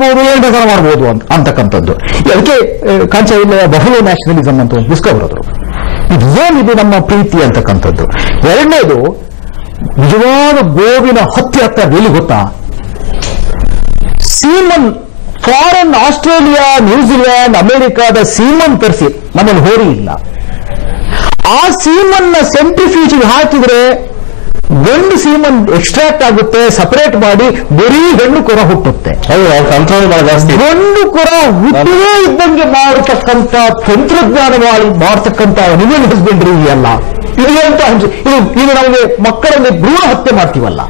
ಕಡಿಬಹುದು, ಏನು ಬೇಕಾದ್ರೂ ಮಾಡಬಹುದು ಅಂತಕ್ಕಂಥದ್ದು. ಅದಕ್ಕೆ ಕಾಂಚವಿಲ್ಲ ಬಹು ನ್ಯಾಷನಲಿಸಂ ಅಂತ ಒಂದು ಪುಸ್ತಕ ಬರೆದ್ರು. ಇದೇನಿದೆ ನಮ್ಮ ಪ್ರೀತಿ ಅಂತಕ್ಕಂಥದ್ದು. ಎರಡನೇದು, ನಿಜವಾದ ಗೋವಿನ ಹತ್ಯೆ ಆಗ್ತದೆ ಎಲ್ಲಿ ಗೊತ್ತಾ? ಸೀಮನ್ ಫಾರಿನ್, ಆಸ್ಟ್ರೇಲಿಯಾ, ನ್ಯೂಜಿಲ್ಯಾಂಡ್, ಅಮೆರಿಕಾದ ಸೀಮನ್ ತರಿಸಿ, ನಮ್ಮಲ್ಲಿ ಹೋರಿ ಇಲ್ಲ. ಆ ಸೀಮನ್ನ ಸೆಂಟ್ರಿಫ್ಯೂಜ್ಗೆ ಹಾಕಿದ್ರೆ ಗಂಡು ಸೀಮನ್ ಎಕ್ಸ್ಟ್ರಾಕ್ಟ್ ಆಗುತ್ತೆ, ಸಪರೇಟ್ ಮಾಡಿ ಬರೀ ಹೆಣ್ಣು ಕೊರ ಹುಟ್ಟುತ್ತೆ. ಗಂಡು ಕೊರ ಹುಟ್ಟುವೇ ಇದ್ದಂಗೆ ಮಾಡತಕ್ಕಂಥ ತಂತ್ರಜ್ಞಾನವಾಗಿ ಮಾಡತಕ್ಕಂಥ ಅನಿಮಲ್ ಹಸ್ಬೆಂಡ್ರಿ ಅಲ್ಲ ಇದು. ಅಂತ ಇದು ನಮಗೆ ಮಕ್ಕಳಲ್ಲಿ ಭ್ರೂಣ ಹತ್ಯೆ ಮಾಡ್ತೀವಲ್ಲ,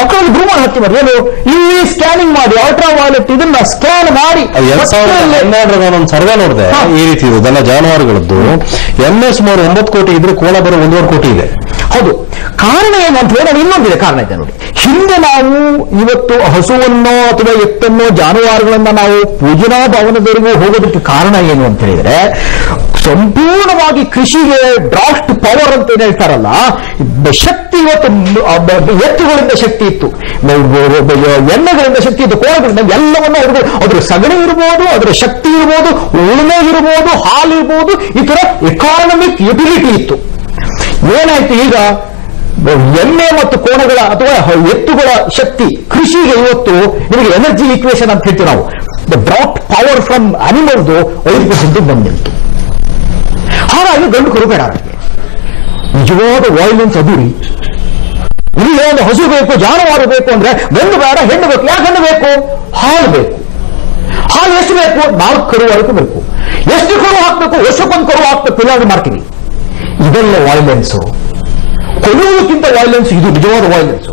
ಮಕ್ಕಳಲ್ಲಿ ಭ್ರೂಣ ಹತ್ಯೆ ಮಾಡಿ ಏನು ಈ ಸ್ಕ್ಯಾನಿಂಗ್ ಮಾಡಿ ಅಲ್ಟ್ರಾ ವೈಲೆಟ್ ಇದನ್ನ ಸ್ಕ್ಯಾನ್ ಮಾಡಿ 2012 ಒಂದು ಸರ್ವೆ ನೋಡಿದೆ ಈ ರೀತಿ ಇದೆ ದನ ಜಾನುವಾರುಗಳದ್ದು. ಎಮ್ಮೆ ಸುಮಾರು 9 ಕೋಟಿ ಇದ್ರೆ ಕೋಣ ಬರೋ 1.5 ಕೋಟಿ ಇದೆ. ಹೌದು. ಕಾರಣ ಏನು ಅಂತ ಹೇಳಿ ಇನ್ನೊಂದಿದೆ ಕಾರಣ ಇದೆ ನೋಡಿ. ಹಿಂದೆ ನಾವು ಇವತ್ತು ಹಸುವನ್ನೋ ಅಥವಾ ಎತ್ತನ್ನೋ ಜಾನುವಾರುಗಳನ್ನ ನಾವು ಪೂಜನಾ ಭವನದವರೆಗೂ ಹೋಗೋದಕ್ಕೆ ಕಾರಣ ಏನು ಅಂತ ಹೇಳಿದ್ರೆ, ಸಂಪೂರ್ಣವಾಗಿ ಕೃಷಿಗೆ ಡ್ರಾಫ್ಟ್ ಪವರ್ ಅಂತ ಏನ್ ಹೇಳ್ತಾರಲ್ಲ, ಶಕ್ತಿ ಇವತ್ತು ಎತ್ತುಗಳಿಂದ ಶಕ್ತಿ ಇತ್ತು, ಎಣ್ಣೆಗಳಿಂದ ಶಕ್ತಿ ಇತ್ತು, ಕೋಣಗಳಿಂದ ಎಲ್ಲವನ್ನೂ ಅದ್ರ ಸಗಣಿ ಇರ್ಬೋದು, ಅದರ ಶಕ್ತಿ ಇರ್ಬೋದು, ಉಳುಮೆ ಇರ್ಬೋದು, ಹಾಲು ಇರ್ಬೋದು, ಈ ತರ ಎಕಾನಮಿಕ್ ಯುಟಿಲಿಟಿ ಇತ್ತು. ಏನಾಯ್ತು ಈಗ? ಎಣ್ಣೆ ಮತ್ತು ಕೋಣಗಳ ಅಥವಾ ಎತ್ತುಗಳ ಶಕ್ತಿ ಕೃಷಿಗೆ ಇವತ್ತು ನಿಮಗೆ ಎನರ್ಜಿ ಈಕ್ವೇಶನ್ ಅಂತ ಹೇಳ್ತೀವಿ ನಾವು. ದ ಡ್ರಾಪ್ ಪವರ್ ಫ್ರಮ್ ಅನಿಮಲ್ದು 5% ಬಂದಿತ್ತು. ಹಾಗಾಗಿ ಗಂಡು ಕರು ಬೇಡ. ನಿಜವಾದ ವಾಯ್ಲೆನ್ಸ್ ಅದು ರೀ. ಇಲ್ಲಿ ಒಂದು ಹಸು ಬೇಕು, ಜಾನುವಾರು ಬೇಕು ಅಂದ್ರೆ ಗಂಡು ಬೇಡ, ಹೆಣ್ಣು ಬೇಕು. ಯಾಕೆ ಗಂಡು ಬೇಕು? ಹಾಲು ಬೇಕು. ಹಾಲು ಎಷ್ಟು ಬೇಕು? 4 ಕರು ಬೇಕು. ಎಷ್ಟು ಕರು ಹಾಕ್ಬೇಕು? ವರ್ಷಕ್ಕೊಂದು ಕರು ಹಾಕ್ಬೇಕು, ಇಲ್ಲಾಂದ್ರೆ ಮಾಡ್ತೀವಿ. ಇದೆಲ್ಲ ವಾಯ್ಲೆನ್ಸು. ಕೊಲ್ಲುವುದಕ್ಕಿಂತ ವಾಯ್ಲೆನ್ಸ್ ಇದು ನಿಜವಾದ ವಾಯ್ಲೆನ್ಸು.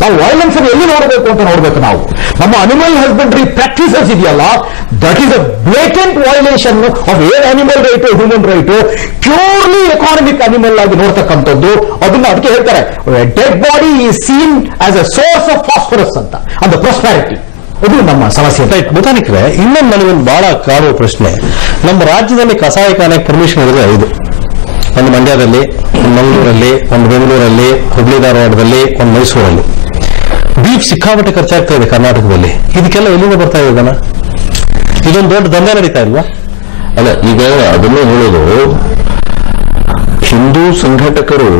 ನಾವು ವಾಯ್ಲೆನ್ಸ್ ಅನ್ನು ಎಲ್ಲಿ ನೋಡಬೇಕು ಅಂತ ನೋಡ್ಬೇಕು. ನಾವು ನಮ್ಮ ಅನಿಮಲ್ ಹಸ್ಬೆಂಡ್ರಿ ಪ್ರಾಕ್ಟೀಸಸ್ ಇದೆಯಲ್ಲ, that is a blatant violation of ಏನ್ animal right, human right, purely economic animal ಆಗಿ ನೋಡ್ತಕ್ಕಂಥದ್ದು. ಅದನ್ನ ಅದಕ್ಕೆ ಹೇಳ್ತಾರೆ dead body is seen as a source of phosphorus ಅಂತ, ಅಂದ ಪ್ರಾಸ್ಪೆರಿಟಿ. ಇದು ನಮ್ಮ ಸಮಸ್ಯೆ. ಬೊತಾನಿಕ್ರೆ, ಇನ್ನೊಂದು ನನಗೊಂದು ಬಹಳ ಕಾಡುವ ಪ್ರಶ್ನೆ. ನಮ್ಮ ರಾಜ್ಯದಲ್ಲಿ ಕಸಾಯಿಖಾನೆಗೆ ಪರ್ಮಿಷನ್ ಇರೋದು 5. ಒಂದು ಮಂಡ್ಯದಲ್ಲಿ, ಒಂದು ಮಂಗಳೂರಲ್ಲಿ, ಒಂದು ಬೆಂಗಳೂರಲ್ಲಿ, ಹುಬ್ಳಿ ಧಾರವಾಡದಲ್ಲಿ, ಒಂದು ಮೈಸೂರಲ್ಲಿ. ಬೀಫ್ ಸಿಕ್ಕಾಪಟ್ಟೆ ಖರ್ಚಾಗ್ತಾ ಇದೆ ಕರ್ನಾಟಕದಲ್ಲಿ. ಇದಕ್ಕೆಲ್ಲ ಎಲ್ಲಿಂದ ಬರ್ತಾ ಇದೆ ದನ? ಇದೊಂದು ದೊಡ್ಡ ದಂಧೆ ನಡೀತಾ ಇಲ್ವಾ? ಅಲ್ಲ, ಈಗ ಅದನ್ನು ಹೇಳೋದು ಹಿಂದೂ ಸಂಘಟಕರು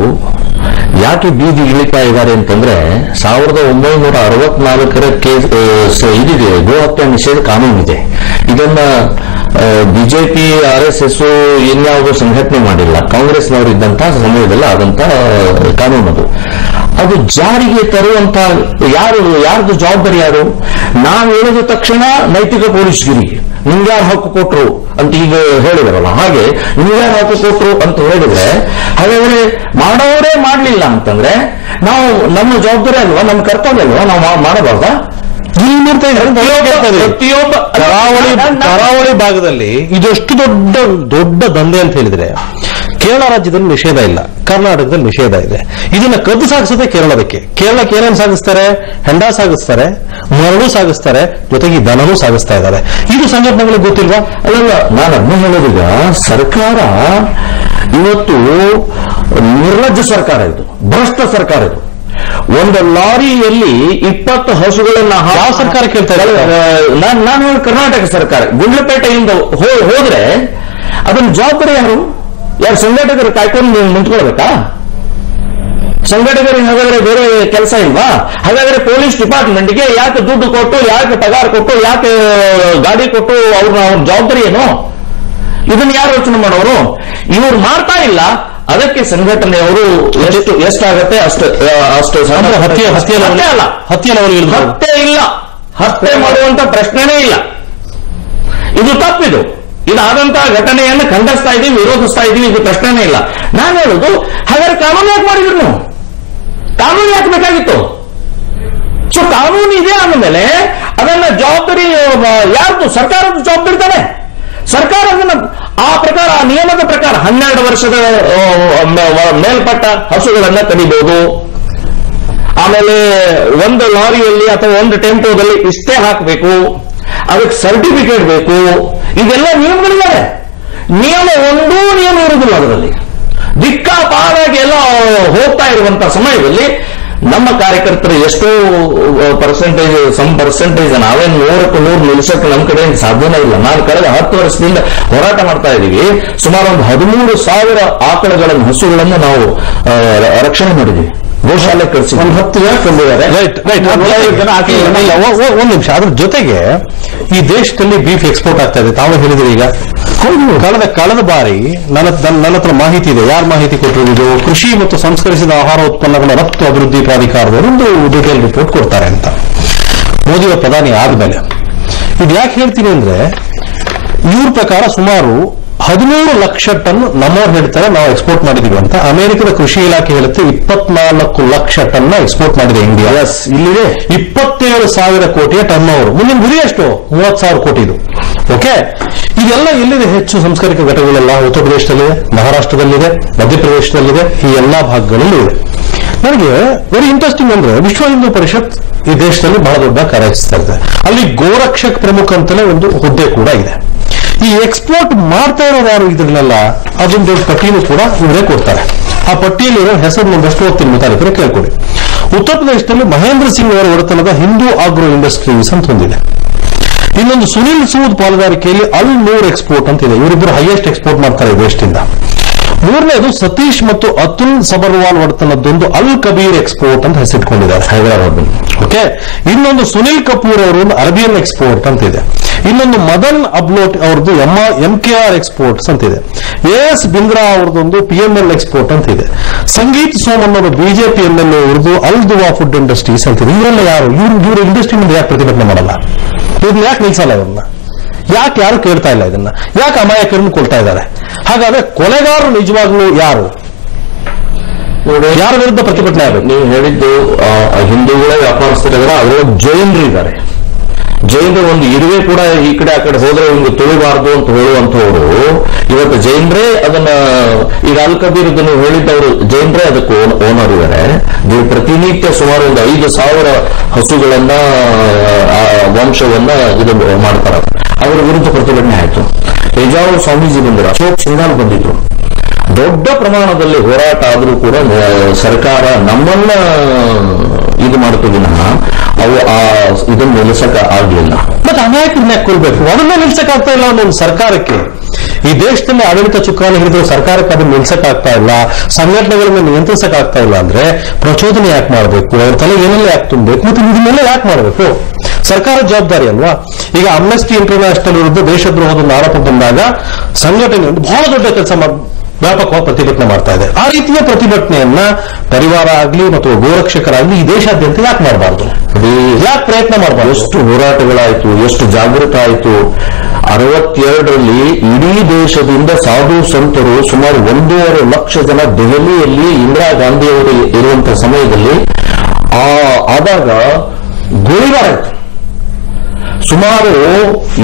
ಯಾಕೆ ಬೀದಿ ಇಳಿತಾ ಇದ್ದಾರೆ ಅಂತಂದ್ರೆ 1964 ಇದಿದೆ, ಗೋ ಹತ್ಯೆ ನಿಷೇಧ ಕಾನೂನಿದೆ. ಇದನ್ನ ಬಿಜೆಪಿ, RSS ಇನ್ಯಾವುದೋ ಸಂಘಟನೆ ಮಾಡಿಲ್ಲ. ಕಾಂಗ್ರೆಸ್ನವರು ಇದ್ದಂತಹ ಸಮಯದಲ್ಲಿ ಆದಂತ ಕಾನೂನು ಅದು ಜಾರಿಗೆ ತರುವಂತ ಯಾರ್ದು ಜವಾಬ್ದಾರಿ ಯಾರು? ನಾವು ಹೇಳಿದ ತಕ್ಷಣ ನೈತಿಕ ಪೊಲೀಸ್ಗಿರಿ, ನಿಮ್ಗ್ಯಾರು ಹಕ್ಕು ಕೊಟ್ರು ಅಂತ ಈಗ ಹೇಳಿದಾರಲ್ಲ, ಹಾಗೆ ನಿಮ್ಗ್ಯಾರು ಹಕ್ಕು ಕೊಟ್ರು ಅಂತ ಹೇಳಿದ್ರೆ ಹಾಗಾದ್ರೆ ಮಾಡೋರೇ ಮಾಡ್ಲಿಲ್ಲ ಅಂತಂದ್ರೆ ನಾವು ನಮ್ಮ ಜವಾಬ್ದಾರಿ ಅಲ್ವಾ, ನಮ್ಮ ಕರ್ತವ್ಯ ಅಲ್ವಾ, ನಾವು ಮಾಡಬಾರ್ದಾ? ಪ್ರತಿಯೊಬ್ಬ ಕರಾವಳಿ ಭಾಗದಲ್ಲಿ ಇದೆಷ್ಟು ದೊಡ್ಡ ದಂಧೆ ಅಂತ ಹೇಳಿದ್ರೆ, ಕೇರಳ ರಾಜ್ಯದಲ್ಲಿ ನಿಷೇಧ ಇಲ್ಲ, ಕರ್ನಾಟಕದಲ್ಲಿ ನಿಷೇಧ ಇದೆ. ಇದನ್ನ ಕದ್ದು ಸಾಗಿಸದೆ ಕೇರಳಕ್ಕೆ ಏನೇನು ಸಾಗಿಸ್ತಾರೆ? ಹೆಂಡ ಸಾಗಿಸ್ತಾರೆ, ಮರಳು ಸಾಗಿಸ್ತಾರೆ, ಜೊತೆಗೆ ದನನೂ ಸಾಗಿಸ್ತಾ ಇದ್ದಾರೆ. ಇದು ಸಂಘಟನೆಗಳಿಗೆ ಗೊತ್ತಿಲ್ವಾ? ಅಲ್ಲ, ನಾನು ಅದನ್ನ ಹೇಳೋದೀಗ ಸರ್ಕಾರ ಇವತ್ತು ನಿರ್ಲಜ್ಜ ಸರ್ಕಾರ, ಇದು ಭ್ರಷ್ಟ ಸರ್ಕಾರ. ಇದು ಒಂದು ಲಾರಿಯಲ್ಲಿ 20 ಹಸುಗಳನ್ನ ಯಾವ ಸರ್ಕಾರ ಕೇಳ್ತಾ ಇದ್ದಾರೆ? ನಾನು ಕರ್ನಾಟಕ ಸರ್ಕಾರ. ಗುಂಡ್ಲಪೇಟೆಯಿಂದ ಹೋದ್ರೆ ಅದನ್ನ ಜವಾಬ್ದಾರಿ ಯಾರು ಸಂಘಟಕರು ಕಾಯ್ಕೊಂಡು ನಿಂತ್ಕೊಳ್ಬೇಕಾ? ಸಂಘಟಕರಿಗೆ ಹಾಗಾದ್ರೆ ಬೇರೆ ಕೆಲಸ ಇಲ್ವಾ? ಹಾಗಾದ್ರೆ ಪೊಲೀಸ್ ಡಿಪಾರ್ಟ್ಮೆಂಟ್ಗೆ ಯಾಕೆ ದುಡ್ಡು ಕೊಟ್ಟು, ಯಾಕೆ ಪಗಾರ ಕೊಟ್ಟು, ಯಾಕೆ ಗಾಡಿ ಕೊಟ್ಟು ಅವ್ರ ಜವಾಬ್ದಾರಿ ಏನು? ಇದನ್ನ ಯಾರು ಯೋಚನೆ ಮಾಡೋರು? ಇವ್ರು ಮಾಡ್ತಾ ಇಲ್ಲ. ಅದಕ್ಕೆ ಸಂಘಟನೆಯವರು ಎಷ್ಟಾಗತ್ತೆ ಅಷ್ಟು ಹತ್ಯೆ ಇಲ್ಲ, ಹತ್ಯೆ ಮಾಡುವಂತ ಪ್ರಶ್ನೆನೇ ಇಲ್ಲ. ಇದು ತಪ್ಪಿದು. ಇದಾದಂತಹ ಘಟನೆಯನ್ನು ಖಂಡಿಸ್ತಾ ಇದೀವಿ, ವಿರೋಧಿಸ್ತಾ ಇದೀವಿ, ಇದು ಪ್ರಶ್ನೆನೇ ಇಲ್ಲ. ನಾನು ಹೇಳುದು, ಹಾಗಾದ್ರೆ ಕಾನೂನು ಯಾಕೆ ಮಾಡಿದ್ರು ನೀವು? ಕಾನೂನು ಯಾಕೆ ಬೇಕಾಗಿತ್ತು? ಸೊ ಕಾನೂನು ಇದೆ ಅಂದಮೇಲೆ ಅದನ್ನ ಜವಾಬ್ದಾರಿ ಯಾರ್ದು? ಸರ್ಕಾರದ ಜವಾಬ್ದಾರಿ ತಾನೆ. ಸರ್ಕಾರ ಅದನ್ನ ಆ ಪ್ರಕಾರ, ಆ ನಿಯಮದ ಪ್ರಕಾರ 12 ವರ್ಷದ ಮೇಲ್ಪಟ್ಟ ಹಸುಗಳನ್ನ ಕಡಿಬಹುದು. ಆಮೇಲೆ ಒಂದು ಲಾರಿಯಲ್ಲಿ ಅಥವಾ ಒಂದು ಟೆಂಪೋದಲ್ಲಿ ಇಷ್ಟೇ ಹಾಕಬೇಕು, ಅದಕ್ಕೆ ಸರ್ಟಿಫಿಕೇಟ್ ಬೇಕು. ಇದೆಲ್ಲ ನಿಯಮಗಳಿದ್ದಾರೆ. ನಿಯಮ ಇರುವುದಿಲ್ಲ ಅದರಲ್ಲಿ. ದಿಕ್ಕಾಪಾದಾಗಿ ಎಲ್ಲ ಹೋಗ್ತಾ ಇರುವಂತಹ ಸಮಯದಲ್ಲಿ ನಮ್ಮ ಕಾರ್ಯಕರ್ತರು ಎಷ್ಟೋ ಪರ್ಸೆಂಟೇಜ್ ನಾವೇನು 100ಕ್ಕೆ 100 ನಿಲ್ಲಿಸಕ್ಕೆ ನಮ್ಮ ಕಡೆ ಸಾಧ್ಯನೇ ಇಲ್ಲ. ನಾನು ಕಳೆದ 10 ವರ್ಷದಿಂದ ಹೋರಾಟ ಮಾಡ್ತಾ ಇದ್ದೀವಿ. ಸುಮಾರು ಒಂದು 13,000 ಆಕಳಗಳನ್ನು, ಹಸುಗಳನ್ನು ನಾವು ರಕ್ಷಣೆ ಮಾಡಿದ್ದೀವಿ. ಗೋಶಾಲೆ ಕಳಿಸಿ ಒಂದು 10 ಜನ ಕೊಂಡಿದ್ದಾರೆ. ಒಂದು ನಿಮಿಷ. ಅದ್ರ ಜೊತೆಗೆ ಈ ದೇಶದಲ್ಲಿ ಬೀಫ್ ಎಕ್ಸ್ಪೋರ್ಟ್ ಆಗ್ತಾ ಇದೆ, ತಾವು ಹೇಳಿದ್ರಿ. ಈಗ ಕಳೆದ ಬಾರಿ ನನ್ನ ಹತ್ರ ಮಾಹಿತಿ ಇದೆ. ಯಾರು ಮಾಹಿತಿ ಕೊಟ್ಟಿರುವುದು? ಕೃಷಿ ಮತ್ತು ಸಂಸ್ಕರಿಸಿದ ಆಹಾರ ಉತ್ಪನ್ನಗಳ ರಫ್ತು ಅಭಿವೃದ್ಧಿ ಪ್ರಾಧಿಕಾರದವರು ಒಂದು ಡಿಟೇಲ್ ರಿಪೋರ್ಟ್ ಕೊಡ್ತಾರೆ ಅಂತ, ಮೋದಿಯ ಪ್ರಧಾನಿ ಆದ್ಮೇಲೆ. ಇದು ಯಾಕೆ ಹೇಳ್ತೀನಿ ಅಂದ್ರೆ, ಇವ್ರ ಪ್ರಕಾರ ಸುಮಾರು 13 ಲಕ್ಷ ಟನ್ ನಮ್ಮವ್ರು ಹೇಳ್ತಾರೆ ನಾವು ಎಕ್ಸ್ಪೋರ್ಟ್ ಮಾಡಿದೀವಿ ಅಂತ. ಅಮೆರಿಕದ ಕೃಷಿ ಇಲಾಖೆ ಹೇಳುತ್ತೆ 24 ಲಕ್ಷ ಟನ್ ಎಕ್ಸ್ಪೋರ್ಟ್ ಮಾಡಿದೆ ಇಂಡಿಯಾ. ಇಲ್ಲಿದೆ 27,000 ಕೋಟಿಯ ಟರ್ನ್ ಓವರ್. ಮುಂದಿನ ಗುರಿ ಎಷ್ಟು? 30,000 ಕೋಟಿ. ಇದು ಓಕೆ. ಇದೆಲ್ಲ ಎಲ್ಲಿದೆ? ಹೆಚ್ಚು ಸಂಸ್ಕರಿತ ಘಟಕಗಳೆಲ್ಲ ಉತ್ತರ ಪ್ರದೇಶದಲ್ಲಿದೆ, ಮಹಾರಾಷ್ಟ್ರದಲ್ಲಿದೆ, ಮಧ್ಯಪ್ರದೇಶದಲ್ಲಿದೆ, ಈ ಎಲ್ಲಾ ಭಾಗಗಳಲ್ಲೂ ಇದೆ. ನನಗೆ ವೆರಿ ಇಂಟ್ರೆಸ್ಟಿಂಗ್ ಅಂದ್ರೆ, ವಿಶ್ವ ಹಿಂದೂ ಪರಿಷತ್ ಈ ದೇಶದಲ್ಲಿ ಬಹಳ ದೊಡ್ಡ ಕಾರ್ಯನಿರ್ವಹಿಸ್ತಾ ಇದೆ. ಅಲ್ಲಿ ಗೋರಕ್ಷಕ್ ಪ್ರಮುಖ ಅಂತಲೇ ಒಂದು ಹುದ್ದೆ ಕೂಡ ಇದೆ. ಈ ಎಕ್ಸ್ಪೋರ್ಟ್ ಮಾಡ್ತಾ ಇರೋರು ಯಾರು ಇದ್ರನ್ನೆಲ್ಲ, ಅದೊಂದು ದೊಡ್ಡ ಪಟ್ಟಿನೂ ಕೂಡ ಇವರೇ ಕೊಡ್ತಾರೆ. ಆ ಪಟ್ಟಿಯಲ್ಲಿರೋ ಹೆಸರು ಒಂದಷ್ಟು ಓದ್ತೀನಿ, ಮುತಾಲಿಕರು ಕೇಳ್ಕೊಡಿ. ಉತ್ತರ ಪ್ರದೇಶದಲ್ಲಿ ಮಹೇಂದ್ರ ಸಿಂಗ್ ಅವರ ಒಡೆತನದ ಹಿಂದೂ ಆಗ್ರೋ ಇಂಡಸ್ಟ್ರೀಸ್ ಅಂತ ಹೊಂದಿದೆ. ಇನ್ನೊಂದು ಸುನಿಲ್ ಸೂದ್ ಪಾಲುದಾರಿಕೆಯಲ್ಲಿ ಅಲ್ ನೂರ್ ಎಕ್ಸ್ಪೋರ್ಟ್ ಅಂತಿದೆ. ಇವರಿಬ್ಬರು ಹೈಯೆಸ್ಟ್ ಎಕ್ಸ್ಪೋರ್ಟ್ ಮಾಡ್ತಾರೆ ದೇಶದಿಂದ. ಮೂರನೇದು ಸತೀಶ್ ಮತ್ತು ಅತುಲ್ ಸಬರ್ವಾಲ್ ಒಡೆತನದ್ದೊಂದು ಅಲ್ ಕಬೀರ್ ಎಕ್ಸ್ಪೋರ್ಟ್ ಅಂತ ಹೆಸರಿಟ್ಕೊಂಡಿದ್ದಾರೆ ಹೈದರಾಬಾದ್. ಓಕೆ. ಇನ್ನೊಂದು ಸುನಿಲ್ ಕಪೂರ್ ಅವರು ಒಂದು ಅರಬಿಯನ್ ಎಕ್ಸ್ಪೋರ್ಟ್ ಅಂತಿದೆ. ಇನ್ನೊಂದು ಮದನ್ ಅಬ್ಲೋಟ್ ಅವ್ರದ್ದು MKR ಎಕ್ಸ್ಪೋರ್ಟ್ಸ್ ಅಂತಿದೆ. AS ಬಿಂದ್ರಾ ಅವ್ರದ್ದೊಂದು PML ಎಕ್ಸ್ಪೋರ್ಟ್ ಅಂತಿದೆ. ಸಂಗೀತ್ ಸೋಮನ್ ಅವರು ಬಿಜೆಪಿ MLA ಅವ್ರದ್ದು ಅಲ್ ದುವಾ ಫುಡ್ ಇಂಡಸ್ಟ್ರೀಸ್ ಅಂತಿದೆ. ಇವರೆಲ್ಲ ಯಾರು? ಇವ್ರ ಇಂಡಸ್ಟ್ರಿ ಮುಂದೆ ಯಾಕೆ ಪ್ರತಿಭಟನೆ ಮಾಡಲ್ಲ? ಇವ್ರನ್ನ ಯಾಕೆ ನಿಲ್ಸಲ್ಲ? ಇವ್ರನ್ನ ಯಾಕೆ ಯಾರು ಕೇಳ್ತಾ ಇಲ್ಲ? ಇದನ್ನ ಯಾಕೆ ಅಮಾಯಕರನ್ನು ಕೊಳ್ತಾ ಇದ್ದಾರೆ? ಹಾಗಾದ್ರೆ ಕೊಲೆಗಾರರು ನಿಜವಾಗ್ಲೂ ಯಾರು? ಯಾರ ವಿರುದ್ಧ ಪ್ರತಿಭಟನೆ ಆಗಬೇಕು? ನೀವು ಹೇಳಿದ್ದು ಹಿಂದೂಗಳೇ ವ್ಯಾಪಾರಸ್ಥರಿದ್ದಾರೆ, ಅದರೊಳಗೆ ಜೈನರು ಇದ್ದಾರೆ. ಜೈನರು ಒಂದು ಇರುವೆ ಕೂಡ ಈ ಕಡೆ ಆ ಕಡೆ ಹೋದ್ರೆ ಒಂದು ತುಳಿಬಾರ್ದು ಅಂತ ಹೇಳುವಂತವರು ಇವತ್ತು ಜೈನರೇ ಅದನ್ನ, ಈಗ ಅಲ್ ಕಬೀರ್ ನೀವು ಹೇಳಿದ್ದವರು ಜೈನರೇ ಅದಕ್ಕೆ ಓನರ್ ಇದ್ದಾರೆ. ಪ್ರತಿನಿತ್ಯ ಸುಮಾರು ಒಂದು 5,000 ಹಸುಗಳನ್ನ ವಂಶವನ್ನ ಇದು ಮಾಡ್ತಾರೆ. ಅವರ ವಿರುದ್ಧ ಪ್ರತಿಭಟನೆ ಆಯಿತು. ಪೇಜಾವರ್ ಸ್ವಾಮೀಜಿ ಬಂದರು, ಅಶೋಕ್ ಸಿಂಘಾಲ್ ಬಂದಿದ್ರು. ದೊಡ್ಡ ಪ್ರಮಾಣದಲ್ಲಿ ಹೋರಾಟ ಆದರೂ ಕೂಡ ಸರ್ಕಾರ ನಮ್ಮನ್ನ ಇದು ಮಾಡ್ತೀವಿ, ಅವು ಇದನ್ನು ನಿಲ್ಲಿಸಕ ಆಗ್ಲಿಲ್ಲ. ಮತ್ತೆ ಅನಾಯಕರನ್ನ ಕೊಲ್ಬೇಕು, ಅದನ್ನ ನಿಲ್ಸಕ್ ಆಗ್ತಾ ಇಲ್ಲ ಒಂದು ಸರ್ಕಾರಕ್ಕೆ. ಈ ದೇಶದಲ್ಲಿ ಆಡಳಿತ ಚುಕ್ಕಾಣಿ ಹಿಡಿದು ಸರ್ಕಾರಕ್ಕೆ ಅದನ್ನು ನಿಲ್ಸಕ್ ಆಗ್ತಾ ಇಲ್ಲ, ಸಂಘಟನೆಗಳನ್ನ ನಿಯಂತ್ರಿಸಕ್ ಆಗ್ತಾ ಇಲ್ಲ ಅಂದ್ರೆ ಪ್ರಚೋದನೆ ಯಾಕೆ ಮಾಡಬೇಕು? ಅವ್ರ ತಲೆ ಏನೆಲ್ಲ ಯಾಕೆ ತುಂಬಬೇಕು? ಮತ್ತೆ ಇದನ್ನೆಲ್ಲ ಯಾಕೆ ಮಾಡಬೇಕು? ಸರ್ಕಾರ ಜವಾಬ್ದಾರಿ ಅಲ್ವಾ? ಈಗ ಅಮ್ನೆಸ್ಟಿ ಇಂಟರ್ನ್ಯಾಷನಲ್ ವಿರುದ್ಧ ದೇಶದ್ರೋಹದ ಆರೋಪ ಬಂದಾಗ ಸಂಘಟನೆ ಒಂದು ಬಹಳ ದೊಡ್ಡ ಕೆಲಸ ವ್ಯಾಪಕವಾಗಿ ಪ್ರತಿಭಟನೆ ಮಾಡ್ತಾ ಇದೆ. ಆ ರೀತಿಯ ಪ್ರತಿಭಟನೆಯನ್ನ ಪರಿವಾರ ಆಗ್ಲಿ ಮತ್ತು ಗೋರಕ್ಷಕರಾಗ್ಲಿ ಈ ದೇಶಾದ್ಯಂತ ಯಾಕೆ ಮಾಡಬಾರ್ದು? ಯಾಕೆ ಪ್ರಯತ್ನ ಮಾಡಬಾರ್ದು? ಎಷ್ಟು ಹೋರಾಟಗಳಾಯ್ತು, ಎಷ್ಟು ಜಾಗೃತ ಆಯ್ತು. 62ರಲ್ಲಿ ಇಡೀ ದೇಶದಿಂದ ಸಾಧು ಸಂತರು ಸುಮಾರು 1.5 ಲಕ್ಷ ಜನ ದೆಹಲಿಯಲ್ಲಿ ಇಂದಿರಾ ಗಾಂಧಿ ಅವರು ಇರುವಂತಹ ಸಮಯದಲ್ಲಿ ಆದಾಗ ಗೋಳಿಬಾರ ಆಯ್ತು. ಸುಮಾರು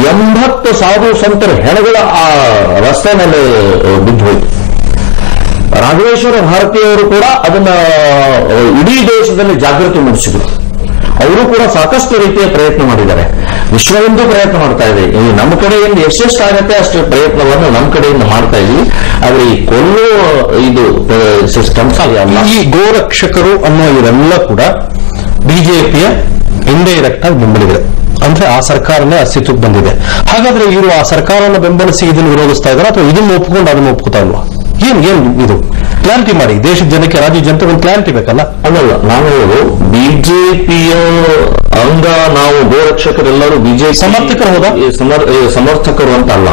80 ಸಾಧು ಸಂತರ ಹೆಣಗಳ ಆ ರಸ್ತೆ ಮೇಲೆ ಬಿದ್ದು ಹೋಯಿತು. ರಾಘವೇಶ್ವರ ಭಾರತೀಯವರು ಕೂಡ ಅದನ್ನ ಇಡೀ ದೇಶದಲ್ಲಿ ಜಾಗೃತಿ ಮೂಡಿಸಿದರು. ಅವರು ಕೂಡ ಸಾಕಷ್ಟು ರೀತಿಯ ಪ್ರಯತ್ನ ಮಾಡಿದ್ದಾರೆ. ವಿಶ್ವ ಹಿಂದೂ ಪ್ರಯತ್ನ ಮಾಡ್ತಾ ಇದೆ. ನಮ್ಮ ಕಡೆಯಿಂದ ಎಷ್ಟೆಷ್ಟಾಗತ್ತೆ ಅಷ್ಟು ಪ್ರಯತ್ನವನ್ನು ನಮ್ಮ ಕಡೆಯಿಂದ ಮಾಡ್ತಾ ಇದ್ವಿ. ಆದ್ರೆ ಈ ಕೊಲ್ಲುವ ಇದು ಸಿಸ್ಟಮ್ಸ್ ಈ ಗೋರಕ್ಷಕರು ಅನ್ನೋ ಇವರೆಲ್ಲ ಕೂಡ ಬಿಜೆಪಿಯ ಇಂಡೈರೆಕ್ಟ್ ಆಗಿ ಬೆಂಬಲಿದೆ. ಅಂದ್ರೆ ಆ ಸರ್ಕಾರನೇ ಅಸ್ತಿತ್ವಕ್ಕೆ ಬಂದಿದೆ. ಹಾಗಾದ್ರೆ ಇವರು ಆ ಸರ್ಕಾರವನ್ನು ಬೆಂಬಲಿಸಿ ಇದನ್ನು ವಿರೋಧಿಸ್ತಾ ಇದ್ದಾರೆ ಅಥವಾ ಇದನ್ನು ಒಪ್ಪಿಕೊಂಡು ಅದನ್ನು ಒಪ್ಕೋತಾ ಇಲ್ವಾ? ಏನ್ ಇದು ಕ್ಲಾರಿಟಿ ಮಾಡಿ. ದೇಶದ ಜನಕ್ಕೆ, ರಾಜ್ಯ ಜನತೆ ಒಂದು ಕ್ಲಾರಿಟಿ ಬೇಕಲ್ಲ? ಅಲ್ಲಲ್ಲ, ನಾವು ಬಿಜೆಪಿಯ ಅಂಗ, ನಾವು ಗೋರಕ್ಷಕರೆಲ್ಲರೂ ಬಿಜೆಪಿ ಸಮರ್ಥಕರು ಹೋದ ಸಮರ್ಥಕರು ಅಂತ ಅಲ್ಲ.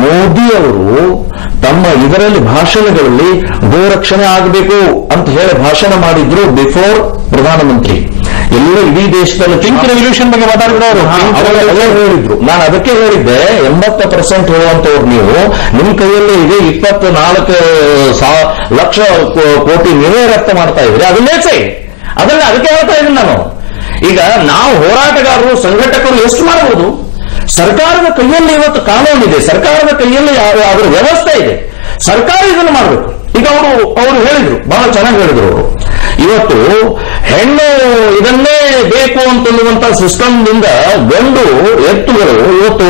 ಮೋದಿ ಅವರು ತಮ್ಮ ಇದರಲ್ಲಿ ಭಾಷಣಗಳಲ್ಲಿ ಗೋರಕ್ಷಣೆ ಆಗಬೇಕು ಅಂತ ಹೇಳಿ ಭಾಷಣ ಮಾಡಿದ್ರು ಬಿಫೋರ್ ಪ್ರಧಾನಮಂತ್ರಿ. ಎಲ್ಲ ಇಡೀ ದೇಶದಲ್ಲಿ ಪಿಂಕ್ ರೆವಲ್ಯೂಷನ್ ಬಗ್ಗೆ ಮಾತಾಡಿದ್ರು ಹೇಳಿದ್ರು. ನಾನು ಅದಕ್ಕೆ ಹೇಳಿದ್ದೆ, 80% ಹೇಳುವಂತವ್ರು ನೀವು, ನಿಮ್ ಕೈಯಲ್ಲಿ ಇದೆ 24 ಲಕ್ಷ ಕೋಟಿ ನೀವೇ ರಫ್ತು ಮಾಡ್ತಾ ಇದ್ರಿ, ಅದನ್ನೇ ಅದಕ್ಕೆ ಹೇಳ್ತಾ ಇದ್ದೀನಿ ನಾನು. ಈಗ ನಾವು ಹೋರಾಟಗಾರರು, ಸಂಘಟಕರು ಎಷ್ಟು ಮಾಡಬಹುದು? ಸರ್ಕಾರದ ಕೈಯಲ್ಲಿ ಇವತ್ತು ಕಾನೂನಿದೆ, ಸರ್ಕಾರದ ಕೈಯಲ್ಲಿ ಅದರ ವ್ಯವಸ್ಥೆ ಇದೆ, ಸರ್ಕಾರ ಇದನ್ನು ಮಾಡಬೇಕು. ಈಗ ಅವರು ಹೇಳಿದ್ರು, ಬಹಳ ಚೆನ್ನಾಗಿ ಹೇಳಿದ್ರು ಅವರು. ಇವತ್ತು ಹೆಣ್ಣು ಇದನ್ನೇ ಬೇಕು ಅಂತನ್ನುವಂತ ಸಿಸ್ಟಮ್ನಿಂದ ಗಂಡು ಎತ್ತುಗಳು ಇವತ್ತು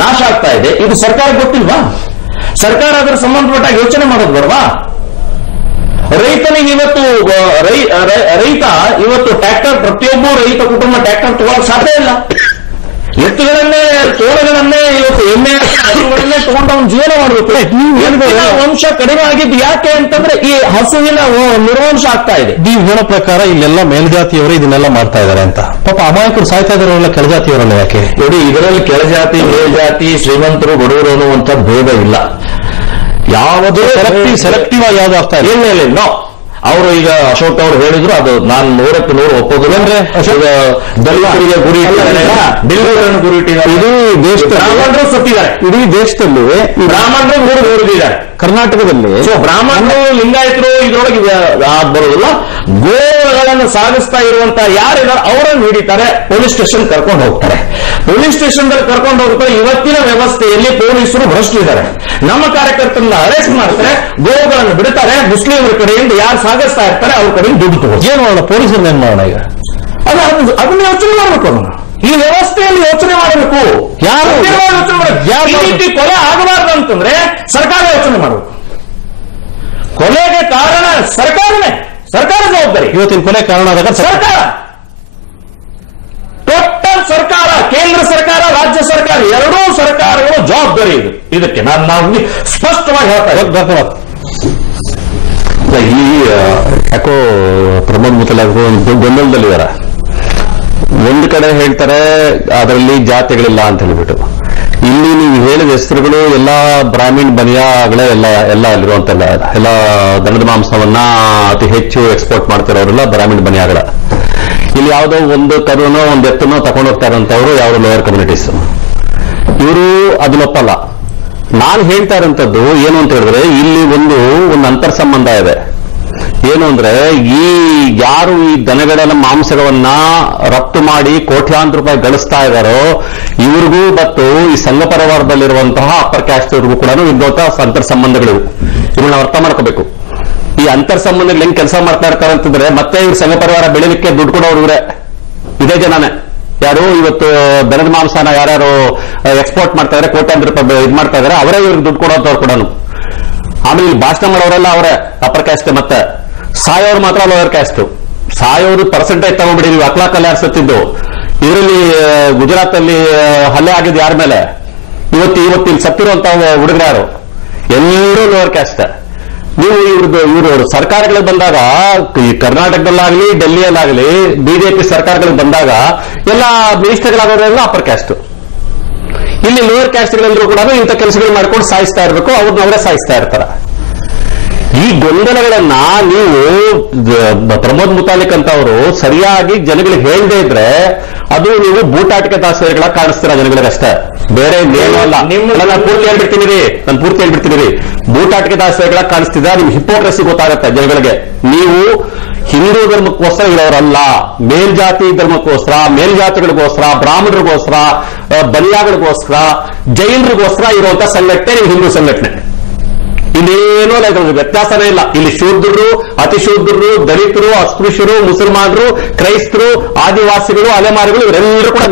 ನಾಶ ಆಗ್ತಾ ಇದೆ. ಇದು ಸರ್ಕಾರ ಗೊತ್ತಿಲ್ವಾ? ಸರ್ಕಾರ ಅದರ ಸಂಬಂಧಪಟ್ಟ ಯೋಚನೆ ಮಾಡೋದು ಬರವಾ? ರೈತನಿಗೆ ಇವತ್ತು ರೈತ ಇವತ್ತು ಟ್ರ್ಯಾಕ್ಟರ್, ಪ್ರತಿಯೊಬ್ಬ ರೈತ ಕುಟುಂಬ ಟ್ರ್ಯಾಕ್ಟರ್ ತಗೊಳ್ಳಕ್ ಸಾಧ್ಯ ಇಲ್ಲ. ಎತ್ತುಗಳನ್ನೇ, ತೋಳಗಳನ್ನೇ, ಇವತ್ತು ಎಮ್ಮೆ ಹಸುಗಳನ್ನೇ ತಗೊಂಡು ಅವನು ಜೀವನ ಮಾಡಬೇಕು. ವಂಶ ಕಡಿಮೆ ಆಗಿದ್ದು ಯಾಕೆ ಅಂತಂದ್ರೆ ಈ ಹಸುವಿನ ನಿರ್ವಂಶ ಆಗ್ತಾ ಇದೆ. ನೀವು ಹೇಳೋ ಪ್ರಕಾರ ಇಲ್ಲೆಲ್ಲ ಮೇಲ್ಜಾತಿಯವರು ಇದನ್ನೆಲ್ಲ ಮಾಡ್ತಾ ಇದ್ದಾರೆ ಅಂತ. ಪಾಪ ಅಮಾಯಕರು ಸಾಯ್ತಾ ಇದಾರೆಲ್ಲ ಕೆಳಜಾತಿಯವರಲ್ಲ ಯಾಕೆ? ನೋಡಿ, ಇದರಲ್ಲಿ ಕೆಳಜಾತಿ, ಮೇಲ್ಜಾತಿ, ಶ್ರೀಮಂತರು, ಬಡವರು ಅನ್ನುವಂಥ ಭೇದ ಇಲ್ಲ. ಯಾವುದೇ ಸೆಲೆಕ್ಟಿವ್ ಆಗಿ ಯಾವ್ದು ಆಗ್ತಾ ಇದೆ ಇಲ್ಲ. ಅವರು ಈಗ ಅಶೋಕ್ ಅವರು ಹೇಳಿದ್ರು, ಅದು ನಾನು 100ಕ್ಕೆ 100 ಒಪ್ಪೋದಿಲ್ಲ. ಅಂದ್ರೆ ದಲಿತರಿಗೆ ಗುರಿ ಡೆಲ್ಲಿಗಳನ್ನು ಗುರಿ ಇಟ್ಟಿದ್ದಾರೆ. ಇಡೀ ದೇಶದ ಬ್ರಾಹ್ಮಣರು ಸತ್ತಿದ್ದಾರೆ. ಇಡೀ ದೇಶದಲ್ಲಿ ಬ್ರಾಹ್ಮಣರು ನೋಡಿದ್ದಾರೆ. ಕರ್ನಾಟಕದಲ್ಲಿ ಬ್ರಾಹ್ಮಣರು, ಲಿಂಗಾಯತರು ಇದ್ರೊಳಗೆ ಬರೋದಿಲ್ಲ. ಗೋಗಳನ್ನು ಸಾಗಿಸ್ತಾ ಇರುವಂತಹ ಯಾರಿದ್ದಾರೆ ಅವರನ್ನು ಹಿಡಿತಾರೆ, ಪೊಲೀಸ್ ಸ್ಟೇಷನ್ ಕರ್ಕೊಂಡು ಹೋಗ್ತಾರೆ. ಪೊಲೀಸ್ ಸ್ಟೇಷನ್ ಕರ್ಕೊಂಡು ಹೋಗ್ತಾರೆ. ಇವತ್ತಿನ ವ್ಯವಸ್ಥೆಯಲ್ಲಿ ಪೊಲೀಸರು ಭ್ರಷ್ಟಿದ್ದಾರೆ. ನಮ್ಮ ಕಾರ್ಯಕರ್ತರನ್ನ ಅರೆಸ್ಟ್ ಮಾಡ್ತಾರೆ, ಗೋಗಳನ್ನು ಬಿಡುತ್ತಾರೆ. ಮುಸ್ಲಿಮರ ಕಡೆಯಿಂದ ಯಾರು ಸಾಗಿಸ್ತಾ ಇರ್ತಾರೆ ಅವ್ರ ಕಡೆಯಿಂದ ದುಡ್ಡು ತಗೋದು. ಏನ್ ಮಾಡೋಣ? ಪೊಲೀಸರನ್ನ ಏನ್ ಮಾಡೋಣ? ಈಗ ಅದನ್ನ ಯೋಚನೆ ಮಾಡಬೇಕು. ಅದನ್ನ ಈ ವ್ಯವಸ್ಥೆಯಲ್ಲಿ ಯೋಚನೆ ಮಾಡಬೇಕು. ಯಾರು ಈ ರೀತಿ ಕೊಲೆ ಆಗಬಾರ್ದು ಅಂತಂದ್ರೆ ಸರ್ಕಾರ ಯೋಚನೆ ಮಾಡಬೇಕು. ಕೊಲೆಗೆ ಕಾರಣ ಸರ್ಕಾರನೇ, ಸರ್ಕಾರ ಜವಾಬ್ದಾರಿ. ಇವತ್ತಿನ ಕೊಲೆ ಕಾರಣ ಆದಾಗ ಸರ್ಕಾರ, ಟೋಟಲ್ ಸರ್ಕಾರ, ಕೇಂದ್ರ ಸರ್ಕಾರ, ರಾಜ್ಯ ಸರ್ಕಾರ, ಎರಡೂ ಸರ್ಕಾರಗಳು ಜವಾಬ್ದಾರಿ ಇದು. ಇದಕ್ಕೆ ನಾವು ಸ್ಪಷ್ಟವಾಗಿ ಹೇಳ್ತಾ ಈ ಯಾಕೋ ಪ್ರಮೋದ್ ಮುತ್ತಲಾಗರು ಗೊಂದಲದಲ್ಲಿದ್ದಾರೆ. ಒಂದು ಕಡೆ ಹೇಳ್ತಾರೆ ಅದರಲ್ಲಿ ಜಾತಿಗಳಿಲ್ಲ ಅಂತ ಹೇಳ್ಬಿಟ್ಟು, ಇಲ್ಲಿ ನೀವು ಹೇಳಿದ ಹೆಸರುಗಳು ಎಲ್ಲ ಬ್ರಾಹ್ಮಣ್ ಬನಿಯಾಗಳೇ ಎಲ್ಲ ಅಲ್ಲಿರುವಂತೆಲ್ಲ ಎಲ್ಲ ದನದ ಮಾಂಸವನ್ನ ಅತಿ ಹೆಚ್ಚು ಎಕ್ಸ್ಪೋರ್ಟ್ ಮಾಡ್ತಿರೋರೆಲ್ಲ ಬ್ರಾಹ್ಮಣ್ ಬನಿಯಾಗಳ. ಇಲ್ಲಿ ಯಾವುದೋ ಒಂದು ಕರುನೋ ಒಂದು ಎತ್ತನೋ ತಗೊಂಡು ಹೋಗ್ತಾ ಇರೋಂಥವ್ರು ಯಾವ ಲೋಯರ್ ಕಮ್ಯುನಿಟೀಸ್, ಇವರು ಅದನ್ನೊಪ್ಪಲ್ಲ. ನಾನು ಹೇಳ್ತಾ ಇರೋಂಥದ್ದು ಏನು ಅಂತ ಹೇಳಿದ್ರೆ, ಇಲ್ಲಿ ಒಂದು ಅಂತರ್ ಸಂಬಂಧ ಇದೆ. ಏನು ಅಂದ್ರೆ, ಈ ಯಾರು ಈ ದನಗಳ ಮಾಂಸಗಳನ್ನ ರಫ್ತು ಮಾಡಿ ಕೋಟ್ಯಾಂತರ ರೂಪಾಯಿ ಗಳಿಸ್ತಾ ಇದ್ದಾರೋ ಇವ್ರಿಗೂ ಮತ್ತು ಈ ಸಂಘ ಪರಿವಾರದಲ್ಲಿರುವಂತಹ ಅಪ್ಪರ್ ಕ್ಯಾಸ್ಟ್ ಅವ್ರಿಗೂ ಕೂಡ ಇದ್ದಂತಹ ಅಂತರ್ ಸಂಬಂಧಗಳು. ಇವ್ರನ್ನ ಅರ್ಥ ಮಾಡ್ಕೋಬೇಕು. ಈ ಅಂತರ್ ಸಂಬಂಧಗಳು ಹೆಂಗ್ ಕೆಲಸ ಮಾಡ್ತಾ ಇರ್ತಾರೆ ಅಂತಂದ್ರೆ, ಮತ್ತೆ ಇವ್ರ ಸಂಘ ಪರಿವಾರ ಬೆಳಿಲಿಕ್ಕೆ ದುಡ್ಡು ಕೊಡೋರು ಇವರೇ, ಇದೇ ಜನನೇ. ಯಾರು ಇವತ್ತು ದನದ ಮಾಂಸನ ಯಾರ್ಯಾರು ಎಕ್ಸ್ಪೋರ್ಟ್ ಮಾಡ್ತಾ ಇದಾರೆ, ಕೋಟ್ಯಾಂತರ ರೂಪಾಯಿ ಇದು ಮಾಡ್ತಾ ಇದಾರೆ, ಅವರೇ ಇವ್ರಿಗೆ ದುಡ್ಡು ಕೊಡೋಂಥವ್ರು ಕೂಡ. ಆಮೇಲೆ ಇಲ್ಲಿ ಭಾಷಣ ಮಾಡೋರೆಲ್ಲ ಅವರೇ ಅಪ್ಪರ್ ಕ್ಯಾಸ್ಟ್, ಮತ್ತೆ ಸಾಯೋರು ಮಾತ್ರ ಲೋಯರ್ ಕ್ಯಾಸ್ಟ್. ಸಾಯೋರು ಪರ್ಸೆಂಟೇಜ್ ತಗೊಂಡ್ಬಿಡಿ. ನೀವು ಅಕ್ಲಾಕಲ್ಲಿ ಯಾರು ಸತ್ತಿದ್ದು, ಇದರಲ್ಲಿ ಗುಜರಾತ್ ಅಲ್ಲಿ ಹಲ್ಲೆ ಆಗಿದ್ದು ಯಾರ ಮೇಲೆ? ಇವತ್ತು ಸತ್ತಿರುವಂತ ಹುಡುಗರು ಯಾರು? ಎಲ್ಲರೂ ಲೋಯರ್ ಕ್ಯಾಸ್ಟ್. ನೀವು ಇವರು ಸರ್ಕಾರಗಳಿಗೆ ಬಂದಾಗ, ಈ ಕರ್ನಾಟಕದಲ್ಲಾಗಲಿ ಡೆಲ್ಲಿಯಲ್ಲಾಗಲಿ ಬಿಜೆಪಿ ಸರ್ಕಾರಗಳಿಗೆ ಬಂದಾಗ ಎಲ್ಲ ಮಿನಿಸ್ಟರ್ಗಳಾಗೋದ್ರೆಲ್ಲ ಅಪ್ಪರ್ ಕ್ಯಾಸ್ಟ್. ಇಲ್ಲಿ ಲೋಯರ್ ಕ್ಯಾಸ್ಟ್ಗಳೆಲ್ಲರೂ ಕೂಡ ಇಂಥ ಕೆಲಸಗಳು ಮಾಡ್ಕೊಂಡು ಸಾಯಿಸ್ತಾ ಇರಬೇಕು, ಅವ್ರನ್ನ ಅವರೇ ಸಾಯಿಸ್ತಾ ಇರ್ತಾರೆ. ಈ ಗೊಂದಲಗಳನ್ನ ನೀವು ಪ್ರಮೋದ್ ಮುತಾಲಿಕ್ ಅಂತ ಅವರು ಸರಿಯಾಗಿ ಜನಗಳಿಗೆ ಹೇಳದೇ ಇದ್ರೆ ಅದು ನೀವು ಬೂಟಾಟಿಕೆ ದಾಸರಿಗಳ ಕಾಣಿಸ್ತೀರ ಜನಗಳಿಗಷ್ಟೇ, ಬೇರೆ ಏನೂ ಅಲ್ಲ. ನಾನು ಪೂರ್ತಿ ಹೇಳ್ಬಿಡ್ತೀನಿ. ಬೂಟಾಟಿಕೆ ದಾಸರಿಗಳ ಕಾಣಿಸ್ತಿದ್ರೆ ನಿಮ್ ಹಿಪೋಕ್ರಸಿ ಗೊತ್ತಾಗತ್ತೆ ಜನಗಳಿಗೆ. ನೀವು ಹಿಂದೂ ಧರ್ಮಕ್ಕೋಸ್ಕರ ಇರೋರಲ್ಲ, ಮೇಲ್ಜಾತಿ ಧರ್ಮಕ್ಕೋಸ್ಕರ, ಮೇಲ್ಜಾತಿಗಳಿಗೋಸ್ಕರ, ಬ್ರಾಹ್ಮಣರಿಗೋಸ್ಕರ, ಬಲಿಯಾಗಳಿಗೋಸ್ಕರ, ಜೈನರಿಗೋಸ್ಕರ ಇರುವಂತ ಸಂಘಟನೆ ನೀವು ಹಿಂದೂ ಸಂಘಟನೆ. ಇಲ್ಲೇನೋ ವ್ಯತ್ಯಾಸನೇ ಇಲ್ಲ. ಇಲ್ಲಿ ಶೂದ್ರರು, ಅತಿಶೂದ್ರರು, ದಲಿತರು, ಅಸ್ಪೃಶ್ಯರು, ಮುಸಲ್ಮಾನರು, ಕ್ರೈಸ್ತರು, ಆದಿವಾಸಿಗಳು, ಅಲೆಮಾರಿಗಳು ಇವರೆಲ್ಲರೂ ಕೂಡ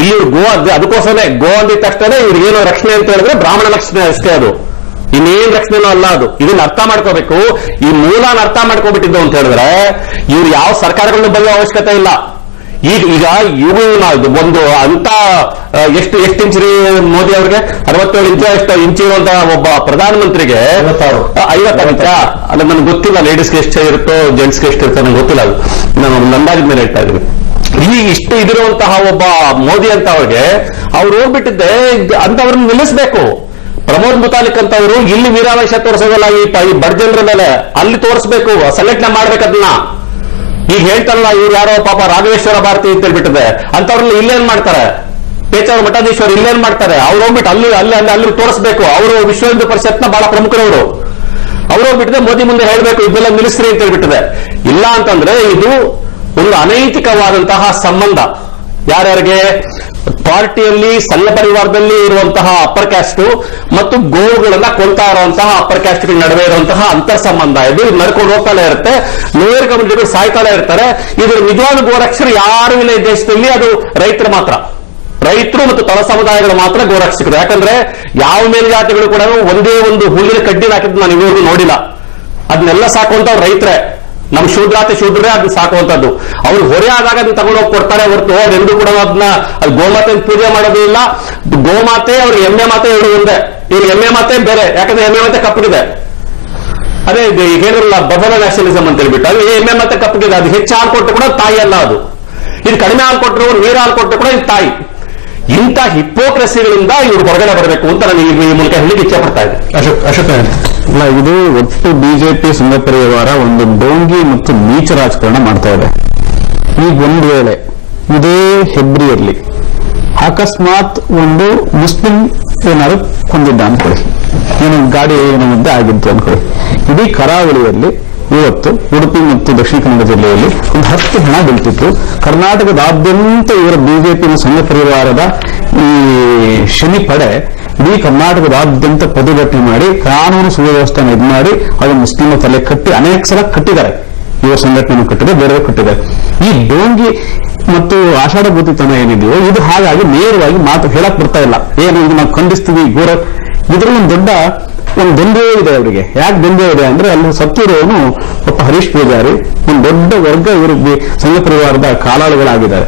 ಇಲ್ಲಿ ಗೋ ಅದಕ್ಕೋಸ್ಕರನೇ ಗೋ ಅಂದಿದ ತಕ್ಷಣ ಇವ್ರಿಗೇನೋ ರಕ್ಷಣೆ ಅಂತ ಹೇಳಿದ್ರೆ ಬ್ರಾಹ್ಮಣ ರಕ್ಷಣೆ ಅಷ್ಟೇ, ಅದು ಇನ್ನೇನ್ ರಕ್ಷಣೆನೂ ಅಲ್ಲ. ಅದು ಇದನ್ನ ಅರ್ಥ ಮಾಡ್ಕೋಬೇಕು. ಈ ಮೂಲನ ಅರ್ಥ ಮಾಡ್ಕೋಬಿಟ್ಟಿದ್ದು ಅಂತ ಹೇಳಿದ್ರೆ ಇವ್ರು ಯಾವ ಸರ್ಕಾರಗಳನ್ನು ಬರೆಯೋ ಅವಶ್ಯಕತೆ ಇಲ್ಲ. ಈಗ ಇವುಗಳನ್ನ ಒಂದು ಅಂತ ಎಷ್ಟು ಇಂಚ್ ಮೋದಿ ಅವ್ರಿಗೆ 67 ಇಂಚ್ ಇರುವಂತಹ ಒಬ್ಬ ಪ್ರಧಾನಮಂತ್ರಿಗೆ 56 ಇಂಚ ಅಲ್ಲ, ನನಗೆ ಗೊತ್ತಿಲ್ಲ ಲೇಡೀಸ್ಗೆ ಎಷ್ಟು ಇರುತ್ತೋ ಜೆಂಟ್ಸ್ಗೆ ಎಷ್ಟು ಇರುತ್ತೋ ನನಗೆ ಗೊತ್ತಿಲ್ಲ. ಅದು ನಾನು ಅಂದಾಜಿನ ಮೇಲೆ ಹೇಳ್ತಾ ಇದ್ದೀನಿ. ಈ ಇಷ್ಟು ಇದಿರುವಂತಹ ಒಬ್ಬ ಮೋದಿ ಅಂತ ಅವ್ರಿಗೆ ಅವ್ರು ಹೋಗ್ಬಿಟ್ಟಿದ್ದೆ ಅಂತವ್ರನ್ನ ನಿಲ್ಲಿಸಬೇಕು. ಪ್ರಮೋದ್ ಮುತಾಲಿಕ್ ಅಂತ ಅವರು ಇಲ್ಲಿ ವೀರಾವೇಶ ತೋರಿಸೋದಲ್ಲ, ಈ ಬಡ ಜನರ ಮೇಲೆ ಅಲ್ಲಿ ತೋರಿಸಬೇಕು, ಸಂಘಟನೆ ಮಾಡ್ಬೇಕದನ್ನ. ಈಗ ಹೇಳ್ತಾರಲ್ಲ ಇವ್ರು ಯಾರೋ ಪಾಪ ರಾಘವೇಶ್ವರ ಭಾರತಿ ಅಂತ ಹೇಳ್ಬಿಟ್ಟಿದೆ ಅಂತವ್ರನ್ನ ಇಲ್ಲೇನ್ ಮಾಡ್ತಾರೆ, ಪೇಚಾವರ ಮಠಾಧೀಶ್ವರ ಇಲ್ಲೇನ್ ಮಾಡ್ತಾರೆ, ಅವ್ರು ಹೋಗ್ಬಿಟ್ಟು ಅಲ್ಲಿ ತೋರಿಸಬೇಕು. ಅವರು ವಿಶ್ವ ಹಿಂದೂ ಪರಿಷತ್ನ ಬಹಳ ಪ್ರಮುಖರವರು. ಅವ್ರು ಹೋಗ್ಬಿಟ್ಟಿದೆ ಮೋದಿ ಮುಂದೆ ಹೇಳ್ಬೇಕು ಇದೆಲ್ಲ ನಿಲ್ಲಿಸ್ರಿ ಅಂತ ಹೇಳ್ಬಿಟ್ಟಿದೆ. ಇಲ್ಲ ಅಂತಂದ್ರೆ ಇದು ಒಂದು ಅನೈತಿಕವಾದಂತಹ ಸಂಬಂಧ. ಯಾರ್ಯಾರಿಗೆ? ಪಾರ್ಟಿಯಲ್ಲಿ ಸಂಘ ಪರಿವಾರದಲ್ಲಿ ಇರುವಂತಹ ಅಪ್ಪರ್ ಕ್ಯಾಸ್ಟ್ ಮತ್ತು ಗೋವುಗಳನ್ನ ಕೊಲ್ತಾ ಇರುವಂತಹ ಅಪ್ಪರ್ ಕ್ಯಾಸ್ಟ್ಗಳ ನಡುವೆ ಇರುವಂತಹ ಅಂತರ್ ಸಂಬಂಧ. ಇದು ನಡ್ಕೊಂಡು ಹೋಗ್ತಾನೆ ಇರುತ್ತೆ. ಲೋಯರ್ ಕಮ್ಯುನಿಟಿಗಳು ಸಾಯ್ತಾನೆ ಇರ್ತಾರೆ. ಇದ್ರ ನಿಜವಾದ ಗೋರಕ್ಷರು ಯಾರು ಇಲ್ಲ ಈ ದೇಶದಲ್ಲಿ, ಅದು ರೈತರು ಮಾತ್ರ. ರೈತರು ಮತ್ತು ತಳ ಸಮುದಾಯಗಳು ಮಾತ್ರ ಗೋರಕ್ಷಕರು. ಯಾಕಂದ್ರೆ ಯಾವ ಮೇಲ್ಜಾತಿಗಳು ಕೂಡ ಒಂದೇ ಒಂದು ಹುಲ್ಲಿನ ಕಡ್ಡಿ ಹಾಕಿದ್ದು ನಾನು ಇದುವರೆಗೂ ನೋಡಿಲ್ಲ. ಅದನ್ನೆಲ್ಲ ಸಾಕುವಂತವ್ರು ರೈತರೇ, ನಮ್ ಶೂದ್ರೇ ಅದನ್ನ ಸಾಕುವಂತದ್ದು. ಅವ್ರು ಹೊರೆ ಆದಾಗ ಅದನ್ನ ತಗೊಂಡೋಗಿ ಕೊಡ್ತಾರೆ ಹೊರತು ಅವ್ರೆಂದು ಕೂಡ ಅದನ್ನ ಗೋಮಾತೆ ಪೂಜೆ ಮಾಡೋದು ಇಲ್ಲ. ಗೋಮಾತೆ ಅವ್ರಿಗೆ ಎಮ್ಮೆ ಮಾತೆ ಎರಡು ಒಂದೇ. ಈಗ ಎಮ್ಮೆ ಮಾತೆ ಬೇರೆ, ಯಾಕಂದ್ರೆ ಎಮ್ಮೆ ಮಾತೆ ಕಪ್ಪಗಿದೆ. ಅದೇ ಈಗ ಹೇಳಿರಲ್ಲ ಬಫೆಲೋ ನ್ಯಾಷನಲಿಸಮ್ ಅಂತ ಹೇಳ್ಬಿಟ್ಟು, ಅಲ್ಲಿ ಎಮ್ಮೆ ಮಾತೆ ಕಪ್ಪಗಿದೆ. ಅದು ಹೆಚ್ಚು ಹಾಲು ಕೊಟ್ಟು ಕೂಡ ತಾಯಿ ಅಲ್ಲ ಅದು. ಇದು ಕಡಿಮೆ ಹಾಲು ಕೊಟ್ಟರು, ನೀರು ಹಾಲು ಕೊಟ್ಟರು ಕೂಡ ಇದು ತಾಯಿ. ಇಂಥ ಹಿಪೋಕ್ರಸಿಗಳಿಂದ ಇವ್ರು ಹೊರಗಡೆ ಬರಬೇಕು ಅಂತ ನಾನು ಈ ಮೂಲಕ ಹೇಳಿಕ್ಕೆ ಇಚ್ಛೆ ಪಡ್ತಾ ಇದ್ದೆ. ಅಶೋಕ ಅಲ್ಲ, ಇದು ಒಟ್ಟು ಬಿಜೆಪಿ ಸಂಘ ಪರಿವಾರ ಒಂದು ಡೋಂಗಿ ಮತ್ತು ನೀಚ ರಾಜಕಾರಣ ಮಾಡ್ತಾ ಇದೆ. ಈಗ ಒಂದು ವೇಳೆ ಇದೇ ಹೆಬ್ರಿಯಲ್ಲಿ ಅಕಸ್ಮಾತ್ ಒಂದು ಮುಸ್ಲಿಂ ಏನಾದ್ರು ಕೊಂದಿದ್ದ ಅನ್ಕೊಳ್ಳಿ, ಏನು ಗಾಡಿ ಏನೋ ಮುದ್ದೆ ಆಗಿತ್ತು ಅನ್ಕೊಳ್ಳಿ, ಇಡೀ ಕರಾವಳಿಯಲ್ಲಿ ಇವತ್ತು ಉಡುಪಿ ಮತ್ತು ದಕ್ಷಿಣ ಕನ್ನಡ ಜಿಲ್ಲೆಯಲ್ಲಿ ಒಂದು 10 ಹಣ ಬೀಳ್ತಿತ್ತು. ಕರ್ನಾಟಕದಾದ್ಯಂತ ಇವರ ಬಿಜೆಪಿ ಸಂಘ ಪರಿವಾರದ ಈ ಶನಿ ಪಡೆ ಇಡೀ ಕರ್ನಾಟಕದಾದ್ಯಂತ ಪ್ರತಿಭಟನೆ ಮಾಡಿ ಕಾನೂನು ಸುವ್ಯವಸ್ಥೆಯನ್ನು ಇದು ಮಾಡಿ ಅದು ಮುಸ್ಲಿಮ ತಲೆ ಕಟ್ಟಿ ಅನೇಕ ಸಲ ಕಟ್ಟಿದ್ದಾರೆ. ಇವರು ಸಂಘಟನೆ ಕಟ್ಟಿದೆ, ಬೇರೆ ಕಟ್ಟಿದ್ದಾರೆ. ಈ ಡೋಂಗಿ ಮತ್ತು ಆಷಾಢಭೂತಿತನ ಏನಿದೆಯೋ ಇದು ಹಾಗಾಗಿ ನೇರವಾಗಿ ಮಾತು ಹೇಳಕ್ ಬರ್ತಾ ಇಲ್ಲ. ಏನು ಇದು ನಾವು ಖಂಡಿಸ್ತೀವಿ ಘೋರ. ಇದ್ರಲ್ಲಿ ಒಂದು ದಂಧೆ ಇದೆ ಅವರಿಗೆ. ಯಾಕೆ ದಂಧೆ ಇದೆ ಅಂದ್ರೆ ಅಲ್ಲಿ ಸತ್ತಿರೋನು ಒಬ್ಬ ಹರೀಶ್ ಪೂಜಾರಿ, ಒಂದು ದೊಡ್ಡ ವರ್ಗ ಇವರಿಗೆ ಸಂಘ ಪರಿವಾರದ ಕಾಲಾಳುಗಳಾಗಿದ್ದಾರೆ.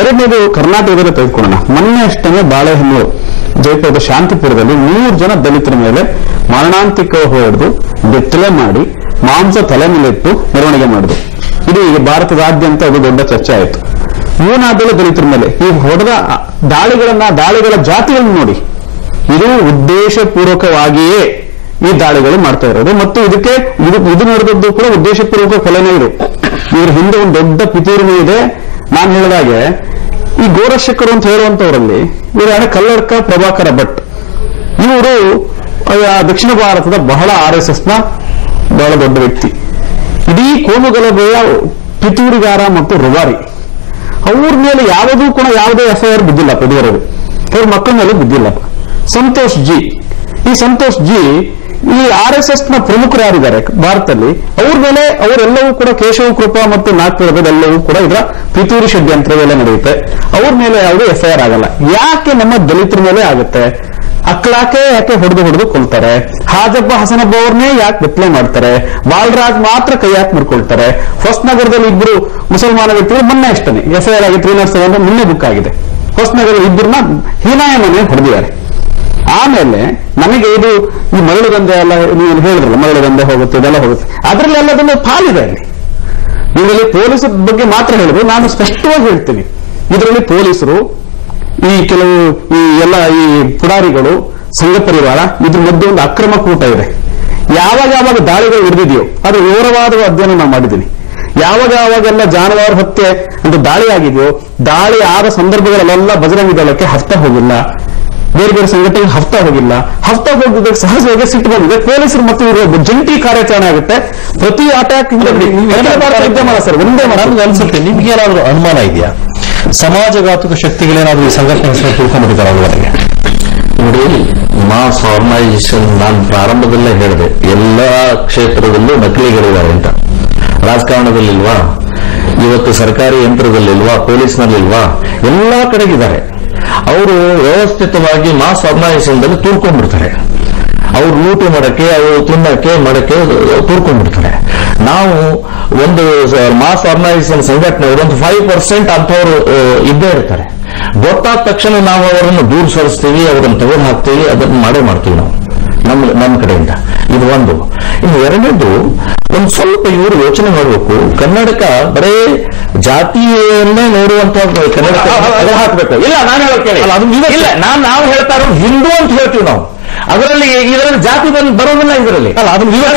ಎರಡನೇದು ಕರ್ನಾಟಕದಲ್ಲಿ ತೆಗೆದುಕೊಳ್ಳೋಣ. ಮೊನ್ನೆ ಅಷ್ಟೇ ಬಾಳೆಹೊನ್ನೂರು ಜೈಪುರದ ಶಾಂತಿಪುರದಲ್ಲಿ 3 ಜನ ದಲಿತರ ಮೇಲೆ ಮರಣಾಂತಿಕ ಹೊಡೆದು ಬೆತ್ತಲೆ ಮಾಡಿ ಮಾಂಸ ತಲೆ ಮೇಲಿಟ್ಟು ಮೆರವಣಿಗೆ ಮಾಡಿದ್ರು. ಇದು ಈಗ ಭಾರತದಾದ್ಯಂತ ಅದು ದೊಡ್ಡ ಚರ್ಚೆ ಆಯಿತು. ಮೂನಾದಲು ದಲಿತರ ಮೇಲೆ ಈ ಹೊಡೆದ ದಾಳಿಗಳ ಜಾತಿಗಳನ್ನು ನೋಡಿ. ಇದು ಉದ್ದೇಶಪೂರ್ವಕವಾಗಿಯೇ ಈ ದಾಳಿಗಳು ಮಾಡ್ತಾ ಇರೋದು ಮತ್ತು ಇದು ನಡೆದದ್ದು ಕೂಡ ಉದ್ದೇಶಪೂರ್ವಕ ಕೊಲೆನೇ ಇದೆ. ಇವ್ರ ಹಿಂದೆ ಒಂದು ದೊಡ್ಡ ಪಿತೂರಿನೇ ಇದೆ. ನಾನು ಹೇಳಿದಾಗೆ ಈ ಗೋರಕ್ಷಕರು ಅಂತ ಹೇಳುವಂತವರಲ್ಲಿ ಇವರ ಕಲ್ಲಡ್ಕ ಪ್ರಭಾಕರ ಭಟ್, ಇವರು ದಕ್ಷಿಣ ಭಾರತದ ಬಹಳ RSSನ ಬಹಳ ದೊಡ್ಡ ವ್ಯಕ್ತಿ. ಇಡೀ ಕೋಮುಗಲಭೆಯ ಪಿತೂರಿಗಾರ ಮತ್ತು ರುವಾರಿ. ಅವ್ರ ಮೇಲೆ ಯಾವುದೇ FIR ಬಿದ್ದಿಲ್ಲಪ್ಪ ಇದುವರೆಗೂ. ಅವ್ರ ಮಕ್ಕಳ ಮೇಲೆ ಬಿದ್ದಿಲ್ಲಪ್ಪ. ಸಂತೋಷ್ ಜಿ ಈ RSSನ ಪ್ರಮುಖರು ಯಾರಿದ್ದಾರೆ ಭಾರತದಲ್ಲಿ, ಅವ್ರ ಮೇಲೆ ಅವರೆಲ್ಲವೂ ಕೂಡ ಕೇಶವ ಕೃಪಾ ಮತ್ತು ನಾಗ್ಪುರದೆಲ್ಲವೂ ಕೂಡ ಇದರ ಪಿತೂರಿ ಷಡ್ಯಂತ್ರವೆಲ್ಲ ನಡೆಯುತ್ತೆ. ಅವ್ರ ಮೇಲೆ ಯಾವುದೇ FIR ಆಗಲ್ಲ. ಯಾಕೆ ನಮ್ಮ ದಲಿತರ ಮೇಲೆ ಆಗುತ್ತೆ? ಯಾಕೆ ಹೊಡೆದು ಕೊಲ್ತಾರೆ? ಹಾಜಬ್ಬ ಹಸನಬ್ಬ ಅವ್ರನ್ನೇ ಯಾಕೆ ಬೆತ್ತಲೆ ಮಾಡ್ತಾರೆ? ಬಾಲರಾಜ್ ಮಾತ್ರ ಕೈ ಯಾಕೆ ಮುಡ್ಕೊಳ್ತಾರೆ? ಹೊಸನಗರದಲ್ಲಿ 2 ಮುಸಲ್ಮಾನ ವ್ಯಕ್ತಿಗಳು ಮೊನ್ನೆ ಅಷ್ಟೇ FIR ಆಗಿ 307 ಮೊನ್ನೆ ಬುಕ್ ಆಗಿದೆ. ಹೊಸನಗರದಲ್ಲಿ 2 ಹೀನಾಯ ಮನೆ ಹೊಡೆದಿದ್ದಾರೆ. ಆಮೇಲೆ ನಮಗೆ ಇದು ಈ ಮರಳು ದಂಧೆ ಎಲ್ಲ ನೀವು ಹೇಳಿದ್ರಲ್ಲ, ಮರಳು ದಂಧೆ ಹೋಗುತ್ತೆ, ಇದೆಲ್ಲ ಹೋಗುತ್ತೆ, ಅದರಲ್ಲಿ ಎಲ್ಲದನ್ನು ಪಾಲಿದೆ. ಅಲ್ಲಿ ಇದರಲ್ಲಿ ಪೊಲೀಸರ ಬಗ್ಗೆ ಮಾತ್ರ ಹೇಳಿದ್ರು. ನಾನು ಸ್ಪಷ್ಟವಾಗಿ ಹೇಳ್ತೀನಿ, ಇದರಲ್ಲಿ ಪೊಲೀಸರು ಈ ಕೆಲವು ಈ ಪುಡಾರಿಗಳು ಸಂಘ ಪರಿವಾರ ಇದ್ರ ಮಧ್ಯೆ ಒಂದು ಅಕ್ರಮ ಕೂಟ ಇದೆ. ಯಾವಾಗ ದಾಳಿಗಳು ಹಿಡಿದಿದೆಯೋ ಅದು ವಿವರವಾದ ಅಧ್ಯಯನ ನಾವು ಮಾಡಿದ್ದೀನಿ. ಯಾವಾಗೆಲ್ಲ ಜಾನುವಾರು ಹತ್ಯೆ ಅಂತ ದಾಳಿ ಆಗಿದೆಯೋ, ದಾಳಿ ಆದ ಸಂದರ್ಭಗಳಲ್ಲೆಲ್ಲ ಬಜರಂಗ ದಳಕ್ಕೆ ಹಫ್ತಾ ಹೋಗಿಲ್ಲ, ಬೇರೆ ಸಂಘಟನೆಗೆ ಹಫ್ತಾ ಹೋಗಿದ್ದಕ್ಕೆ ಸಹಜವಾಗಿ ಸಿಟ್ಟು ಬಂದಿದೆ. ಪೊಲೀಸರು ಮತ್ತು ಇವರು ಜಂಟಿ ಕಾರ್ಯಾಚರಣೆ ಆಗುತ್ತೆ. ಪ್ರತಿ ಅಟ್ಯಾಕ್ ಸರ್ ಒಂದೇ ಅನ್ಸುತ್ತೆ. ನಿಮ್ಗೆ ಏನಾದ್ರು ಅನುಮಾನ ಇದೆಯಾ? ಸಮಾಜಘಾತಕ ಶಕ್ತಿಗಳೇನಾದ್ರೂ ಈ ಸಂಘಟನೆ ತಿಳ್ಕೊಂಡ್ಬಿಟ್ಟಿದ್ದಾರೆ ಅವರಿಗೆ? ನೋಡಿ, ಮಾಸ್ ಆರ್ಗನೈಸೇಷನ್ ನಾನು ಪ್ರಾರಂಭದಲ್ಲೇ ಹೇಳಿದೆ, ಎಲ್ಲಾ ಕ್ಷೇತ್ರದಲ್ಲೂ ನಕಲಿಗಳಿದ್ದಾರೆ ಅಂತ. ರಾಜಕಾರಣದಲ್ಲಿಲ್ವಾ, ಇವತ್ತು ಸರ್ಕಾರಿ ಯಂತ್ರದಲ್ಲಿಲ್ವಾ, ಪೊಲೀಸ್ನಲ್ಲಿಲ್ವಾ, ಎಲ್ಲಾ ಕಡೆಗಿದ್ದಾರೆ. ಅವರು ವ್ಯವಸ್ಥಿತವಾಗಿ ಮಾಸ್ ಆರ್ಗನೈಸೇಷನ್ದಲ್ಲಿ ತೂರ್ಕೊಂಡ್ಬಿಡ್ತಾರೆ. ಅವ್ರು ಲೂಟಿ ಮಾಡಕ್ಕೆ, ಅವರು ತಿನ್ನಕ್ಕೆ ಮಾಡಕ್ಕೆ ತೂರ್ಕೊಂಡ್ಬಿಡ್ತಾರೆ. ನಾವು ಒಂದು ಮಾಸ್ ಆರ್ಗನೈಸೇಷನ್ ಸಂಘಟನೆ ಒಂದು 5% ಅಂಥವ್ರು ಇದ್ದೇ ಇರ್ತಾರೆ. ಗೊತ್ತಾದ ತಕ್ಷಣ ನಾವು ಅವರನ್ನು ದೂರ ಸರಿಸ್ತೀವಿ, ಅವರನ್ನು ತೆಗೆದು ಹಾಕ್ತೀವಿ, ಅದನ್ನು ಮಾಡ್ತೀವಿ ನಾವು ನಮ್ಮ ಕಡೆಯಿಂದ. ಇದು ಒಂದು. ಇನ್ನು ಎರಡನೇದು, ಒಂದು ಸ್ವಲ್ಪ ಇವರು ಯೋಚನೆ ಮಾಡಬೇಕು. ಕರ್ನಾಟಕ ಬರೇ ಜಾತಿಯನ್ನೇ ನೋಡುವಂತ ಕರ್ನಾಟಕ ಹಾಕಬೇಕು. ಇಲ್ಲ, ನಾನು ಹೇಳೋಕೆ ನಾವು ಹೇಳ್ತಾ ಇರೋದು ಹಿಂದೂ ಅಂತ ಹೇಳ್ತೀವಿ ನಾವು. ಇದರಲ್ಲಿ ಜಾತಿ ಬರೋದಿಲ್ಲ. ಇದರಲ್ಲಿ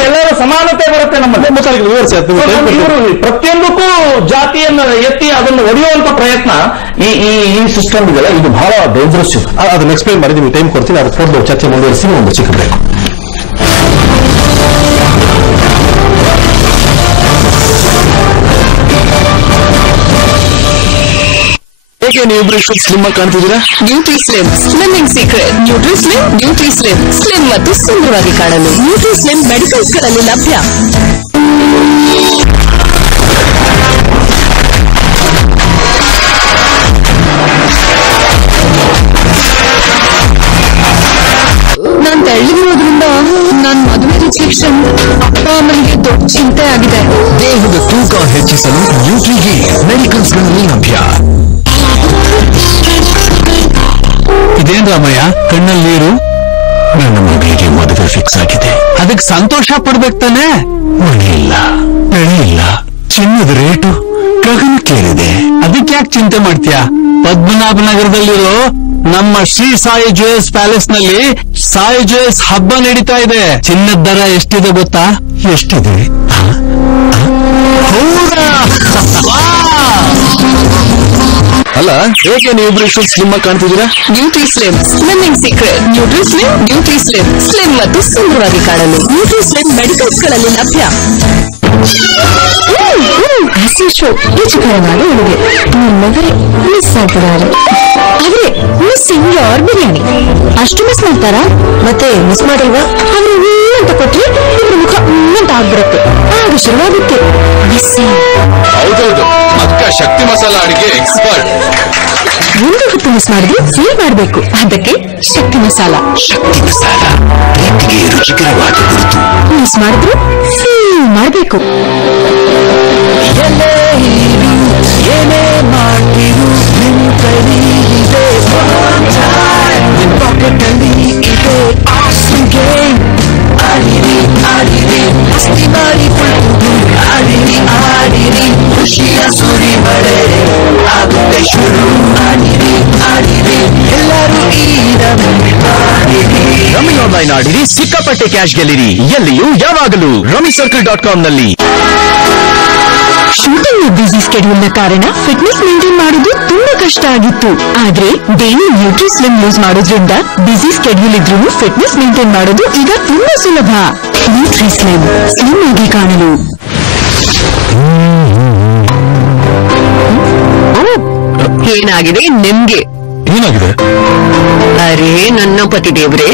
ಎಲ್ಲರೂ ಸಮಾನತೆ ಬರುತ್ತೆ. ಇವರು ಪ್ರತಿಯೊಂದಕ್ಕೂ ಜಾತಿಯನ್ನು ಎತ್ತಿ ಅದನ್ನು ಒಡೆಯುವಂತ ಪ್ರಯತ್ನ ಈ ಸಿಸ್ಟಮ್ ಇದೆಲ್ಲ, ಇದು ಬಹಳ ಡೇಂಜರಸ್. ಅದನ್ನ ಎಕ್ಸ್ಪ್ಲೈನ್ ಮಾಡಿ ನಿಮ್ಗೆ ಟೈಮ್ ಕೊಡ್ತೀನಿ. ಅದಕ್ಕೆ ಚರ್ಚೆ ಮುಂದುವರಿಸಿ ಒಂದು ಸಿಕ್ಕಬೇಕು. ಹೇಗೆ ನೀವಿಬ್ರು ಸ್ಲಿಮ್ ಆಗಿ ಕಾಣ್ತಿದ್ದೀರಾ? Nutri Slim slimming secret. Nutri Slim slim ಮತ್ತು ಸುಂದರವಾಗಿ ಕಾಣಲು ನ್ಯೂಟ್ರಿ ಸ್ಲಿಮ್ ಮೆಡಿಕಲ್ಸ್ ಗಳಲ್ಲಿ ಲಭ್ಯ. ನಾನ್ ತೆಳ್ಳಗಿರೋದ್ರಿಂದ ನಾನ್ ಮದುವೆ ರಿಸೆಪ್ಷನ್ ನನಗೆ ದೊಡ್ಡ ಚಿಂತೆ ಆಗಿದೆ. ದೇಹದ ತೂಕ ಹೆಚ್ಚಿಸಲು ನ್ಯೂಟ್ರಿಗೇನ್ ಮೆಡಿಕಲ್ಸ್ಗಳಲ್ಲಿ ಲಭ್ಯ. ಇದೇನ್ ರಾಮಯ್ಯ ಕಣ್ಣಲ್ಲಿ ನೀರು? ನನ್ನ ಮಗಳಿಗೆ ಮದುವೆ ಫಿಕ್ಸ್ ಆಗಿದೆ. ಅದಕ್ಕೆ ಸಂತೋಷ ಪಡ್ಬೇಕು ತಾನೆ? ಮಳೆ ಇಲ್ಲ, ಬೆಳೆ ಇಲ್ಲ, ಚಿನ್ನದ ರೇಟು ಗಗನಕ್ಕೇರಿದೆ. ಅದಕ್ಕೆ ಯಾಕೆ ಚಿಂತೆ ಮಾಡ್ತೀಯಾ? ಪದ್ಮನಾಭನಗರದಲ್ಲಿರೋ ನಮ್ಮ ಶ್ರೀ ಸಾಯಿ ಜುವೆಲ್ಸ್ ಪ್ಯಾಲೇಸ್ ನಲ್ಲಿ ಸಾಯಿ ಜುವೆಲ್ಸ್ ಹಬ್ಬ ನಡೀತಾ ಇದೆ. ಚಿನ್ನದ ದರ ಎಷ್ಟಿದೆ ಗೊತ್ತಾ? ಎಷ್ಟಿದೆ? ಅಲ್ಲ, ಹೇಗೆ ನೀವಿಬ್ರು ಇಷ್ಟೊಂದು ಸ್ಲಿಮ್ ಆಗಿ ಕಾಣ್ತಿದ್ದೀರಾ? Nutri Slim slimming secret. Nutri Slim, Nutri Slim, slim ಮತ್ತು ಸುಂದರವಾಗಿ ಕಾಣಲು ನ್ಯೂಟ್ರಿ ಸ್ಲಿಮ್ ಮೆಡಿಕಲ್ಸ್ ಗಳಲ್ಲಿ ಲಭ್ಯ. ರುಚಿಕರವಾದ ಅಡುಗೆ ನಿಮ್ಮವರೇ ಮಿಸ್ ಆಗ್ತಿದ್ದಾರೆ. ಆದ್ರೆ ಮಿಸ್ಸಿಂಗ್ ಯೋರ್ ಬಿರಿಯಾನಿ. ಅಷ್ಟು ಮಿಸ್ ಮಾಡ್ತಾರಾ? ಮತ್ತೆ ಮಿಸ್ ಮಾಡಿಲ್ವಾ? ಅವ್ರು ಅಂತ ಕೊಟ್ರೆ ಇವ್ರ ಮುಖ ಅಂತ ಆಗ್ಬಿಡುತ್ತೆ. ಆಗ ಶುರುವಾಗುತ್ತೆ ಮಿಸ್ಸಿಂಗ್. ಹೌದೌದು, ಅಕ್ಕ ಶಕ್ತಿ ಮಸಾಲ ಅಡಿಗೆ ಎಕ್ಸ್ಪರ್ಟ್. ಒಂದು ಹೊತ್ತು ಮಿಸ್ ಮಾಡಿದ್ರೆ ಫೀಲ್ ಮಾಡಬೇಕು. ಅದಕ್ಕೆ ಶಕ್ತಿ ಮಸಾಲ. ಶಕ್ತಿ ಮಸಾಲ ಪ್ರೀತಿಗೆ ರುಚಿಕರವಾದ ಗುರುತು. ಮಿಸ್ ಮಾಡಿದ್ರೆ ಫೀಲ್ ಮಾಡಬೇಕು. ಏನೇ ಮಾಡ್ತಿರು ನಿನ್ ಕೈ ಇದೆ, ನಿನ್ ಪಾಕೆಟಲ್ಲಿ ಇದೆ ಆಸನ್ ಗೇಮ್. ಆಡಿರಿ ಆಡಿರಿ ಮಸ್ತಿ ಮಾಡಿ ಆಡಿರಿ ಆಡಿರಿ ಖುಷಿಯ ಸುರಿ ಬಳೆ ಆಗುತ್ತೆ ಶುರು. ಆಡಿರಿ ಆಡಿರಿ ಎಲ್ಲರೂ ಈಗ ಆಡಿರಿ. ರಮ್ಮಿ ಆನ್ಲೈನ್ ಆಡಿರಿ, ಸಿಕ್ಕಾಪಟ್ಟೆ ಕ್ಯಾಶ್ ಗೆಲ್ಲಿರಿ. ಎಲ್ಲಿಯೂ ಯಾವಾಗಲೂ rummycircle.com ನಲ್ಲಿ. ಶೂಟಿಂಗ್ ಬ್ಯುಸಿ ಸ್ಕೆಡ್ಯೂಲ್ ನ ಕಾರಣ ಫಿಟ್ನೆಸ್ ಮೇಂಟೈನ್ ಮಾಡೋದು ತುಂಬಾ ಕಷ್ಟ ಆಗಿತ್ತು. ಆದ್ರೆ ಡೈಲಿ ನ್ಯೂಟ್ರಿ ಸ್ಲಿಮ್ ಯೂಸ್ ಮಾಡೋದ್ರಿಂದ ಬ್ಯುಸಿ ಸ್ಕೆಡ್ಯೂಲ್ ಇದ್ರೂ ಫಿಟ್ನೆಸ್ ಮೇಂಟೈನ್ ಮಾಡೋದು ಈಗ ತುಂಬಾ ಸುಲಭ. ನ್ಯೂಟ್ರಿ ಸ್ಲಿಮ್, ಸ್ಲಿಮ್ ಆಗಿ ಕಾಣಲು. ಏನಾಗಿದೆ ನಿಮ್ಗೆ? ಏನಾಗಿದೆ? ಅರೇ ನನ್ನ ಪತಿ ದೇವ್ರೆ,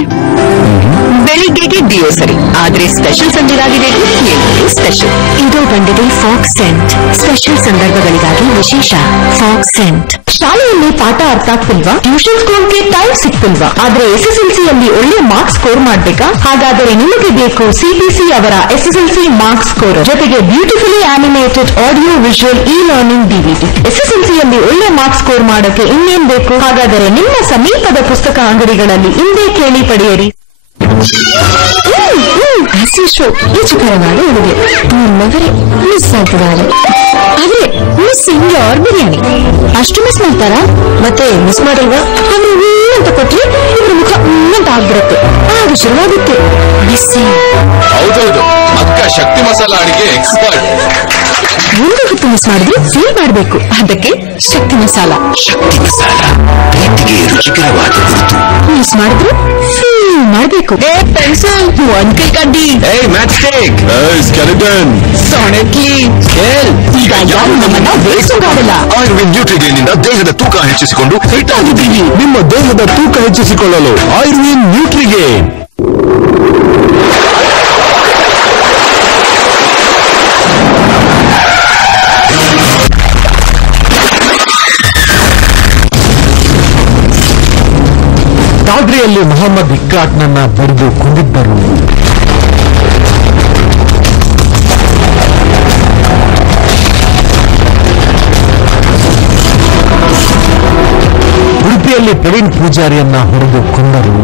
ಬೆಳಿಗ್ಗೆಗೆ ಡಿಯೋ ಸರಿ, ಆದ್ರೆ ಸ್ಪೆಷಲ್ ಸಂಜೆಗಾಗಿದೆ ಸ್ಪೆಷಲ್. ಇದು ಬಂದಿದೆ ಫಾಕ್ಸ್ ಸೆಂಟ್. ಸ್ಪೆಷಲ್ ಸಂದರ್ಭಗಳಿಗಾಗಿ ವಿಶೇಷ ಫಾಕ್ಸ್ ಸೆಂಟ್. ಶಾಲೆಯಲ್ಲಿ ಪಾಠ ಅರ್ಥ ಆಗ್ತಿಲ್ವಾ? ಟ್ಯೂಷನ್ ಸ್ಕೂಲ್ಗೆ ಟೈಮ್ ಸಿಗ್ತಿಲ್ವಾ? ಆದ್ರೆ SSLCಯಲ್ಲಿ ಒಳ್ಳೆ ಮಾರ್ಕ್ಸ್ ಸ್ಕೋರ್ ಮಾಡ್ಬೇಕಾ? ಹಾಗಾದರೆ ನಿಮಗೆ ಬೇಕು CBC ಅವರ SSLC ಮಾರ್ಕ್ಸ್ ಸ್ಕೋರ್ ಜೊತೆಗೆ beautifully animated audio visual learning DVD. SSLCಯಲ್ಲಿ ಒಳ್ಳೆ ಮಾರ್ಕ್ಸ್ ಸ್ಕೋರ್ ಮಾಡೋಕೆ ಇನ್ನೇನ್ ಬೇಕು? ಹಾಗಾದರೆ ನಿಮ್ಮ ಸಮೀಪದ ಪುಸ್ತಕ ಅಂಗಡಿಗಳಲ್ಲಿ ಇಂದೇ ಕೇಳಿ ಪಡೆಯಿರಿ. ರುಚಿಕರವಾದ ಅಡುಗೆ ನಿಮ್ಮವರೇ ಮಿಸ್ ಆಗ್ತಿದ್ದಾರೆ. ಆದ್ರೆ ಮಿಸ್ಸಿಂಗ್ ಯೋರ್ ಬಿರಿಯಾನಿ. ಅಷ್ಟು ಮಿಸ್ ಮಾಡ್ತಾರಾ? ಮತ್ತೆ ಮಿಸ್ ಮಾಡಿಲ್ವಾ? ಅವ್ರು ಅಂತ ಕೊಟ್ರೆ ಇವ್ರ ಮುಖ ಅಂತ ಆಗ್ಬಿಡುತ್ತೆ. ಆಗ ಶುರುವಾಗುತ್ತೆ ಮಿಸ್ಸಿಂಗ್. ಹೌದೌದು, ಅಕ್ಕ ಶಕ್ತಿ ಮಸಾಲ ಅಡಿಗೆ ಎಕ್ಸ್ಪರ್ಟ್. ಒಂದು ಹೊತ್ತು ಮಿಸ್ ಮಾಡಿದ್ರೆ ಫೀಲ್ ಮಾಡಬೇಕು. ಅದಕ್ಕೆ ಶಕ್ತಿ ಮಸಾಲ. ಶಕ್ತಿ ಮಸಾಲ ಪ್ರೀತಿಗೆ ರುಚಿಕರವಾದ ಗುರುತು. ಮಿಸ್ ಮಾಡಿದ್ರೆ ಫೀಲ್ ಮಾಡಬೇಕು. ಪೆನ್ಸಿಲ್, ಅಂಕಲ್ ಕಡ್ಡಿ, ಮ್ಯಾಚ್ ಸ್ಟಿಕ್, ಸ್ಕೆಲಿಟನ್, ಸೊಣಕಿ, ಈಗ ಯಾರು ನಮ್ಮನ್ನ ಬೇಯಿಸೋಕಾಗಲ್ಲ. ಆಯುರ್ವೇದ ನ್ಯೂಟ್ರಿಗೇನ್ ನಿಂದ ದೇಹದ ತೂಕ ಹೆಚ್ಚಿಸಿಕೊಂಡು ಫಿಟ್ ಆಗಿದ್ದೀವಿ. ನಿಮ್ಮ ದೇಹದ ತೂಕ ಹೆಚ್ಚಿಸಿಕೊಳ್ಳಲು ಆಯುರ್ವೇದ ನ್ಯೂಟ್ರಿಗೇನ್. ದಾದ್ರಿಯಲ್ಲಿ ಮೊಹಮ್ಮದ್ ಇಕ್ರಾಟ್ನನ್ನ ಬಡಿದು ಕೊಂದಿದ್ದರು. ಉಡುಪಿಯಲ್ಲಿ ಪ್ರವೀಣ್ ಪೂಜಾರಿಯನ್ನ ಹೊಡೆದು ಕೊಂದರು.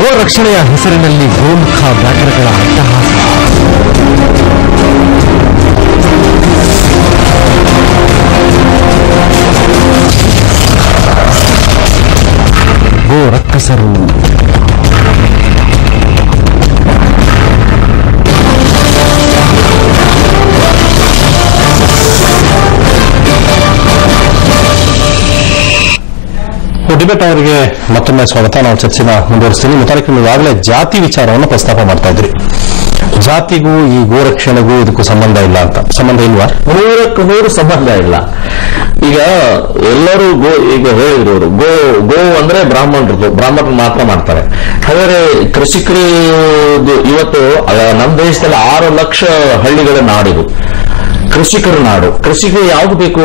ಗೋ ರಕ್ಷಣೆಯ ಹೆಸರಿನಲ್ಲಿ ಗೋಮುಖ ಬ್ಯಾಟರ್ಗಳ ಅಟ್ಟಹಾಸ. ಗೋ ರಕ್ಕಸರು. ಡಿಬೇಟ್ ಅವರಿಗೆ ಮತ್ತೊಮ್ಮೆ ಸ್ವಾಗತ. ನಾವು ಚರ್ಚೆನ ಮುಂದುವರಿಸ್ತೀನಿ. ಮುತಾಲಿಕ್, ಈಗಾಗಲೇ ಜಾತಿ ವಿಚಾರವನ್ನು ಪ್ರಸ್ತಾಪ ಮಾಡ್ತಾ ಇದ್ರಿ. ಜಾತಿಗೂ ಈ ಗೋರಕ್ಷಣೆಗೂ ಇದಕ್ಕೂ ಸಂಬಂಧ ಇಲ್ಲ ಅಂತ. ಸಂಬಂಧ ಇಲ್ವಾ? 100% ಸಂಬಂಧ ಇಲ್ಲ. ಈಗ ಎಲ್ಲರೂ ಈಗ ಹೇಳಿದ್ರು ಅವರು ಗೋ ಅಂದ್ರೆ ಬ್ರಾಹ್ಮಣರು ಮಾತ್ರ ಮಾಡ್ತಾರೆ. ಹಾಗಾದ್ರೆ ಕೃಷಿಕರು ಇವತ್ತು ನಮ್ಮ ದೇಶದಲ್ಲಿ 6 ಲಕ್ಷ ಹಳ್ಳಿಗಳ ನಾಡಿದು ಕೃಷಿಕರ ನಾಡು. ಕೃಷಿಗೆ ಯಾವ್ದು ಬೇಕು?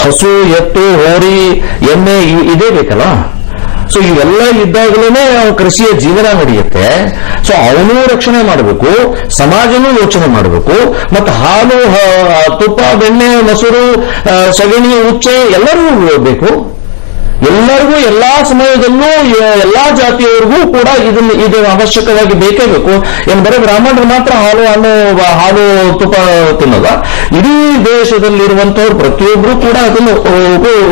ಹಸು, ಎತ್ತು, ಹೋರಿ, ಎಮ್ಮೆ ಇದೇ ಬೇಕಲ್ಲ. ಸೊ ಇವೆಲ್ಲ ಇದ್ದಾಗಲೇ ಕೃಷಿಯ ಜೀವನ ನಡೆಯುತ್ತೆ. ಸೊ ಅವನು ರಕ್ಷಣೆ ಮಾಡಬೇಕು, ಸಮಾಜನೂ ಯೋಚನೆ ಮಾಡಬೇಕು, ಮತ್ತು ಹಾಲು, ತುಪ್ಪ, ಬೆಣ್ಣೆ, ಮೊಸರು, ಸಗಣಿ, ಉಚ್ಚೆ ಎಲ್ಲರಿಗೂ ಬೇಕು. ಎಲ್ಲರಿಗೂ ಎಲ್ಲಾ ಸಮಯದಲ್ಲೂ ಎಲ್ಲಾ ಜಾತಿಯವರಿಗೂ ಕೂಡ ಇದು ಅವಶ್ಯಕವಾಗಿ ಬೇಕೇ ಬೇಕು. ಏನು ಬರೀ ಬ್ರಾಹ್ಮಣರು ಮಾತ್ರ ಹಾಲು ತುಪ್ಪ ತಿನ್ನೋದ? ಇಡೀ ದೇಶದಲ್ಲಿರುವಂತವ್ರು ಪ್ರತಿಯೊಬ್ಬರು ಕೂಡ ಅದನ್ನು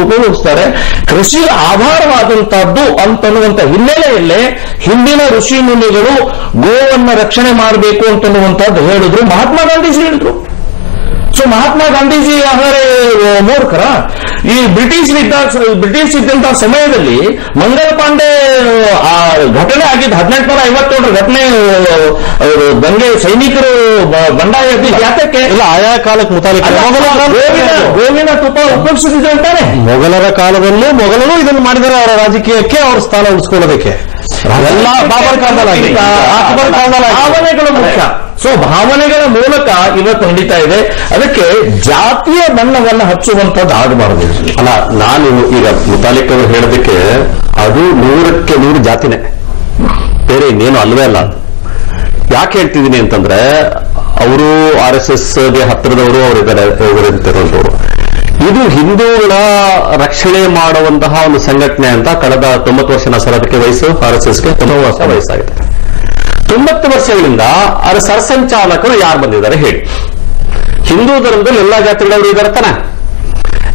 ಉಪಯೋಗಿಸ್ತಾರೆ. ಕೃಷಿ ಆಧಾರವಾದಂತಹದ್ದು ಅಂತನ್ನುವಂತ ಹಿನ್ನೆಲೆಯಲ್ಲೇ ಹಿಂದಿನ ಋಷಿ ಮುನಿಗಳು ಗೋವನ್ನು ರಕ್ಷಣೆ ಮಾಡಬೇಕು ಅಂತನ್ನುವಂತಹದ್ದು ಹೇಳಿದ್ರು. ಮಹಾತ್ಮ ಗಾಂಧೀಜಿ ಹೇಳಿದ್ರು. ಸೊ ಮಹಾತ್ಮ ಗಾಂಧೀಜಿ ಆದರೆ ಮೂರ್ಖರ? ಈ ಬ್ರಿಟಿಷ್ ಇದ್ದಂತಹ ಸಮಯದಲ್ಲಿ ಮಂಗಲ ಪಾಂಡೆ ಆ ಘಟನೆ ಆಗಿದ್ದು 1857 ಘಟನೆ, ದಂಗೆ ಸೈನಿಕರು ಬಂಡಾಯ ಯಾತಕ್ಕೆ ಇಲ್ಲ, ಆಯಾ ಕಾಲಕ್ಕೆ ಮುತಾಲಿಕ ಗೋವಿನ ತುಪ್ಪ ಉಪಯೋಗಿಸುತ್ತಿದೆ ಅಂತಾನೆ. ಮೊಘಲರ ಕಾಲದಲ್ಲೂ ಮೊಘಲರು ಇದನ್ನು ಮಾಡಿದರೆ ಅವರ ರಾಜಕೀಯಕ್ಕೆ ಅವರ ಸ್ಥಾನ ಉಳಿಸ್ಕೊಳ್ಳೋದಕ್ಕೆ ಎಲ್ಲ ಬಾಬರ್ ಕಾಲದಲ್ಲಿ ಭಾವನೆಗಳು ಮುಖ್ಯ. ಸೊ ಭಾವನೆಗಳ ಮೂಲಕ ಇವತ್ತು ನಡೀತಾ ಇದೆ. ಅದಕ್ಕೆ ಜಾತಿಯ ಬಣ್ಣವನ್ನು ಹಚ್ಚುವಂತದ್ದು ಆಗಬಾರದು. ಅಲ್ಲ, ನಾನು ಈಗ ಮುತಾಲಿಕ್ ಅವರು ಹೇಳೋದಕ್ಕೆ ಅದು 100ಕ್ಕೆ 100 ಜಾತಿನೇ, ಬೇರೆ ಇನ್ನೇನು ಅಲ್ವೇ ಅಲ್ಲ. ಯಾಕೆ ಹೇಳ್ತಿದ್ದೀನಿ ಅಂತಂದ್ರೆ, ಅವರು RSSಗೆ ಹತ್ತಿರದವರು ಅವರಿದ್ದಂತವರು. ಇದು ಹಿಂದೂಗಳ ರಕ್ಷಣೆ ಮಾಡುವಂತಹ ಒಂದು ಸಂಘಟನೆ ಅಂತ ಕಳೆದ 90 ವರ್ಷ ಸರ್, ಅದಕ್ಕೆ ವಯಸ್ಸು RSSಗೆ 90 ವರ್ಷ ವಯಸ್ಸಾಗಿದೆ. 90 ವರ್ಷಗಳಿಂದ ಅದರ ಸರ್ಸಂಚಾಲಕರು ಯಾರು ಬಂದಿದ್ದಾರೆ ಹೇಳಿ? ಹಿಂದೂ ಧರ್ಮದಲ್ಲಿ ಎಲ್ಲಾ ಜಾತಿಗಳವರು ಇದ್ದಾರೆ ತಾನೆ.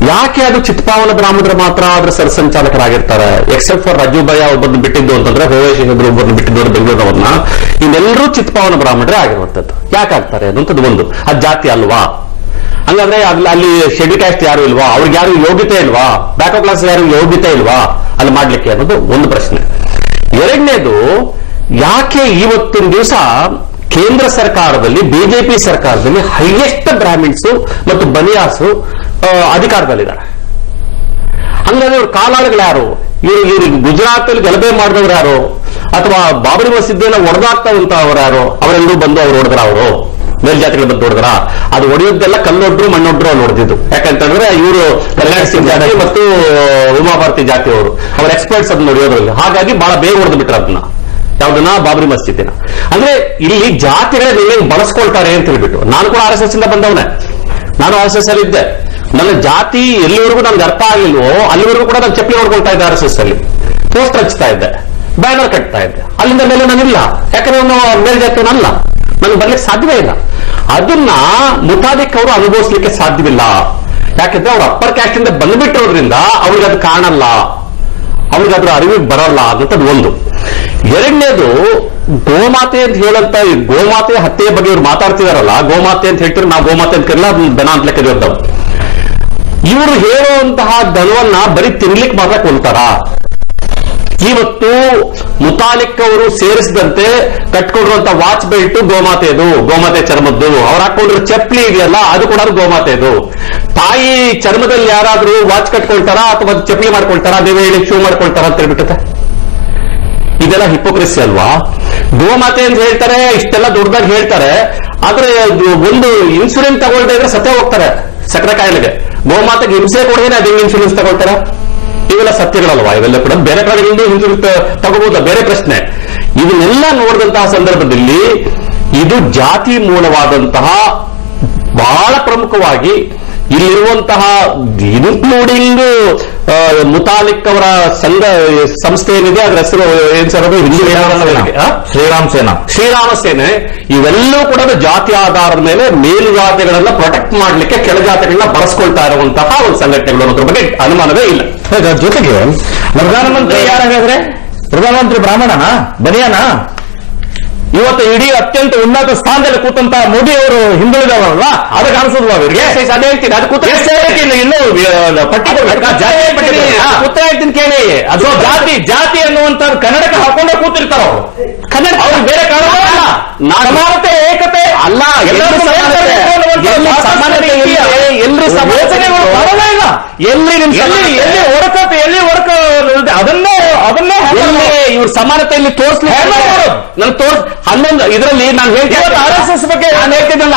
ಯಾಕೆ ಅದು ಚಿತ್ಪಾವನ ಬ್ರಾಹ್ಮಣರು ಮಾತ್ರ ಅದ್ರ ಸರ್ಸಂಚಾಲಕರಾಗಿರ್ತಾರೆ? ಎಕ್ಸೆಪ್ಟ್ ಫಾರ್ ರಾಜುಭಾಯಿ ಒಬ್ಬರನ್ನು ಬಿಟ್ಟಿದ್ದು ಅಂತಂದ್ರೆ, ಹೋವೇಶಿಗಳು ಒಬ್ಬರನ್ನು ಬಿಟ್ಟಿದ್ದು ಬೆಂಗಳೂರವ್ರನ್ನ, ಇನ್ನೆಲ್ಲರೂ ಚಿತ್ಪಾವನ ಬ್ರಾಹ್ಮಣರೇ ಆಗಿರುವಂತದ್ದು. ಯಾಕಾಗ್ತಾರೆ ಅನ್ನೋಂಥದ್ದು ಒಂದು. ಅದು ಜಾತಿ ಅಲ್ವಾ? ಹಂಗಂದ್ರೆ ಅಲ್ಲಿ ಶೆಡ್ಯೂಲ್ ಕ್ಯಾಸ್ಟ್ ಯಾರು ಇಲ್ವಾ? ಅವ್ರಿಗೆ ಯಾರು ಯೋಗ್ಯತೆ ಇಲ್ವಾ? ಬ್ಯಾಕ್ ಕ್ಲಾಸ್ ಯಾರು ಯೋಗ್ಯತೆ ಇಲ್ವಾ ಅಲ್ಲಿ ಮಾಡ್ಲಿಕ್ಕೆ ಅನ್ನೋದು ಒಂದು ಪ್ರಶ್ನೆ. ಎರಡನೇದು, ಯಾಕೆ ಇವತ್ತಿನ ದಿವಸ ಕೇಂದ್ರ ಸರ್ಕಾರದಲ್ಲಿ, ಬಿಜೆಪಿ ಸರ್ಕಾರದಲ್ಲಿ ಹೈಯೆಸ್ಟ್ ಬ್ರಾಹ್ಮಿನ್ಸು ಮತ್ತು ಬನಿಯಾಸು ಅಧಿಕಾರದಲ್ಲಿದ್ದಾರೆ? ಹಂಗಾದ್ರೆ ಇವ್ರ ಕಾಲಾಳುಗಳು ಯಾರು? ಇವ್ರು ಗುಜರಾತ್ ಅಲ್ಲಿ ಗಲಭೆ ಮಾಡಿದವ್ರು ಯಾರು? ಅಥವಾ ಬಾಬರಿ ಮಸೀದಿನ ಒಡೆದಾಕ್ತವಂತವ್ರು ಯಾರು? ಅವರೆಲ್ಲರೂ ಬಂದು ಅವ್ರು ಹೊಡೆದ್ರ? ಅವರು ಮೇಲ್ಜಾತಿಗಳು ಬಂದು ಹೊಡೆದ್ರ? ಅದು ಹೊಡೆಯೋದೆಲ್ಲ ಕಲ್ಲೊಡ್ರು ಮಣ್ಣೊಡ್ರು ಅಲ್ಲಿ ಹೊಡೆದಿದ್ದು. ಯಾಕಂತಂದ್ರೆ ಇವರು ಕಲ್ಯಾಣ ಸಿಂಗ್ ಜಾತಿ ಮತ್ತು ಉಮಾಭಾರತಿ ಜಾತಿಯವರು, ಅವ್ರ ಎಕ್ಸ್ಪರ್ಟ್ಸ್ ಅದನ್ನ ಹೊಡೆಯೋದ್ರಲ್ಲಿ. ಹಾಗಾಗಿ ಬಹಳ ಬೇಗ ಹೊಡೆದು ಬಿಟ್ರು ಅದನ್ನ. ಯಾವ್ದನ್ನ? ಬಾಬರಿ ಮಸೀದಿನ. ಅಂದ್ರೆ ಇಲ್ಲಿ ಜಾತಿಗಳನ್ನ ಬಳಸ್ಕೊಳ್ತಾರೆ ಅಂತ ಹೇಳ್ಬಿಟ್ಟು. ನಾನು ಕೂಡ RSS ಇಂದ ಬಂದವನೇ, ನಾನು RSS ಅಲ್ಲಿ ಇದ್ದೆ. ನನ್ನ ಜಾತಿ ಎಲ್ಲಿವರೆಗೂ ನನ್ಗೆ ಅರ್ಥ ಆಗಿಲ್ವೋ ಅಲ್ಲಿವರೆಗೂ ಕೂಡ ನಾನು ಚಪ್ಪಲಿ ಹೊಡ್ಕೊಳ್ತಾ ಇದ್ದೆ. RSS ಅಲ್ಲಿ ಪೋಸ್ಟರ್ ಹಚ್ತಾ ಇದ್ದೆ, ಬ್ಯಾನರ್ ಕಟ್ತಾ ಇದ್ದೆ. ಅಲ್ಲಿಂದ ಮೇಲೆ ನಾನಿಲ್ಲ, ಯಾಕಂದ್ರೆ ನಾನು ಮೇಲ್ಜಾತಿಯಲ್ಲ, ನನಗೆ ಬರ್ಲಿಕ್ಕೆ ಸಾಧ್ಯವೇ ಇಲ್ಲ. ಅದನ್ನ ಮುತಾಲಿಕ್ ಅವರು ಅನುಭವಿಸ್ಲಿಕ್ಕೆ ಸಾಧ್ಯವಿಲ್ಲ. ಯಾಕಂದ್ರೆ ಅವ್ರು ಅಪ್ಪರ್ ಕ್ಯಾಸ್ಟ್ ಇಂದ ಬಂದ್ಬಿಟ್ಟಿರೋದ್ರಿಂದ ಅವ್ರಿಗೆ ಅದು ಕಾಣಲ್ಲ, ಅವ್ರಿಗೆ ಅದ್ರ ಅರಿವಿಗೆ ಬರಲ್ಲ ಅನ್ನೋದು ಒಂದು. ಎರಡನೇದು, ಗೋಮಾತೆ ಅಂತ ಹೇಳಂತ ಗೋಮಾತೆ ಹತ್ಯೆಯ ಬಗ್ಗೆ ಇವ್ರು ಮಾತಾಡ್ತಿದಾರಲ್ಲ, ಗೋಮಾತೆ ಅಂತ ಹೇಳ್ತಾರೆ, ನಾವು ಗೋಮಾತೆ ಅಂತ ಕರಿಲ್ಲ, ಅದನ್ನ ದನ ಅಂತ ಲೆಕ್ಕ. ಇವರು ಹೇಳುವಂತಹ ದನವನ್ನ ಬರೀ ತಿನ್ಲಿಕ್ಕೆ ಮಾತ್ರ ಕೊಲ್ತಾರ? ಇವತ್ತು ಮುತಾಲಿಕ್ ಅವರು ಸೇರಿಸಿದಂತೆ ಕಟ್ಕೊಂಡಿರುವಂತ ವಾಚ್ ಬೆಲ್ಟ್ ಗೋಮಾತೆದು, ಗೋಮಾತೆ ಚರ್ಮದ್ದು. ಅವ್ರು ಹಾಕೊಂಡಿರೋ ಚಪ್ಪಲಿ ಇದೆಯಲ್ಲ, ಅದು ಕೂಡ ಗೋಮಾತೆದು. ತಾಯಿ ಚರ್ಮದಲ್ಲಿ ಯಾರಾದ್ರೂ ವಾಚ್ ಕಟ್ಕೊಳ್ತಾರ ಅಥವಾ ಚಪ್ಪಲಿ ಮಾಡ್ಕೊಳ್ತಾರ? ಅದೇ ಹೇಳಿ ಶೂ ಮಾಡ್ಕೊಳ್ತಾರ ಅಂತ ಹೇಳ್ಬಿಟ್ಟೆ. ಇದೆಲ್ಲ ಹಿಪೋಕ್ರೆಸಿ ಅಲ್ವಾ? ಗೋಮಾತೆ ಅಂತ ಹೇಳ್ತಾರೆ, ಇಷ್ಟೆಲ್ಲ ದೊಡ್ಡದಾಗಿ ಹೇಳ್ತಾರೆ, ಆದ್ರೆ ಒಂದು ಇನ್ಸೂರೆನ್ಸ್ ತಗೊಳ್ತಾ ಇದ್ರೆ ಸತ್ಯ ಹೋಗ್ತಾರೆ ಸಕ್ಕರೆ ಕಾಯಿಲೆಗೆ. ಗೋಮಾತೆಗೆ ಹಿಂಸೆ ಕೊಡದೇನೆ ಅದೇ ಇನ್ಸೂರೆನ್ಸ್ ತಗೊಳ್ತಾರ? ಇವೆಲ್ಲ ಸತ್ಯಗಳಲ್ವಾ? ಇವೆಲ್ಲ ಕೂಡ ಬೇರೆ ಕಡೆಗಳಿಂದ ಇನ್ಸೂರೆನ್ಸ್ ತಗೋಬಹುದಾ? ಬೇರೆ ಪ್ರಶ್ನೆ. ಇದನ್ನೆಲ್ಲ ನೋಡಿದಂತಹ ಸಂದರ್ಭದಲ್ಲಿ ಇದು ಜಾತಿ ಮೂಲವಾದಂತಹ, ಬಹಳ ಪ್ರಮುಖವಾಗಿ ಇಲ್ಲಿರುವಂತಹ ಇನ್ಕ್ಲೂಡಿಂಗ್ ಮುತಾಲಿಕ್ ಅವರ ಸಂಸ್ಥೆ ಏನಿದೆ, ಅದರ ಹೆಸರು ಏನ್ ಸರ್? ಅದು ಹಿಂದೂ ಶ್ರೀರಾಮ ಸೇನೆ. ಇವೆಲ್ಲವೂ ಕೂಡ ಜಾತಿ ಆಧಾರದ ಮೇಲೆ ಮೇಲುಜಾತಿಗಳನ್ನ ಪ್ರೊಟೆಕ್ಟ್ ಮಾಡ್ಲಿಕ್ಕೆ ಕೆಳಜಾತಿಗಳನ್ನ ಬಳಸ್ಕೊಳ್ತಾ ಇರುವಂತಹ ಒಂದು ಸಂಘಟನೆಗಳು ಅನ್ನೋದ್ರ ಬಗ್ಗೆ ಅನುಮಾನವೇ ಇಲ್ಲ. ಜೊತೆಗೆ ಪ್ರಧಾನಮಂತ್ರಿ ಯಾರಾಗಾದ್ರೆ? ಪ್ರಧಾನಮಂತ್ರಿ ಬ್ರಾಹ್ಮಣನ ಬನಿಯಾನ? ಇವತ್ತು ಇಡೀ ಅತ್ಯಂತ ಉನ್ನತ ಸ್ಥಾನದಲ್ಲಿ ಕೂತಂತ ಮೋದಿ ಅವರು ಹಿಂದುಳಿದವರಲ್ಲ, ಅದಕ್ಕೆ ಅನಿಸೋದು ಅವರಿಗೆ. ಅದೇ ಹೇಳ್ತೀನಿ, ಅದು ಕೂತ ಇನ್ನೂ ಪಟ್ಟಿ ಉತ್ತರ ಹೇಳ್ತೀನಿ ಕೇಳಿ. ಅದು ಜಾತಿ ಅನ್ನುವಂಥದ್ದು ಕನ್ನಡಕ್ಕೆ ಹಾಕೊಂಡೇ ಕೂತಿರ್ತಾರ ಅವರು. ಕನ್ನಡ ಅವ್ರಿಗೆ ಬೇರೆ ಕಾರಣ ಅಲ್ಲ. ಸಮಾನತೆ, ಏಕತೆ ಅಲ್ಲ, ಎಲ್ಲರೂ ಎಲ್ಲಿ ಒಡಕ ಅದನ್ನೇ ಇವ್ರ ಸಮಾನತೆಯಲ್ಲಿ ತೋರಿಸ್ಲಿಕ್ಕೆ ನಾನು ಹನ್ನೊಂದು ಇದರಲ್ಲಿ ನಾನು ಹೇಳ್ತೀನಿ RSS ಬಗ್ಗೆ. ನಾನು ಹೇಳ್ತಿದ್ದಲ್ಲ,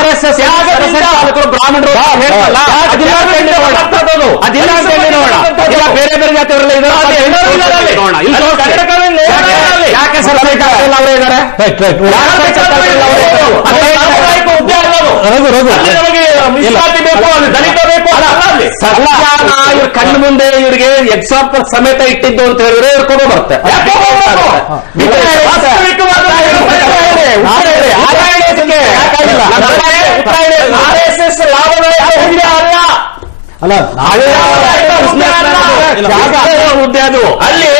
RSS ಬ್ರಾಹ್ಮಣರು ಹೇಳ್ತಲ್ಲ, ಅದಿಲ್ಲ ಬೇರೆ ಬೇರೆ ಜಾತಿಯವರೆಲ್ಲ ಯಾಕೆ ಸರ್ ಅವರೇ ಇದ್ದಾರೆ? ದಲಿತ ಬೇಕು ಇವ್ರ ಕಣ್ಣು ಮುಂದೆ ಇವರಿಗೆ ಎಕ್ಸಾಂಪಲ್ ಸಮೇತ ಇಟ್ಟಿದ್ದು ಅಂತ ಹೇಳಿದ್ರೆ ಇವ್ರ ಕೋಪ ಬರುತ್ತೆ. RSS ಲಾಭದಾಯಕ ಹುದ್ದೆ ಹುದ್ದೆ ಅದು. ಅಲ್ಲಿ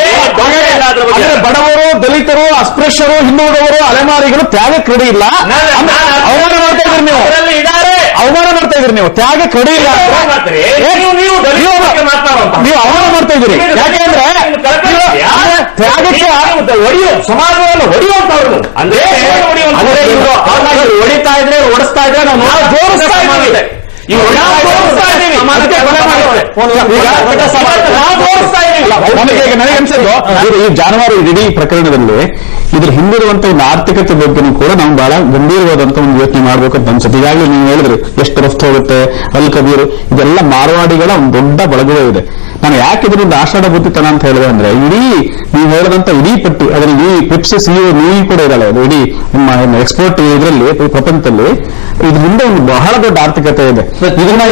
ಬಡವರು, ದಲಿತರು, ಅಸ್ಪೃಶ್ಯರು, ಹಿಂದುಳಿದವರು, ಅಲೆಮಾರಿಗಳು ತ್ಯಾಗಕ್ಕೆ ರೆಡಿ ಇಲ್ಲ. ಅವಮಾನ ಮಾಡ್ತಾ ಇದ್ರಿ ನೀವು, ಅವಮಾನ ಮಾಡ್ತಾ ಇದ್ರಿ ನೀವು, ತ್ಯಾಗಕ್ಕೆ ರೆಡಿ ಇಲ್ಲ. ನೀವು ಅವಮಾನ ಮಾಡ್ತಾ ಇದ್ದೀರಿ. ಯಾಕೆಂದ್ರೆ ತ್ಯಾಗಕ್ಕೆ ಹೊಡೆಯೋ ಸಮಾಜವನ್ನು ಹೊಡೆಯುವಂತವ್ರು ಅಂದ್ರೆ ಹೊಡಿತಾ ಇದ್ರೆ ಓಡಿಸ್ತಾ ಇದ್ರೆ ನಾವು ಜೋಡಿಸ್ತಾ ಇದ್ದೀವಿ. ನನಗೆ ಅನ್ಸೋದು ಈ ಜಾನುವಾರು ಇಡೀ ಪ್ರಕರಣದಲ್ಲಿ ಇದ್ರ ಹಿಂದಿರುವಂತ ಒಂದು ಆರ್ಥಿಕತೆ ಬಗ್ಗೆನೂ ಕೂಡ ನಾವು ಬಹಳ ಗಂಭೀರವಾದಂತ ಒಂದು ಯೋಚನೆ ಮಾಡ್ಬೇಕು ಅಂತ ಅನ್ಸುತ್ತೆ. ಈಗಾಗಲೇ ನೀವು ಹೇಳಿದ್ರಿ ಎಷ್ಟು ರಫ್ತು ಹೋಗುತ್ತೆ, ಅಲ್ ಕಬೀರ್, ಇದೆಲ್ಲ ಮಾರವಾಡಿಗಳ ಒಂದು ದೊಡ್ಡ ಬಳಗವೇ ಇದೆ. ನಾನು ಯಾಕೆ ಇದರಿಂದ ಆಷಾಢ ಬುದ್ಧಿತನ ಅಂತ ಹೇಳಿದೆ ಅಂದ್ರೆ, ಇಡೀ ನೀವು ಹೇಳಿದಂತ ಇಡೀ ಪಟ್ಟಿ ಅದರಲ್ಲಿ ಈ ಪೆಪ್ಸಿ ಸಿಇಒ ನೀವು ಕೂಡ ಇರಲ್ಲ, ಅದು ಇಡೀ ನಿಮ್ಮ ಎಕ್ಸ್ಪೋರ್ಟ್ ಇದರಲ್ಲಿ ಪ್ರಪಂಚದಲ್ಲಿ ಇದ್ರ ಹಿಂದೆ ಒಂದು ಬಹಳ ದೊಡ್ಡ ಆರ್ಥಿಕತೆ ಇದೆ. ಇದನ್ನ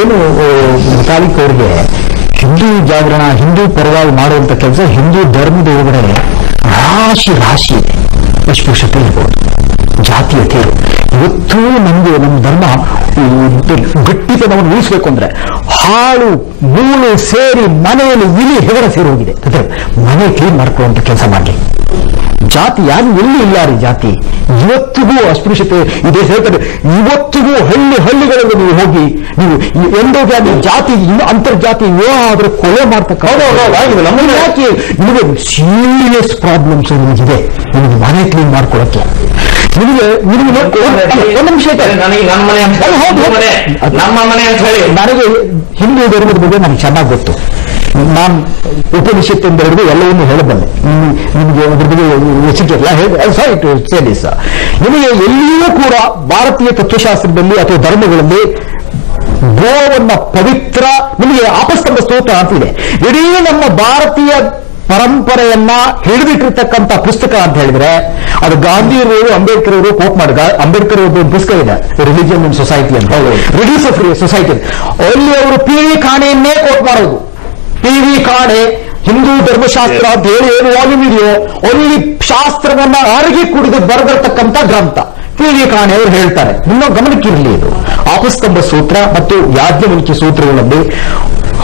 ಏನು ಮುತಾಲಿಕ್ ಅವರಿಗೆ ಹಿಂದೂ ಜಾಗರಣ, ಹಿಂದೂ ಪರವಾಗಿ ಮಾಡುವಂತ ಕೆಲಸ ಹಿಂದೂ ಧರ್ಮದ ಒಳಗಡೆ ರಾಶಿ ರಾಶಿ ಇದೆ. ಅಸ್ಪೃಶ್ಯತೆ ಇರ್ಬೋದು, ಜಾತೀಯತೆ. ಇವತ್ತೂ ನಮ್ಗೆ ನಮ್ಮ ಧರ್ಮ ಗಟ್ಟಿತನವನ್ನು ಉಳಿಸ್ಬೇಕು ಅಂದ್ರೆ ಹಾಳು ಮೂಳು ಸೇರಿ ಮನೆಯಲ್ಲಿ ಇಲಿ ಹೆಗರ ಸೇರಿ ಹೋಗಿದೆ. ಮನೆ ಕ್ಲೀನ್ ಮಾಡ್ಕೊಳ್ಳುವಂತ ಕೆಲಸ ಮಾಡಲಿ. ಜಾತಿ ಯಾರು ಎಲ್ಲಿ ಇಲ್ಲ ರೀ ಜಾತಿ. ಇವತ್ತಿಗೂ ಅಸ್ಪೃಶ್ಯತೆ ಇದೆ ಹೇಳ್ತಾರೆ. ಇವತ್ತಿಗೂ ಹಳ್ಳಿಗಳಲ್ಲಿ ನೀವು ಹೋಗಿ ನೀವು ಎಂಡೋಗ್ಯಾಮಿ ಜಾತಿ ಅಂತರ್ಜಾತಿ ಏನಾದ್ರೂ ಕೊಲೆ ಮಾಡ್ತಕ್ಕಂಥ ನಮ್ಮಲ್ಲಿ ಯಾಕೆ ನಿಮಗೆ ಸೀರಿಯಸ್ ಪ್ರಾಬ್ಲಮ್ಸ್ ನಿಮಗಿದೆ. ನಿಮಗೆ ಮನೆ ಕ್ಲೀನ್ ಮಾಡ್ಕೊಳಕ್ಕೆ ನಿಮಗೆ ಒಂದು ನಿಮಿಷ ನಮ್ಮ ಮನೆ ಅಂತ ಹೇಳಿ ನನಗೆ ಹಿಂದೂ ಧರ್ಮದ ಬಗ್ಗೆ ನನಗೆ ಚೆನ್ನಾಗಿ ಗೊತ್ತು. ನಾನು ಉಪನಿಷತ್ತಿಂದ ಹಿಡಿದು ಎಲ್ಲವನ್ನೂ ಹೇಳಬಲ್ಲೆ. ನಿಮಗೆ ಅದ್ರ ಬಗ್ಗೆ ಎಸಿಟಿಲ್ಲ ಸಾರಿ ಟು ಸೇ ದಿಸ್. ನಿಮಗೆ ಎಲ್ಲಿಯೂ ಕೂಡ ಭಾರತೀಯ ತತ್ವಶಾಸ್ತ್ರದಲ್ಲಿ ಅಥವಾ ಧರ್ಮಗಳಲ್ಲಿ ಗೋವನ್ನ ಪವಿತ್ರ, ನಿಮಗೆ ಆಪಸ್ತಂಭ ಸ್ತೋತ್ರ ಅಂತಿದೆ. ಇಡೀ ನಮ್ಮ ಭಾರತೀಯ ಪರಂಪರೆಯನ್ನ ಹಿಡಿದಿಟ್ಟಿರ್ತಕ್ಕಂಥ ಪುಸ್ತಕ ಅಂತ ಹೇಳಿದ್ರೆ ಅದು ಗಾಂಧಿಯವರು, ಅಂಬೇಡ್ಕರ್ ಅವರು ಕೋಟ್ ಮಾಡಿ. ಅಂಬೇಡ್ಕರ್ ಅವ್ರದ್ದು ಪುಸ್ತಕ ಇದೆ ರಿಲಿಜಿಯನ್ ಅಂಡ್ ಸೊಸೈಟಿ ಅಂತ, ರಿಲೀಸ್ ಆಫ್ ಸೊಸೈಟಿ. ಅಲ್ಲಿ ಅವರು PV ಖಾಣೆಯನ್ನೇ ಕೋಟ್ ಮಾಡೋದು. PV ಖಾಣೆ ಹಿಂದೂ ಧರ್ಮಶಾಸ್ತ್ರ ಅಂತ ಹೇಳಿ ಏನು ವಾಲ್ಯೂಮ್ ಇದೆಯೋ ಅಲ್ಲಿ ಶಾಸ್ತ್ರವನ್ನ ಅರಗಿ ಕುಡಿದು ಬರೆದಿರ್ತಕ್ಕಂಥ ಗ್ರಂಥ PV ಖಾಣೆ ಅವರು ಹೇಳ್ತಾರೆ. ನಿಮ್ಮ ಗಮನಕ್ಕಿರಲಿ, ಇದು ಆಪಸ್ತಂಭ ಸೂತ್ರ ಮತ್ತು ಯಾಜ್ಞವಲ್ಕ್ಯ ಸೂತ್ರಗಳಲ್ಲಿ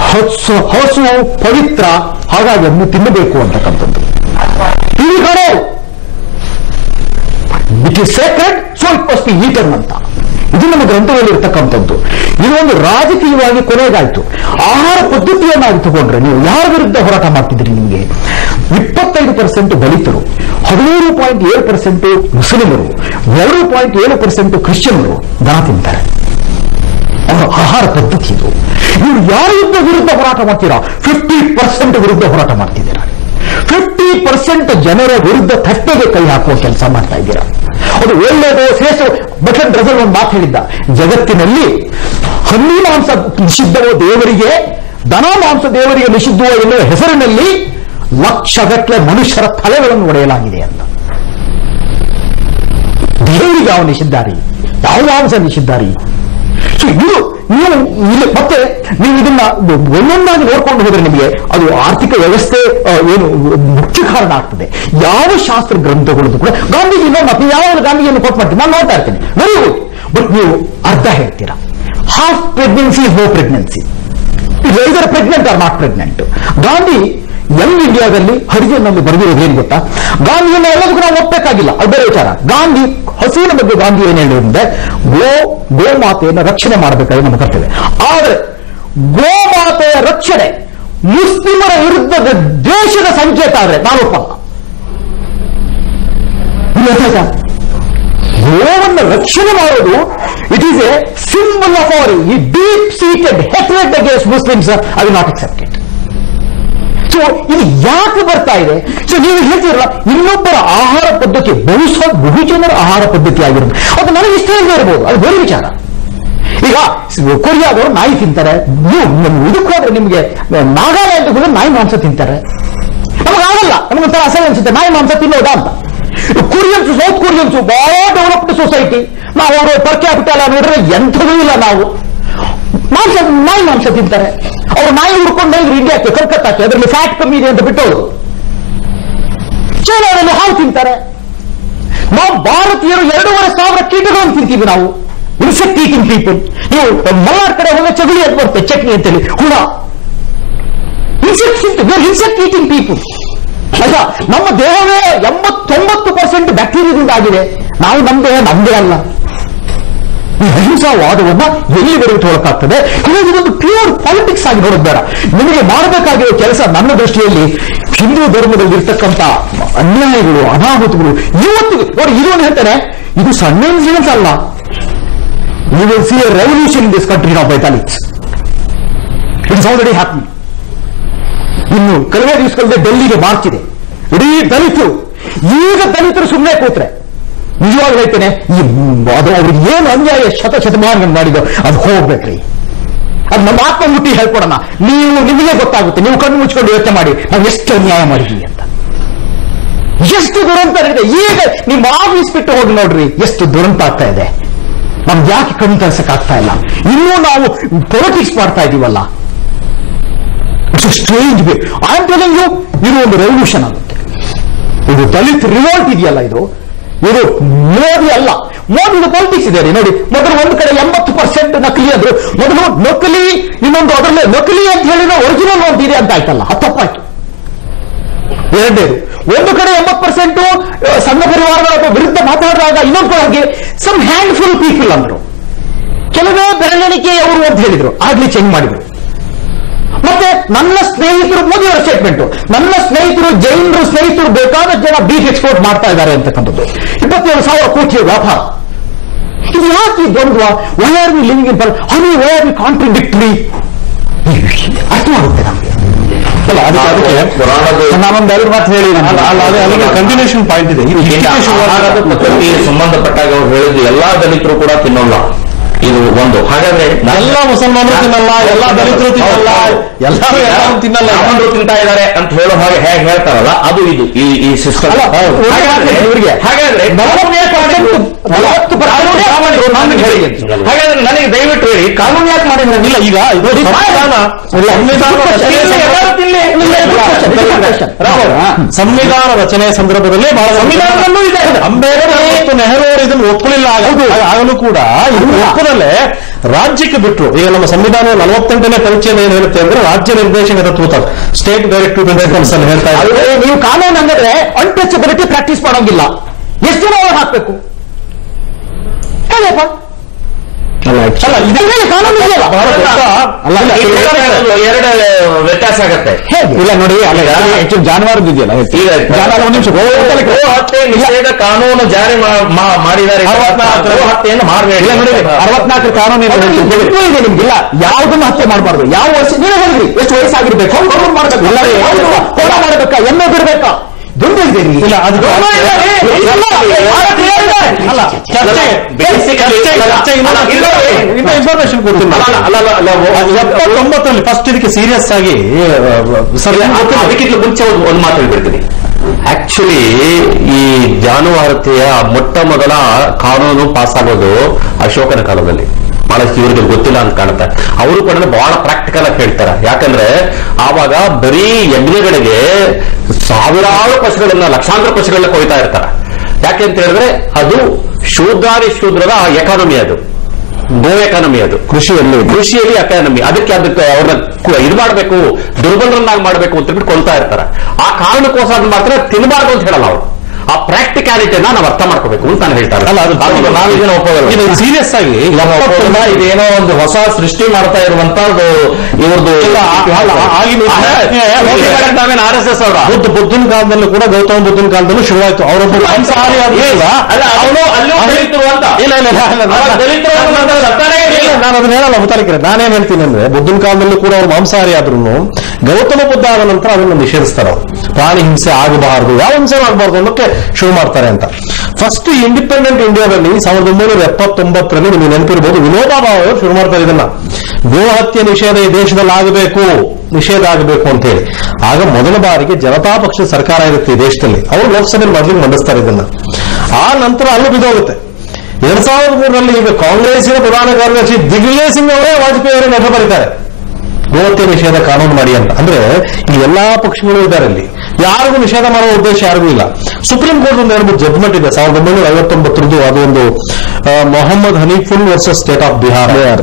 ಹಸು ಪವಿತ್ರ, ಹಾಗಾಗಿ ಅದನ್ನು ತಿನ್ನಬೇಕು ಅಂತಕ್ಕಂಥದ್ದು. PV Kane it is sacred so it must be eaten ಅಂತ ಇದು ನಮ್ಮ ಗ್ರಂಥದಲ್ಲಿ ಇರ್ತಕ್ಕಂಥದ್ದು. ಇದು ಒಂದು ರಾಜಕೀಯವಾಗಿ ಕೊನೆಗಾಯ್ತು. ಆಹಾರ ಪದ್ಧತಿಯನ್ನಾಗಿ ತಗೊಂಡ್ರೆ ನೀವು ಯಾರ ವಿರುದ್ಧ ಹೋರಾಟ ಮಾಡ್ತಿದ್ರಿ? ನಿಮಗೆ 25% ದಲಿತರು, 13.7% ಮುಸ್ಲಿಮರು, 2.7% ಕ್ರಿಶ್ಚಿಯನ್ರು ದನ ತಿಂತಾರೆ. ಅವರ ಆಹಾರ ಪದ್ಧತಿ ಇದು. ನೀವು ಯಾರ ವಿರುದ್ಧ ಹೋರಾಟ ಮಾಡ್ತೀರಾ? 50% ವಿರುದ್ಧ ಹೋರಾಟ ಮಾಡ್ತಿದ್ದೀರಾ. 50% ಜನರ ವಿರುದ್ಧ ತಟ್ಟೆಗೆ ಕೈ ಹಾಕುವ ಕೆಲಸ ಮಾಡ್ತಾ ಇದ್ದೀರಾ. ಅದು ಒಳ್ಳೆಯದು ಶ್ರೇಷ್ಠ. ಬಟನ್ ಡ್ರಸಲ್ ಒಂದು ಮಾತು ಹೇಳಿದ್ದ, ಜಗತ್ತಿನಲ್ಲಿ ಹಂದಿ ಮಾಂಸ ನಿಷಿದ್ಧವೋ ದೇವರಿಗೆ, ದನ ಮಾಂಸ ದೇವರಿಗೆ ನಿಷಿದ್ಧವೋ ಎನ್ನುವ ಹೆಸರಿನಲ್ಲಿ ಲಕ್ಷಗಟ್ಟಲೆ ಮನುಷ್ಯರ ತಲೆಗಳನ್ನು ಒಡೆಯಲಾಗಿದೆ ಅಂತ. ದೇವರಿಗೆ ಯಾವ ನಿಷಿದ್ಧಾರಿ, ಯಾವ ಮಾಂಸ ನಿಷಿದ್ಧಾರಿ? ನೀವು ಇಲ್ಲಿ ಮತ್ತೆ ನೀವು ಇದನ್ನ ಒಂದೊಂದಾಗಿ ನೋಡ್ಕೊಂಡು ಹೋದ್ರೆ ನಿಮಗೆ ಅದು ಆರ್ಥಿಕ ವ್ಯವಸ್ಥೆ ಏನು ಮುಖ್ಯ ಕಾರಣ ಆಗ್ತದೆ. ಯಾವ ಶಾಸ್ತ್ರ ಗ್ರಂಥಗಳದ್ದು ಕೂಡ ಗಾಂಧೀಜಿನ ಮತ್ತೆ ಯಾವ ಗಾಂಧಿಜಿಯನ್ನು ಕೋಟ್ ಮಾಡ್ತೀನಿ, ನಾನು ನೋಡ್ತಾ ಇರ್ತೀನಿ, ವೆರಿ ಗುಡ್. ಬಟ್ ನೀವು ಅರ್ಧ ಹೇಳ್ತೀರಾ. Half pregnancy is no pregnancy, ಇದರ pregnant or not pregnant. Gandhi Young ಇಂಡಿಯಾದಲ್ಲಿ ಹರಿಜನ್ನಲ್ಲಿ ಬರೆದಿರೋದು ಏನು ಗೊತ್ತಾ? ಗಾಂಧಿಯನ್ನು ಎಲ್ಲದಕ್ಕೂ ನಾವು ಒಪ್ಪಬೇಕಾಗಿಲ್ಲ, ಅದು ಬೇರೆ ವಿಚಾರ. ಗಾಂಧಿ ಹಸುವಿನ ಬಗ್ಗೆ ಗಾಂಧಿ ಏನು ಹೇಳಿದ್ರೆ ಗೋಮಾತೆಯನ್ನು ರಕ್ಷಣೆ ಮಾಡಬೇಕಾಗಿ ನಮ್ಮ ಕರ್ತವ್ಯ. ಆದರೆ ಗೋಮಾತೆಯ ರಕ್ಷಣೆ ಮುಸ್ಲಿಮರ ವಿರುದ್ಧದ ದೇಶದ ಸಂಕೇತ ಆದರೆ ನಾನು ಒಪ್ಪಲ್ಲ. ಗೋವನ್ನು ರಕ್ಷಣೆ ಮಾಡೋದು it is A symbol of our deep seated ಹೆಟ್ರೆಡ್ against Muslims. I will not accept it. So ಇದು ಯಾಕೆ ಬರ್ತಾ ಇದೆ? ಸೊ ನೀವು ಹೇಳ್ತೀರಲ್ಲ, ಇನ್ನೊಬ್ಬರ ಆಹಾರ ಪದ್ಧತಿ ಬಹುಜನರ ಆಹಾರ ಪದ್ಧತಿ ಆಗಿರೋದು, ಅದು ನನಗೆ ಇಷ್ಟ ಇಲ್ಲದೆ ಇರ್ಬೋದು, ಅದು ಬೇರೆ ವಿಚಾರ. ಈಗ ಕೊರಿಯಾದವರು ನಾಯಿ ತಿಂತಾರೆ, ನೀವು ಇದಕ್ಕೆ ಹೋದ್ರೆ ನಿಮಗೆ ನಾಗಾಲ್ಯಾಂಡ್ ಹೋದ್ರೆ ನಾಯಿ ಮಾಂಸ ತಿಂತಾರೆ. ನಮಗಾಗಲ್ಲ, ನಮಗೊಂಥರ ಅಸಹ್ಯ ಅನ್ಸುತ್ತೆ ನಾಯಿ ಮಾಂಸ ತಿನ್ನೋದಾ ಅಂತ. ಕೊರಿಯನ್ಸ್, ಸೌತ್ ಕೊರಿಯನ್ಸ್ ಬಹಳ ಡೆವಲಪ್ಡ್ ಸೊಸೈಟಿ, ನಾವು ಅವರು ಪರ್ ಕ್ಯಾಪಿಟಲ್ ನೋಡ್ರೆ ಎಂಥದೂ ಇಲ್ಲ. ನಾವು ನಾಯಿ ಮಾಂಸ ತಿಂತಾರೆ. ಅವರು ನಾಯಿ ಹುಡ್ಕೊಂಡು ಇಂಡಿಯಾಕ್ಕೆ, ಕಲ್ಕತ್ತಾಕ್ಕೆ, ಅದರಲ್ಲಿ ಫ್ಯಾಟ್ ಕಮ್ಮಿ ಇದೆ ಅಂತ ಬಿಟ್ಟವರು. ಚೈನಾದಲ್ಲಿ ಹಾವು ತಿಂತಾರೆ. ನಾವು ಭಾರತೀಯರು 2,500 ಕೀಟಗಳನ್ನು ತಿಂತೀವಿ ನಾವು. Insect eating people. ನೀವು ಮಲ್ನಾಡ್ ಕಡೆ ಹೋದ್ರೆ ಚಗುಳಿ ಅಂತ ಬರುತ್ತೆ, ಚಟ್ನಿ ಅಂತೇಳಿ, ಹುಳ. Insect eating people. ಆಯ್ತಾ? ನಮ್ಮ ದೇಹವೇ 80-90% ಬ್ಯಾಕ್ಟೀರಿಯಾದಿಂದ ಆಗಿದೆ. ನಾವು ನಮ್ಮ ದೇಹ ನಮ್ಮದೇ ಅಲ್ಲ. ಈ ಅಹಿಂಸಾವಾದವನ್ನ ಎಲ್ಲಿವರೆಗೂ ತೋಳಕ್ಕಾಗ್ತದೆ? ಇದೊಂದು ಪ್ಯೂರ್ ಪಾಲಿಟಿಕ್ಸ್ ಆಗಿ ನೋಡೋದು ಬೇಡ. ನಿಮಗೆ ಮಾಡಬೇಕಾಗಿರೋ ಕೆಲಸ ನನ್ನ ದೃಷ್ಟಿಯಲ್ಲಿ ಹಿಂದೂ ಧರ್ಮದಲ್ಲಿ ಇರ್ತಕ್ಕಂಥ ಅನ್ಯಾಯಗಳು, ಅನಾಹುತಗಳು ಇವತ್ತು ನೋಡಿ. ಇದು ಹೇಳ್ತಾರೆ, ಇದು ಸಣ್ಣ ಇನ್ಸಿಡೆನ್ಸ್ ಅಲ್ಲ. You will see a revolution in this country now by Dalits. It is already happening. ಇನ್ನು ಕೆಲವೇ ದಿವಸಗಳಲ್ಲಿ ಡೆಲ್ಲಿಗೆ ಮಾರ್ಚ್ ಇದೆ. ಇಡೀ ದಲಿತರು, ಈಗ ದಲಿತರು ಸುಮ್ಮನೆ ಕೂತ್ರೆ ನಿಜವಾಗ್ಲೂ ಹೇಳ್ತೇನೆ, ಅದು ಅವ್ರಿಗೆ ಏನು ಅನ್ಯಾಯ ಶತಮಾನ ಮಾಡಿದೋ ಅದು ಹೋಗ್ಬೇಕ್ರಿ. ಅದು ನಮ್ಮ ಆತ್ಮ ಮುಟ್ಟಿ ಹೇಳ್ಕೊಡೋಣ. ನಿಮಗೆ ಗೊತ್ತಾಗುತ್ತೆ, ನೀವು ಕಣ್ಣು ಮುಚ್ಕೊಂಡು ಯೋಚನೆ ಮಾಡಿ ನಾವು ಎಷ್ಟು ಅನ್ಯಾಯ ಮಾಡಿದ್ವಿ ಅಂತ. ಎಷ್ಟು ದುರಂತ ಇದೆ. ಈಗ ನಿಮ್ಮ ಆಫೀಸ್ ಬಿಟ್ಟು ಹೋಗಿ ನೋಡ್ರಿ, ಎಷ್ಟು ದುರಂತ ಆಗ್ತಾ ಇದೆ. ನಮ್ಗೆ ಯಾಕೆ ಕಣ್ಣು ತರಿಸಕ್ಕಾಗ್ತಾ ಇಲ್ಲ? ಇನ್ನೂ ನಾವು ಪೊಲಿಟಿಕ್ಸ್ ಮಾಡ್ತಾ ಇದೀವಲ್ಲ. It's strange way. I am telling you, ಇದು ಒಂದು ರೆವಲ್ಯೂಷನ್ ಆಗುತ್ತೆ. ಇದು ದಲಿತ ರಿವೋಲ್ಟ್ ಇದೆಯಲ್ಲ, ಇದು ಮೋದಿ ಅಲ್ಲ. ಮೋದಿದು ಪೊಲಿಟಿಕ್ಸ್ ಇದೆ ನೋಡಿ. ಮೊದಲು ಒಂದು ಕಡೆ 80% ನಕಲಿ ಅಂದ್ರು. ಮೊದಲು ನಕಲಿ, ಇನ್ನೊಂದು ಅದರಲ್ಲೇ ನಕಲಿ ಅಂತ ಹೇಳಿದ್ರೆ ಒರಿಜಿನಲ್ ಅಂತಿದೆ ಅಂತ ಆಯ್ತಲ್ಲ, ಅದು ತಪ್ಪಾಯ್ತು. ಎರಡನೇದು, ಒಂದು ಕಡೆ 80% ಸಂಘ ಪರಿವಾರಗಳ ವಿರುದ್ಧ ಮಾತಾಡಿದಾಗ ಇನ್ನೊಂದು ಕಡೆಗೆ ಸಮ್ ಹ್ಯಾಂಡ್ಫುಲ್ ಪೀಪಲ್ ಅಂದ್ರು, ಕೆಲವೇ ಬೆರಳೆಣಿಕೆಯವರು ಅಂತ ಹೇಳಿದ್ರು, ಆಗ್ಲಿ ಚೇಂಜ್ ಮಾಡಿದ್ರು. ಮತ್ತೆ ನನ್ನ ಸ್ನೇಹಿತರು, ಮೋದಿಯವರ ಸ್ಟೇಟ್ಮೆಂಟ್, ನನ್ನ ಸ್ನೇಹಿತರು ಜೈನರು ಸ್ನೇಹಿತರು ಬೇಕಾದ ಜನ ಬೀಫ್ ಎಕ್ಸ್ಪೋರ್ಟ್ ಮಾಡ್ತಾ ಇದ್ದಾರೆ ಅಂತಕ್ಕಂಥದ್ದು. 27,000 ಕೋಟಿ ವ್ಯಾಪಾರ. ಇದು ಯಾಕೆ ದ್ವಂದ್ವ? Why are we living in why are we contradictory? ಅರ್ಥ ಆಗುತ್ತೆ ನಮಗೆ. ನಾನೊಂದು 2 ಮಾತು ಹೇಳಿ, ಕಂಟಿನ್ಯೂಷನ್ ಪಾಯಿಂಟ್ ಇದೆ. ಸಂಬಂಧಪಟ್ಟಾಗ ಅವ್ರು ಹೇಳಿದ್ರು ಎಲ್ಲಾ ದಲಿತರು ಕೂಡ ತಿನ್ನೋಲ್ಲ, ಇದು ಒಂದು. ಹಾಗಾದ್ರೆ ಎಲ್ಲ ಮುಸಲ್ಮಾನರು ತಿನ್ನಲ್ಲ, ಎಲ್ಲ ದಲಿತರು ತಿನ್ನಲ್ಲ, ಎಲ್ಲರೂ ತಿನ್ನಲ್ಲ, ಬ್ರಾಹ್ಮಣರು ತಿಂತಾ ಇದ್ದಾರೆ ಅಂತ ಹೇಳೋ ಹಾಗೆ ಹೇಗೆ ಹೇಳ್ತಾರಲ್ಲ, ಅದು ಇದು ಈ ಸಿಸ್ಟಮ್. ಹಾಗಾದ್ರೆ ನನಗೆ ದಯವಿಟ್ಟು ಹೇಳಿ, ಕಾನೂನು ಯಾಕೆ ಮಾಡಿದ್ರೆ ಇಲ್ಲ? ಈಗ ಇದು ಸಂವಿಧಾನ ರಚನೆಯ ಸಂದರ್ಭದಲ್ಲಿ ಬಹಳ ಸಂವಿಧಾನದಲ್ಲೂ ಇದೆ. ಅಂಬೇಡ್ಕರ್ ಮತ್ತು ನೆಹರು ಅವರು ಇದನ್ನು ಒಪ್ಪಲಿಲ್ಲ. ಆಗಲೂ ಕೂಡ ಇದನ್ನು ಒಪ್ಪದಲ್ಲೇ ರಾಜ್ಯಕ್ಕೆ ಬಿಟ್ಟರು. ಈಗ ನಮ್ಮ ಸಂವಿಧಾನ 48ನೇ ಪರಿಚಯ ಏನು ಹೇಳುತ್ತೆ ಅಂದ್ರೆ ರಾಜ್ಯ ನಿರ್ದೇಶಕ ತತ್ವ, ಸ್ಟೇಟ್ ಡೈರೆಕ್ಟಿವ್ ಡೈರೆಕ್ಟರ್ಸ್ ಅಲ್ಲಿ ಹೇಳ್ತಾ ಇದ್ದಾರೆ. ನೀವು ಕಾನೂನು ಅಂದ್ರೆ ಅನ್ಟಚಬಿಲಿಟಿ ಪ್ರಾಕ್ಟೀಸ್ ಮಾಡೋಂಗಿಲ್ಲ. ಎಷ್ಟು ಜನ ಅವ್ರು ಹಾಕ್ಬೇಕು? ಎರಡು ವ್ಯತ್ಯಾಸ ಆಗತ್ತೆ. ಇಲ್ಲ ನೋಡಿ, ಹೆಚ್ಚು ಜಾನುವಾರು ಇದೆಯಲ್ಲ, ಈಗ ನಿಷೇಧ ಕಾನೂನು ಜಾರಿ ಮಾಡಿದ್ದಾರೆ. 64 ಮಾಡಬೇಡಿ. 64 ಕಾನೂನು ಇದೆ ನಿಮ್ಗಿಲ್ಲ. ಯಾವುದನ್ನು ಹತ್ಯೆ ಮಾಡಬಾರ್ದು. ಯಾವ ವರ್ಷ ನೀವೇ ಹೇಳಿದ್ರಿ, ಎಷ್ಟು ವಯಸ್ಸಾಗಿರ್ಬೇಕು, ಮಾಡಬೇಕು, ಹೋರಾಟ ಮಾಡಬೇಕಾ, ಎಮ್ಮೆ ಬಿಡ್ಬೇಕಾ, ದುಡ್ಡು ಇದೆ ಇಲ್ಲ. ಅದು ಇನ್ಫಾರ್ಮೇಶನ್ ಕೊಡ್ತೀನಿ. 79ರಲ್ಲಿ ಫಸ್ಟ್ ಇದಕ್ಕೆ ಸೀರಿಯಸ್ ಆಗಿ ಅದಕ್ಕಿಂತ ಮುಂಚೆ ಒಂದು ಮಾತು ಹೇಳ್ಬಿಡ್ತೀನಿ. ಆಕ್ಚುಲಿ ಈ ಜಾನುವಾರುತೆಯ ಮೊಟ್ಟ ಮೊದಲ ಕಾನೂನು ಪಾಸ್ ಆಗೋದು ಅಶೋಕನ ಕಾಲದಲ್ಲಿ. ಬಹಳಷ್ಟು ಇವರಿಗೆ ಗೊತ್ತಿಲ್ಲ ಅಂತ ಕಾಣುತ್ತೆ. ಅವರು ಕೂಡ ಬಹಳ ಪ್ರಾಕ್ಟಿಕಲ್ ಆಗಿ ಹೇಳ್ತಾರೆ. ಯಾಕಂದ್ರೆ ಆವಾಗ ಬರೀ ಯಜ್ಞಗಳಿಗೆ ಸಾವಿರಾರು ಪಶುಗಳನ್ನ, ಲಕ್ಷಾಂತರ ಪಶುಗಳನ್ನ ಕೊಯ್ತಾ ಇರ್ತಾರೆ. ಯಾಕೆ ಅಂತ ಹೇಳಿದ್ರೆ ಅದು ಶೂದ್ರದ ಎಕಾನಮಿ, ಅದು ಗೋ ಎಕಾನಮಿ, ಅದು ಕೃಷಿಯಲ್ಲಿ ಎಕಾನಮಿ. ಅದಕ್ಕೆ ಅವ್ರನ್ನ ಇದು ಮಾಡಬೇಕು, ದುರ್ಬಲರನ್ನಾಗಿ ಮಾಡಬೇಕು ಅಂತ ಬಿಟ್ಟು ಕೊಲ್ತಾ ಇರ್ತಾರೆ. ಆ ಕಾರಣಕ್ಕೋಸ್ಕರ ಮಾತ್ರ ತಿನ್ನಬಾರ್ದು ಅಂತ ಹೇಳಲ್ಲ ಅವರು. ಆ ಪ್ರಾಕ್ಟಿಕಾಲಿಟಿನ ನಾವು ಅರ್ಥ ಮಾಡ್ಕೋಬೇಕು ಅಂತ ನಾನು ಹೇಳ್ತಾರೆ. ಅಲ್ಲ, ಅದು ನಾವಿದೇನು ಒಪ್ಪೋದಲ್ಲ. ಇದು ಸೀರಿಯಸ್ ಆಗಿ ಇದೇನೋ ಒಂದು ಹೊಸ ಸೃಷ್ಟಿ ಮಾಡ್ತಾ ಇರುವಂತದ್ದು ಇವ್ರದ್ದು ನಾವೇನು RSS ಅವರ ಬುದ್ಧನ ಕಾಲದಲ್ಲೂ ಕೂಡ ಗೌತಮ ಬುದ್ಧನ ಕಾಲದಲ್ಲೂ ಶುರುವಾಯ್ತು. ಅವರೊಬ್ಬ ಮಾಂಸಾಹಾರಿ ನಾನು ಅದನ್ನ ಹೇಳಲ್ಲ ಮುತಾಲಿಕರೆ. ನಾನೇನ್ ಹೇಳ್ತೀನಿ ಅಂದ್ರೆ ಬುದ್ಧನ ಕಾಲದಲ್ಲೂ ಕೂಡ ಅವ್ರು ಮಾಂಸಾಹಾರಿ ಆದ್ರೂ ಗೌತಮ ಬುದ್ಧ ಆದ ನಂತರ ಅದನ್ನು ನಿಷೇಧಿಸ್ತಾರೆ. ಪ್ರಾಣಿ ಹಿಂಸೆ ಆಗಬಾರದು, ಯಾವ ಹಿಂಸೆ ಆಗಬಾರದು ಅನ್ನೋಕ್ಕೆ ಶುರು ಮಾಡ್ತಾರೆ ಅಂತ. ಫಸ್ಟ್ ಇಂಡಿಪೆಂಡೆಂಟ್ ಇಂಡಿಯಾದಲ್ಲಿ 1979ರಲ್ಲಿ ನಿಮಗೆ ನೆನಪಿರ್ಬೋದು, ವಿನೋಬಾ ಭಾವೆ ಅವರು ಶುರು ಮಾಡ್ತಾರೆ ಇದನ್ನ. ಗೋ ಹತ್ಯೆ ನಿಷೇಧ ಈ ದೇಶದಲ್ಲಿ ಆಗಬೇಕು, ನಿಷೇಧ ಆಗಬೇಕು ಅಂತ ಹೇಳಿ. ಆಗ ಮೊದಲ ಬಾರಿಗೆ ಜನತಾ ಪಕ್ಷದ ಸರ್ಕಾರ ಇರುತ್ತೆ ಈ ದೇಶದಲ್ಲಿ. ಅವರು ಲೋಕಸಭೆಯಲ್ಲಿ ಮೊದಲಿಗೆ ಮಂಡಿಸ್ತಾರೆ ಇದನ್ನ. ಆ ನಂತರ ಅಲ್ಲೂ ಬಿದ್ದೋಗುತ್ತೆ. 2003ರಲ್ಲಿ ಈಗ ಕಾಂಗ್ರೆಸ್ಸಿನ ಪ್ರಧಾನ ಕಾರ್ಯದರ್ಶಿ ದಿಗ್ವಿಜಯ್ ಸಿಂಗ್ ಅವರೇ ವಾಜಪೇಯಿ ಅವರೇ ಲೆಟರ್ ಬರೀತಾರೆ, ಗೋಹತ್ಯೆ ನಿಷೇಧ ಕಾನೂನು ಮಾಡಿ ಅಂತ. ಅಂದ್ರೆ ಈ ಎಲ್ಲಾ ಪಕ್ಷಗಳು ಇದ್ದಾರೆ, ಇಲ್ಲಿ ಯಾರಿಗೂ ನಿಷೇಧ ಮಾಡುವ ಉದ್ದೇಶ ಯಾರಿಗೂ ಇಲ್ಲ. ಸುಪ್ರೀಂ ಕೋರ್ಟ್ ಒಂದು 2 ಜಡ್ಜ್ಮೆಂಟ್ ಇದೆ 1959ರದ್ದು. ಅದು ಒಂದು Mohammad Hanif versus state of Bihar.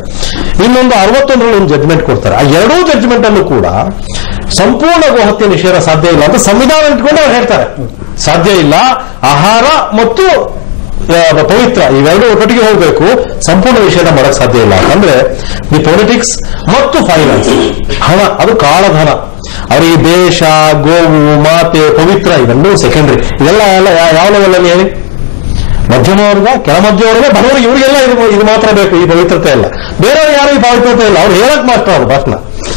ಇನ್ನೊಂದು 61ರಲ್ಲಿ ಒಂದು ಜಡ್ಜ್ಮೆಂಟ್ ಕೊಡ್ತಾರೆ. ಆ ಎರಡೂ ಜಡ್ಜ್ಮೆಂಟ್ ಅಲ್ಲೂ ಕೂಡ ಸಂಪೂರ್ಣ ಗೋಹತ್ಯೆ ನಿಷೇಧ ಸಾಧ್ಯ ಇಲ್ಲ ಅಂತ ಸಂವಿಧಾನ ಇಟ್ಕೊಂಡು ಅವ್ರು ಹೇಳ್ತಾರೆ. ಸಾಧ್ಯ ಇಲ್ಲ, ಆಹಾರ ಮತ್ತು ಪವಿತ್ರ ಇವೆರಡು ಒಟ್ಟಿಗೆ ಹೋಗಬೇಕು, ಸಂಪೂರ್ಣ ನಿಷೇಧ ಮಾಡಕ್ ಸಾಧ್ಯ ಇಲ್ಲ. ಅಂದ್ರೆ ದಿ ಪೊಲಿಟಿಕ್ಸ್ ಮತ್ತು ಫೈನಾನ್ಸ್, ಹಣ, ಅದು ಕಾಳಧನ. ಅವರಿಗೆ ದೇಶ, ಗೋವು, ಮಾತೆ, ಪವಿತ್ರ ಇವೆಲ್ಲೂ ಸೆಕೆಂಡ್ರಿ. ಇದೆಲ್ಲ ಯಾವ ಲೆವೆಲ್ ಹೇಳಿ? ಮಧ್ಯಮ ವರ್ಗ, ಕೆಳ ಮಧ್ಯ ವರ್ಗ, ಬಡವರಿಗೆ, ಇವರಿಗೆಲ್ಲ ಇದು ಮಾತ್ರ ಬೇಕು, ಈ ಪವಿತ್ರತೆ ಇಲ್ಲ. ಬೇರೆಯವ್ರು ಯಾರು ಈ ಪವಿತ್ರತೆ ಇಲ್ಲ, ಅವ್ರು ಹೇಳಕ್ ಮಾತ್ರ ಅವ್ರು ಭಾಷಣ.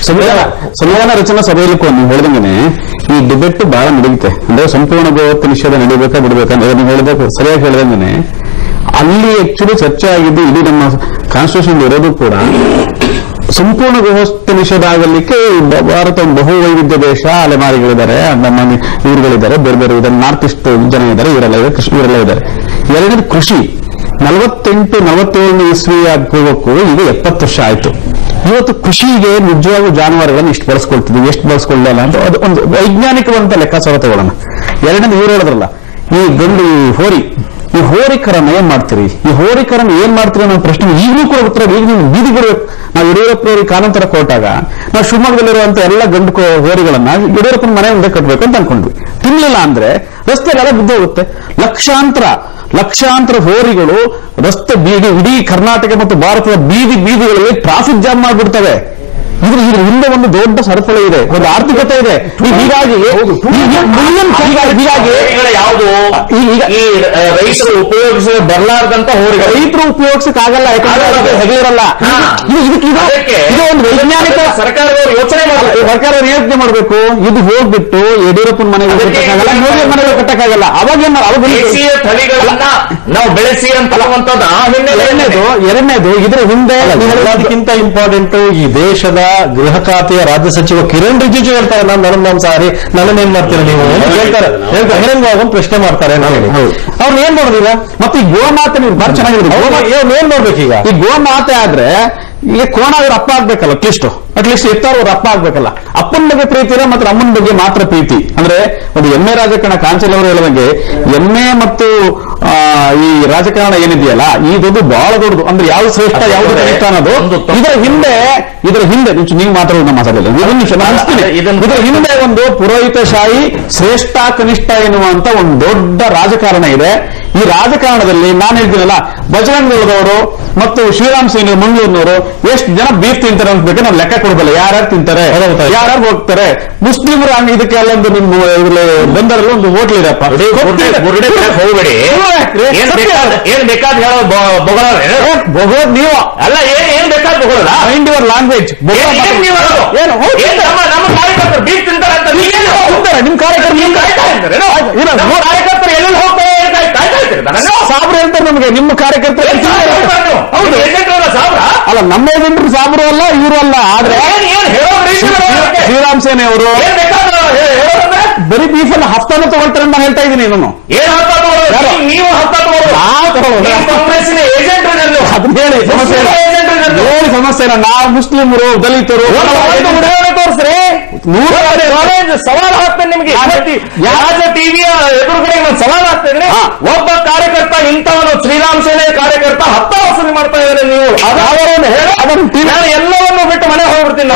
ಸಂವಿಧಾನ ರಚನಾ ಸಭೆಯಲ್ಲಿ ನೀವು ಹೇಳಿದಂಗೆ ಈ ಡಿಬೇಟ್ ಬಹಳ ನಡೆಯುತ್ತೆ. ಅಂದ್ರೆ ಸಂಪೂರ್ಣ ಗೋಹತ್ಯೆ ನಿಷೇಧ ನಡೀಬೇಕಾ ಬಿಡಬೇಕಂದ್ರೆ ನೀವು ಹೇಳಿದಾಗ ಸರಿಯಾಗಿ ಹೇಳಿದಂಗೆ ಅಲ್ಲಿ ಆಕ್ಚುಲಿ ಚರ್ಚೆ ಆಗಿದ್ದು ಇಡೀ ನಮ್ಮ ಕಾನ್ಸ್ಟಿಟ್ಯೂಷನ್ ಇರೋದು ಕೂಡ ಸಂಪೂರ್ಣ ಗೋಹತ್ಯೆ ನಿಷೇಧ ಆಗಲಿಕ್ಕೆ ಭಾರತ ಒಂದು ಬಹು ವೈವಿಧ್ಯ ದೇಶ, ಅಲೆಮಾರಿಗಳಿದ್ದಾರೆ, ಅಂಡಮಾನ್ ಇವ್ರುಗಳಿದ್ದಾರೆ, ಬೇರೆ ಬೇರೆ ಇದ್ದಾರೆ, ನಾರ್ತ್ ಈಸ್ಟ್ ಜನ ಇದ್ದಾರೆ, ಇವರೆಲ್ಲ ಇದ್ದಾರೆ. ಎರಡನೇದು ಕೃಷಿ. 48-47 ಇಸ್ವಿ ಪೂರ್ವಕ್ಕೂ ಈಗ 70 ವರ್ಷ ಆಯ್ತು. ಇವತ್ತು ಕೃಷಿಗೆ ನಿಜವಾಗೂ ಜಾನುವಾರುಗಳನ್ನು ಇಷ್ಟು ಬಳಸ್ಕೊಳ್ತಿದ್ವಿ, ಎಷ್ಟು ಬಳಸ್ಕೊಳ್ಳಲ್ಲ ಅಂತ ಅದು ಒಂದು ವೈಜ್ಞಾನಿಕವಂತ ಲೆಕ್ಕಾಚಾರ ತಗೊಳ್ಳೋಣ. ಎರಡನೇದು ಇವ್ರು ಹೇಳಿದ್ರಲ್ಲ, ಈ ಗಂಡು ಈ ಹೋರಿಕರನ್ನ ಏನ್ ಮಾಡ್ತೀರಿ, ಈ ಹೋರಿಕರನ್ನ ಏನ್ ಮಾಡ್ತೀರಿ ಅನ್ನೋ ಪ್ರಶ್ನೆ ಈಗಲೂ ಕೂಡ ಉತ್ತರ ಈಗ ನೀವು ಬೀದಿ ಬಿಡಬೇಕು. ನಾವು ಯಡಿಯೂರಪ್ಪನವರಿಗೆ ಕಾನೂನು ತರ ಕೊಟ್ಟಾಗ ನಾವು ಶಿವಮೊಗ್ಗದಲ್ಲಿರುವಂತ ಎಲ್ಲ ಗಂಡು ಹೋರಿಗಳನ್ನ ಯಡಿಯೂರಪ್ಪನ ಮನೆ ಮುಂದೆ ಕಟ್ಟಬೇಕು ಅಂತ ಅನ್ಕೊಂಡ್ವಿ. ತಿನ್ಲಿಲ್ಲ ಅಂದ್ರೆ ರಸ್ತೆಗೆಲ್ಲ ಬಿದ್ದೋಗುತ್ತೆ. ಲಕ್ಷಾಂತರ ಹೋರಿಗಳು ರಸ್ತೆ ಇಡೀ ಕರ್ನಾಟಕ ಮತ್ತು ಭಾರತದ ಬೀದಿಗಳಲ್ಲಿ ಟ್ರಾಫಿಕ್ ಜಾಮ್ ಮಾಡಿಬಿಡ್ತವೆ. ಇದ್ರ ಹಿಂದೆ ಒಂದು ದೊಡ್ಡ ಸರಪಳಿ ಇದೆ, ಒಂದು ಆರ್ಥಿಕತೆ ಇದೆ. ಹೀಗಾಗಿ ಯಾವುದು ಈ ರೈತರು ಉಪಯೋಗಿಸ ಬರಲಾರ್ದಂತ ಹೋರಿಗಳು ರೈತರು ಉಪಯೋಗಿಸಕ್ಕಾಗಲ್ಲ, ಯಾಕಂದ್ರೆ ಹೆಗಲಿರಲ್ಲ. ಇದು ಒಂದು ವೈಜ್ಞಾನಿಕ ಸರ್ಕಾರದವರು ಯೋಚನೆ ಮಾಡಬೇಕು. ಇದು ಹೋಗ್ಬಿಟ್ಟು ಯಡಿಯೂರಪ್ಪನ ಮನೆಗೆ ಕಟ್ಟಕ್ಕಾಗಲ್ಲ, ಮೋದಿ ಮನೆಗೆ ಕಟ್ಟಕ್ಕಾಗಲ್ಲ. ಅವಾಗ ದೇಶೀಯ ತಳಿಗಳನ್ನ ನಾವು ಬೆಳೆಸಿ ಅಂತ ಎರಡನೇದು ಇದ್ರ ಹಿಂದೆ ಅದಕ್ಕಿಂತ ಇಂಪಾರ್ಟೆಂಟ್ ಈ ದೇಶದ ಗೃಹ ಖಾತೆಯ ರಾಜ್ಯ ಸಚಿವ ಕಿರಣ್ ರಿಜಿಜು ಹೇಳ್ತಾರೆ, ನಾನು ನನ್ನಂಸಾರಿ ನನ್ನನ್ನೇನ್ ಮಾಡ್ತೀರಾ ನೀವು ಹೇಳ್ತಾರೆ. ಬಹಿರಂಗವಾಗಿ ಪ್ರಶ್ನೆ ಮಾಡ್ತಾರೆ. ಅವ್ರು ಏನ್ ಮಾಡೋದಿಲ್ಲ. ಮತ್ತೆ ಈ ಗೋಮಾತೆ ನೀವು ಬಾರಿ ಚೆನ್ನಾಗಿದೆ. ಏನ್ ಮಾಡ್ಬೇಕು ಈಗ? ಈ ಗೋಮಾತೆ ಆದ್ರೆ ಈಗ ಕೋಣ ಅವ್ರ ಅಪ್ಪ ಆಗ್ಬೇಕಲ್ಲ, ಅಟ್ಲೀಸ್ಟ್ ಎತ್ತಾರು ಅವ್ರ ಅಪ್ಪ ಆಗ್ಬೇಕಲ್ಲ. ಅಪ್ಪನ ಬಗ್ಗೆ ಪ್ರೀತಿ ಇಲ್ಲ, ಮತ್ತೆ ಅಮ್ಮನ ಬಗ್ಗೆ ಮಾತ್ರ ಪ್ರೀತಿ. ಅಂದ್ರೆ ಒಂದು ಎಮ್ಮೆ ರಾಜಕಾರಣ, ಕಾಂಚಲ್ ಅವರು ಹೇಳಿದಂಗೆ ಎಮ್ಮೆ ಮತ್ತು ಈ ರಾಜಕಾರಣ ಏನಿದೆಯಲ್ಲ ಇದು ಬಹಳ ದೊಡ್ಡದು. ಅಂದ್ರೆ ಯಾವ್ದು ಶ್ರೇಷ್ಠ ಯಾವ್ದು ಕನಿಷ್ಠ ಅನ್ನೋದು ಇದರ ಹಿಂದೆ ನೀವು ಮಾತಾಡೋದು ನಮ್ಮ ಮಾತಾಡಲಿಲ್ಲ. ಇದರ ಹಿಂದೆ ಒಂದು ಪುರೋಹಿತಶಾಹಿ ಶ್ರೇಷ್ಠ ಕನಿಷ್ಠ ಎನ್ನುವಂತ ಒಂದು ದೊಡ್ಡ ರಾಜಕಾರಣ ಇದೆ. ಈ ರಾಜಕಾರಣದಲ್ಲಿ ನಾನು ಹೇಳ್ತೀನಲ್ಲ, ಬಜರಂಗದವರು ಮತ್ತು ಶ್ರೀರಾಮ್ ಸೇನೆ ಮಂಗಳೂರಿನವರು ಎಷ್ಟು ಜನ ಬೀಫ್ ತಿಂತಾರೆ ಅಂತ ಬೇಕು ನಾವು ಲೆಕ್ಕ ಕೊಡಬಲ್ಲ. ಯಾರ್ಯಾರು ತಿಂತಾರೆ, ಯಾರ್ಯಾರು ಹೋಗ್ತಾರೆ. ಮುಸ್ಲಿಮರು ಇದಕ್ಕೆ ಅಲ್ಲೊಂದು ನಿಮ್ಮ ಬಂದರಲ್ಲಿ ಒಂದು ಹೋಟ್ಲ್ ಇದೆಪ್ಪ, ಹೋಗ್ಬೇಡಿ. ಏನ್ ಬೇಕಾದ್ ಹೇಳೋ ಬೊಗೋದ್ ನೀವು ಅಲ್ಲ, ಏನ್ ಬೇಕಾದ್ ಬೊಗೋದ ಮೈಂಡ್ ಯುವರ್ ಲ್ಯಾಂಗ್ವೇಜ್. ನಮ್ಮ ಕಾರ್ಯಕರ್ತರು ಬೀಫ್ ತಿಂತಾರೆ ಅಂತ ನಿಮ್ ಕಾರ್ಯಕರ್ತರು ಎಲ್ಲೆಲ್ಲಿ ಹೋಗ್ತಾರೆ ಸಾಬ್ರು ಹೇಳ್ತಾರೆ ನಮಗೆ. ನಿಮ್ಮ ಕಾರ್ಯಕರ್ತರು ಅಲ್ಲ, ನಮ್ಮ ಏಜೆಂಟ್ರು ಸಾಬ್ರು ಅಲ್ಲ, ಇವರು ಅಲ್ಲ. ಆದ್ರೆ ಶ್ರೀರಾಮ್ ಸೇನೆ ಅವರು ಬರೀ ಬೀಫ್ ಅಲ್ಲ ಹಫ್ತಾನು ತಗೊಳ್ತಾರೆ ಅಂತ ನಾನು ಹೇಳ್ತಾ ಇದ್ದೀನಿ. ನಾನು ನೀವು ಅದನ್ನ ಹೇಳಿ ಸಮಸ್ಯೆ ಇಲ್ಲ. ನಾವು ಮುಸ್ಲಿಮರು, ದಲಿತರು ತೋರಿಸ್ರಿ. ಸವಾಲು ಹಾಕ್ತೇನೆ ನಿಮಗೆ. ರಾಜ ಟಿವಿಯ ಎದುರುಗಡೆ ಸವಾಲು ಹಾಕ್ತೇನೆ. ಒಬ್ಬ ಕಾರ್ಯಕರ್ತ ಇಂಥವನು ಶ್ರೀರಾಮ್ ಸೇನೆ ಕಾರ್ಯಕರ್ತ 10 ವಸೂಲಿ ಮಾಡ್ತಾ ಇದ್ದಾರೆ. ನೀವು ನಾನು ಎಲ್ಲವನ್ನು ಬಿಟ್ಟು ಮನೆ ಹೋಗ್ಬಿಡ್ತೀನಿ.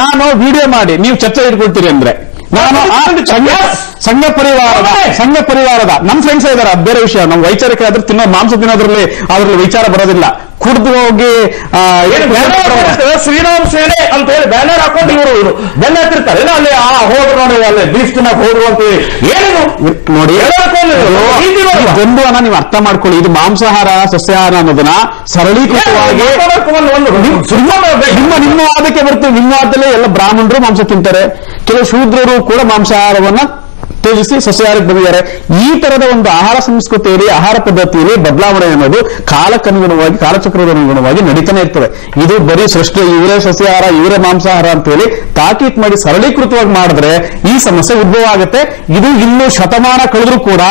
ನಾನು ವಿಡಿಯೋ ಮಾಡಿ ನೀವು ಚರ್ಚೆ ಇಟ್ಕೊಳ್ತೀರಿ ಅಂದ್ರೆ ನಾನು ಸಂಘ ಪರಿವಾರದ ನಮ್ಮ ಫ್ರೆಂಡ್ಸ್ ಇದಾರೆ. ಅದು ಬೇರೆ ವಿಷಯ. ನಮ್ಮ ವೈಚಾರಿಕ ಆದ್ರೆ ಮಾಂಸ ತಿನ್ನೋದ್ರಲ್ಲಿ ವಿಚಾರ ಬರೋದಿಲ್ಲ. ಕುಡಿದು ಹೋಗಿ ಶ್ರೀರಾಮ್ ಸೇನೆ ಅಂತ ಹೇಳಿ ಬ್ಯಾನರ್ ಹಾಕೊಂಡು ಇವರು ಬೆನ್ನ ಹತ್ತಿರ್ತಾರೆ. ಅಲ್ಲಿ ಹೋದ್ರು ನೋಡಿ, ಅಲ್ಲಿ ಬೀಚ್ ತಿನ್ನಕ್ ಹೋದ್ರು ಅಂತ ಏನು ನೋಡಿ ಗೊಂಬುವನ್ನ ನೀವು ಅರ್ಥ ಮಾಡ್ಕೊಳ್ಳಿ. ಇದು ಮಾಂಸಾಹಾರ ಸಸ್ಯಾಹಾರ ಅನ್ನೋದನ್ನ ಸರಳೀಕೃತವಾಗಿ ನಿಮ್ಮ ವಾದಕ್ಕೆ ಬರ್ತೀವಿ. ನಿಮ್ಮ ವಾದದಲ್ಲೇ ಎಲ್ಲ ಬ್ರಾಹ್ಮಣರು ಮಾಂಸ ತಿಂತಾರೆ, ಕೆಲವು ಶೂದ್ರರು ಕೂಡ ಮಾಂಸಾಹಾರವನ್ನ ತ್ಯಜಿಸಿ ಸಸ್ಯಾಹಾರಕ್ಕೆ ಬಂದಿದ್ದಾರೆ. ಈ ತರದ ಒಂದು ಆಹಾರ ಸಂಸ್ಕೃತಿಯಲ್ಲಿ, ಆಹಾರ ಪದ್ಧತಿಯಲ್ಲಿ ಬದಲಾವಣೆ ಅನ್ನೋದು ಕಾಲಕ್ಕನುಗುಣವಾಗಿ, ಕಾಲಚಕ್ರದ ಅನುಗುಣವಾಗಿ ನಡೀತಾನೆ ಇರ್ತದೆ. ಇದು ಬರೀ ಸೃಷ್ಟಿ ಇವರೇ ಸಸ್ಯಾಹಾರ ಇವರೇ ಮಾಂಸಾಹಾರ ಅಂತ ಹೇಳಿ ತಾಕೀತ್ ಮಾಡಿ ಸರಳೀಕೃತವಾಗಿ ಮಾಡಿದ್ರೆ ಈ ಸಮಸ್ಯೆ ಉದ್ಭವ ಆಗುತ್ತೆ. ಇದು ಇನ್ನೂ ಶತಮಾನ ಕಳೆದ್ರೂ ಕೂಡ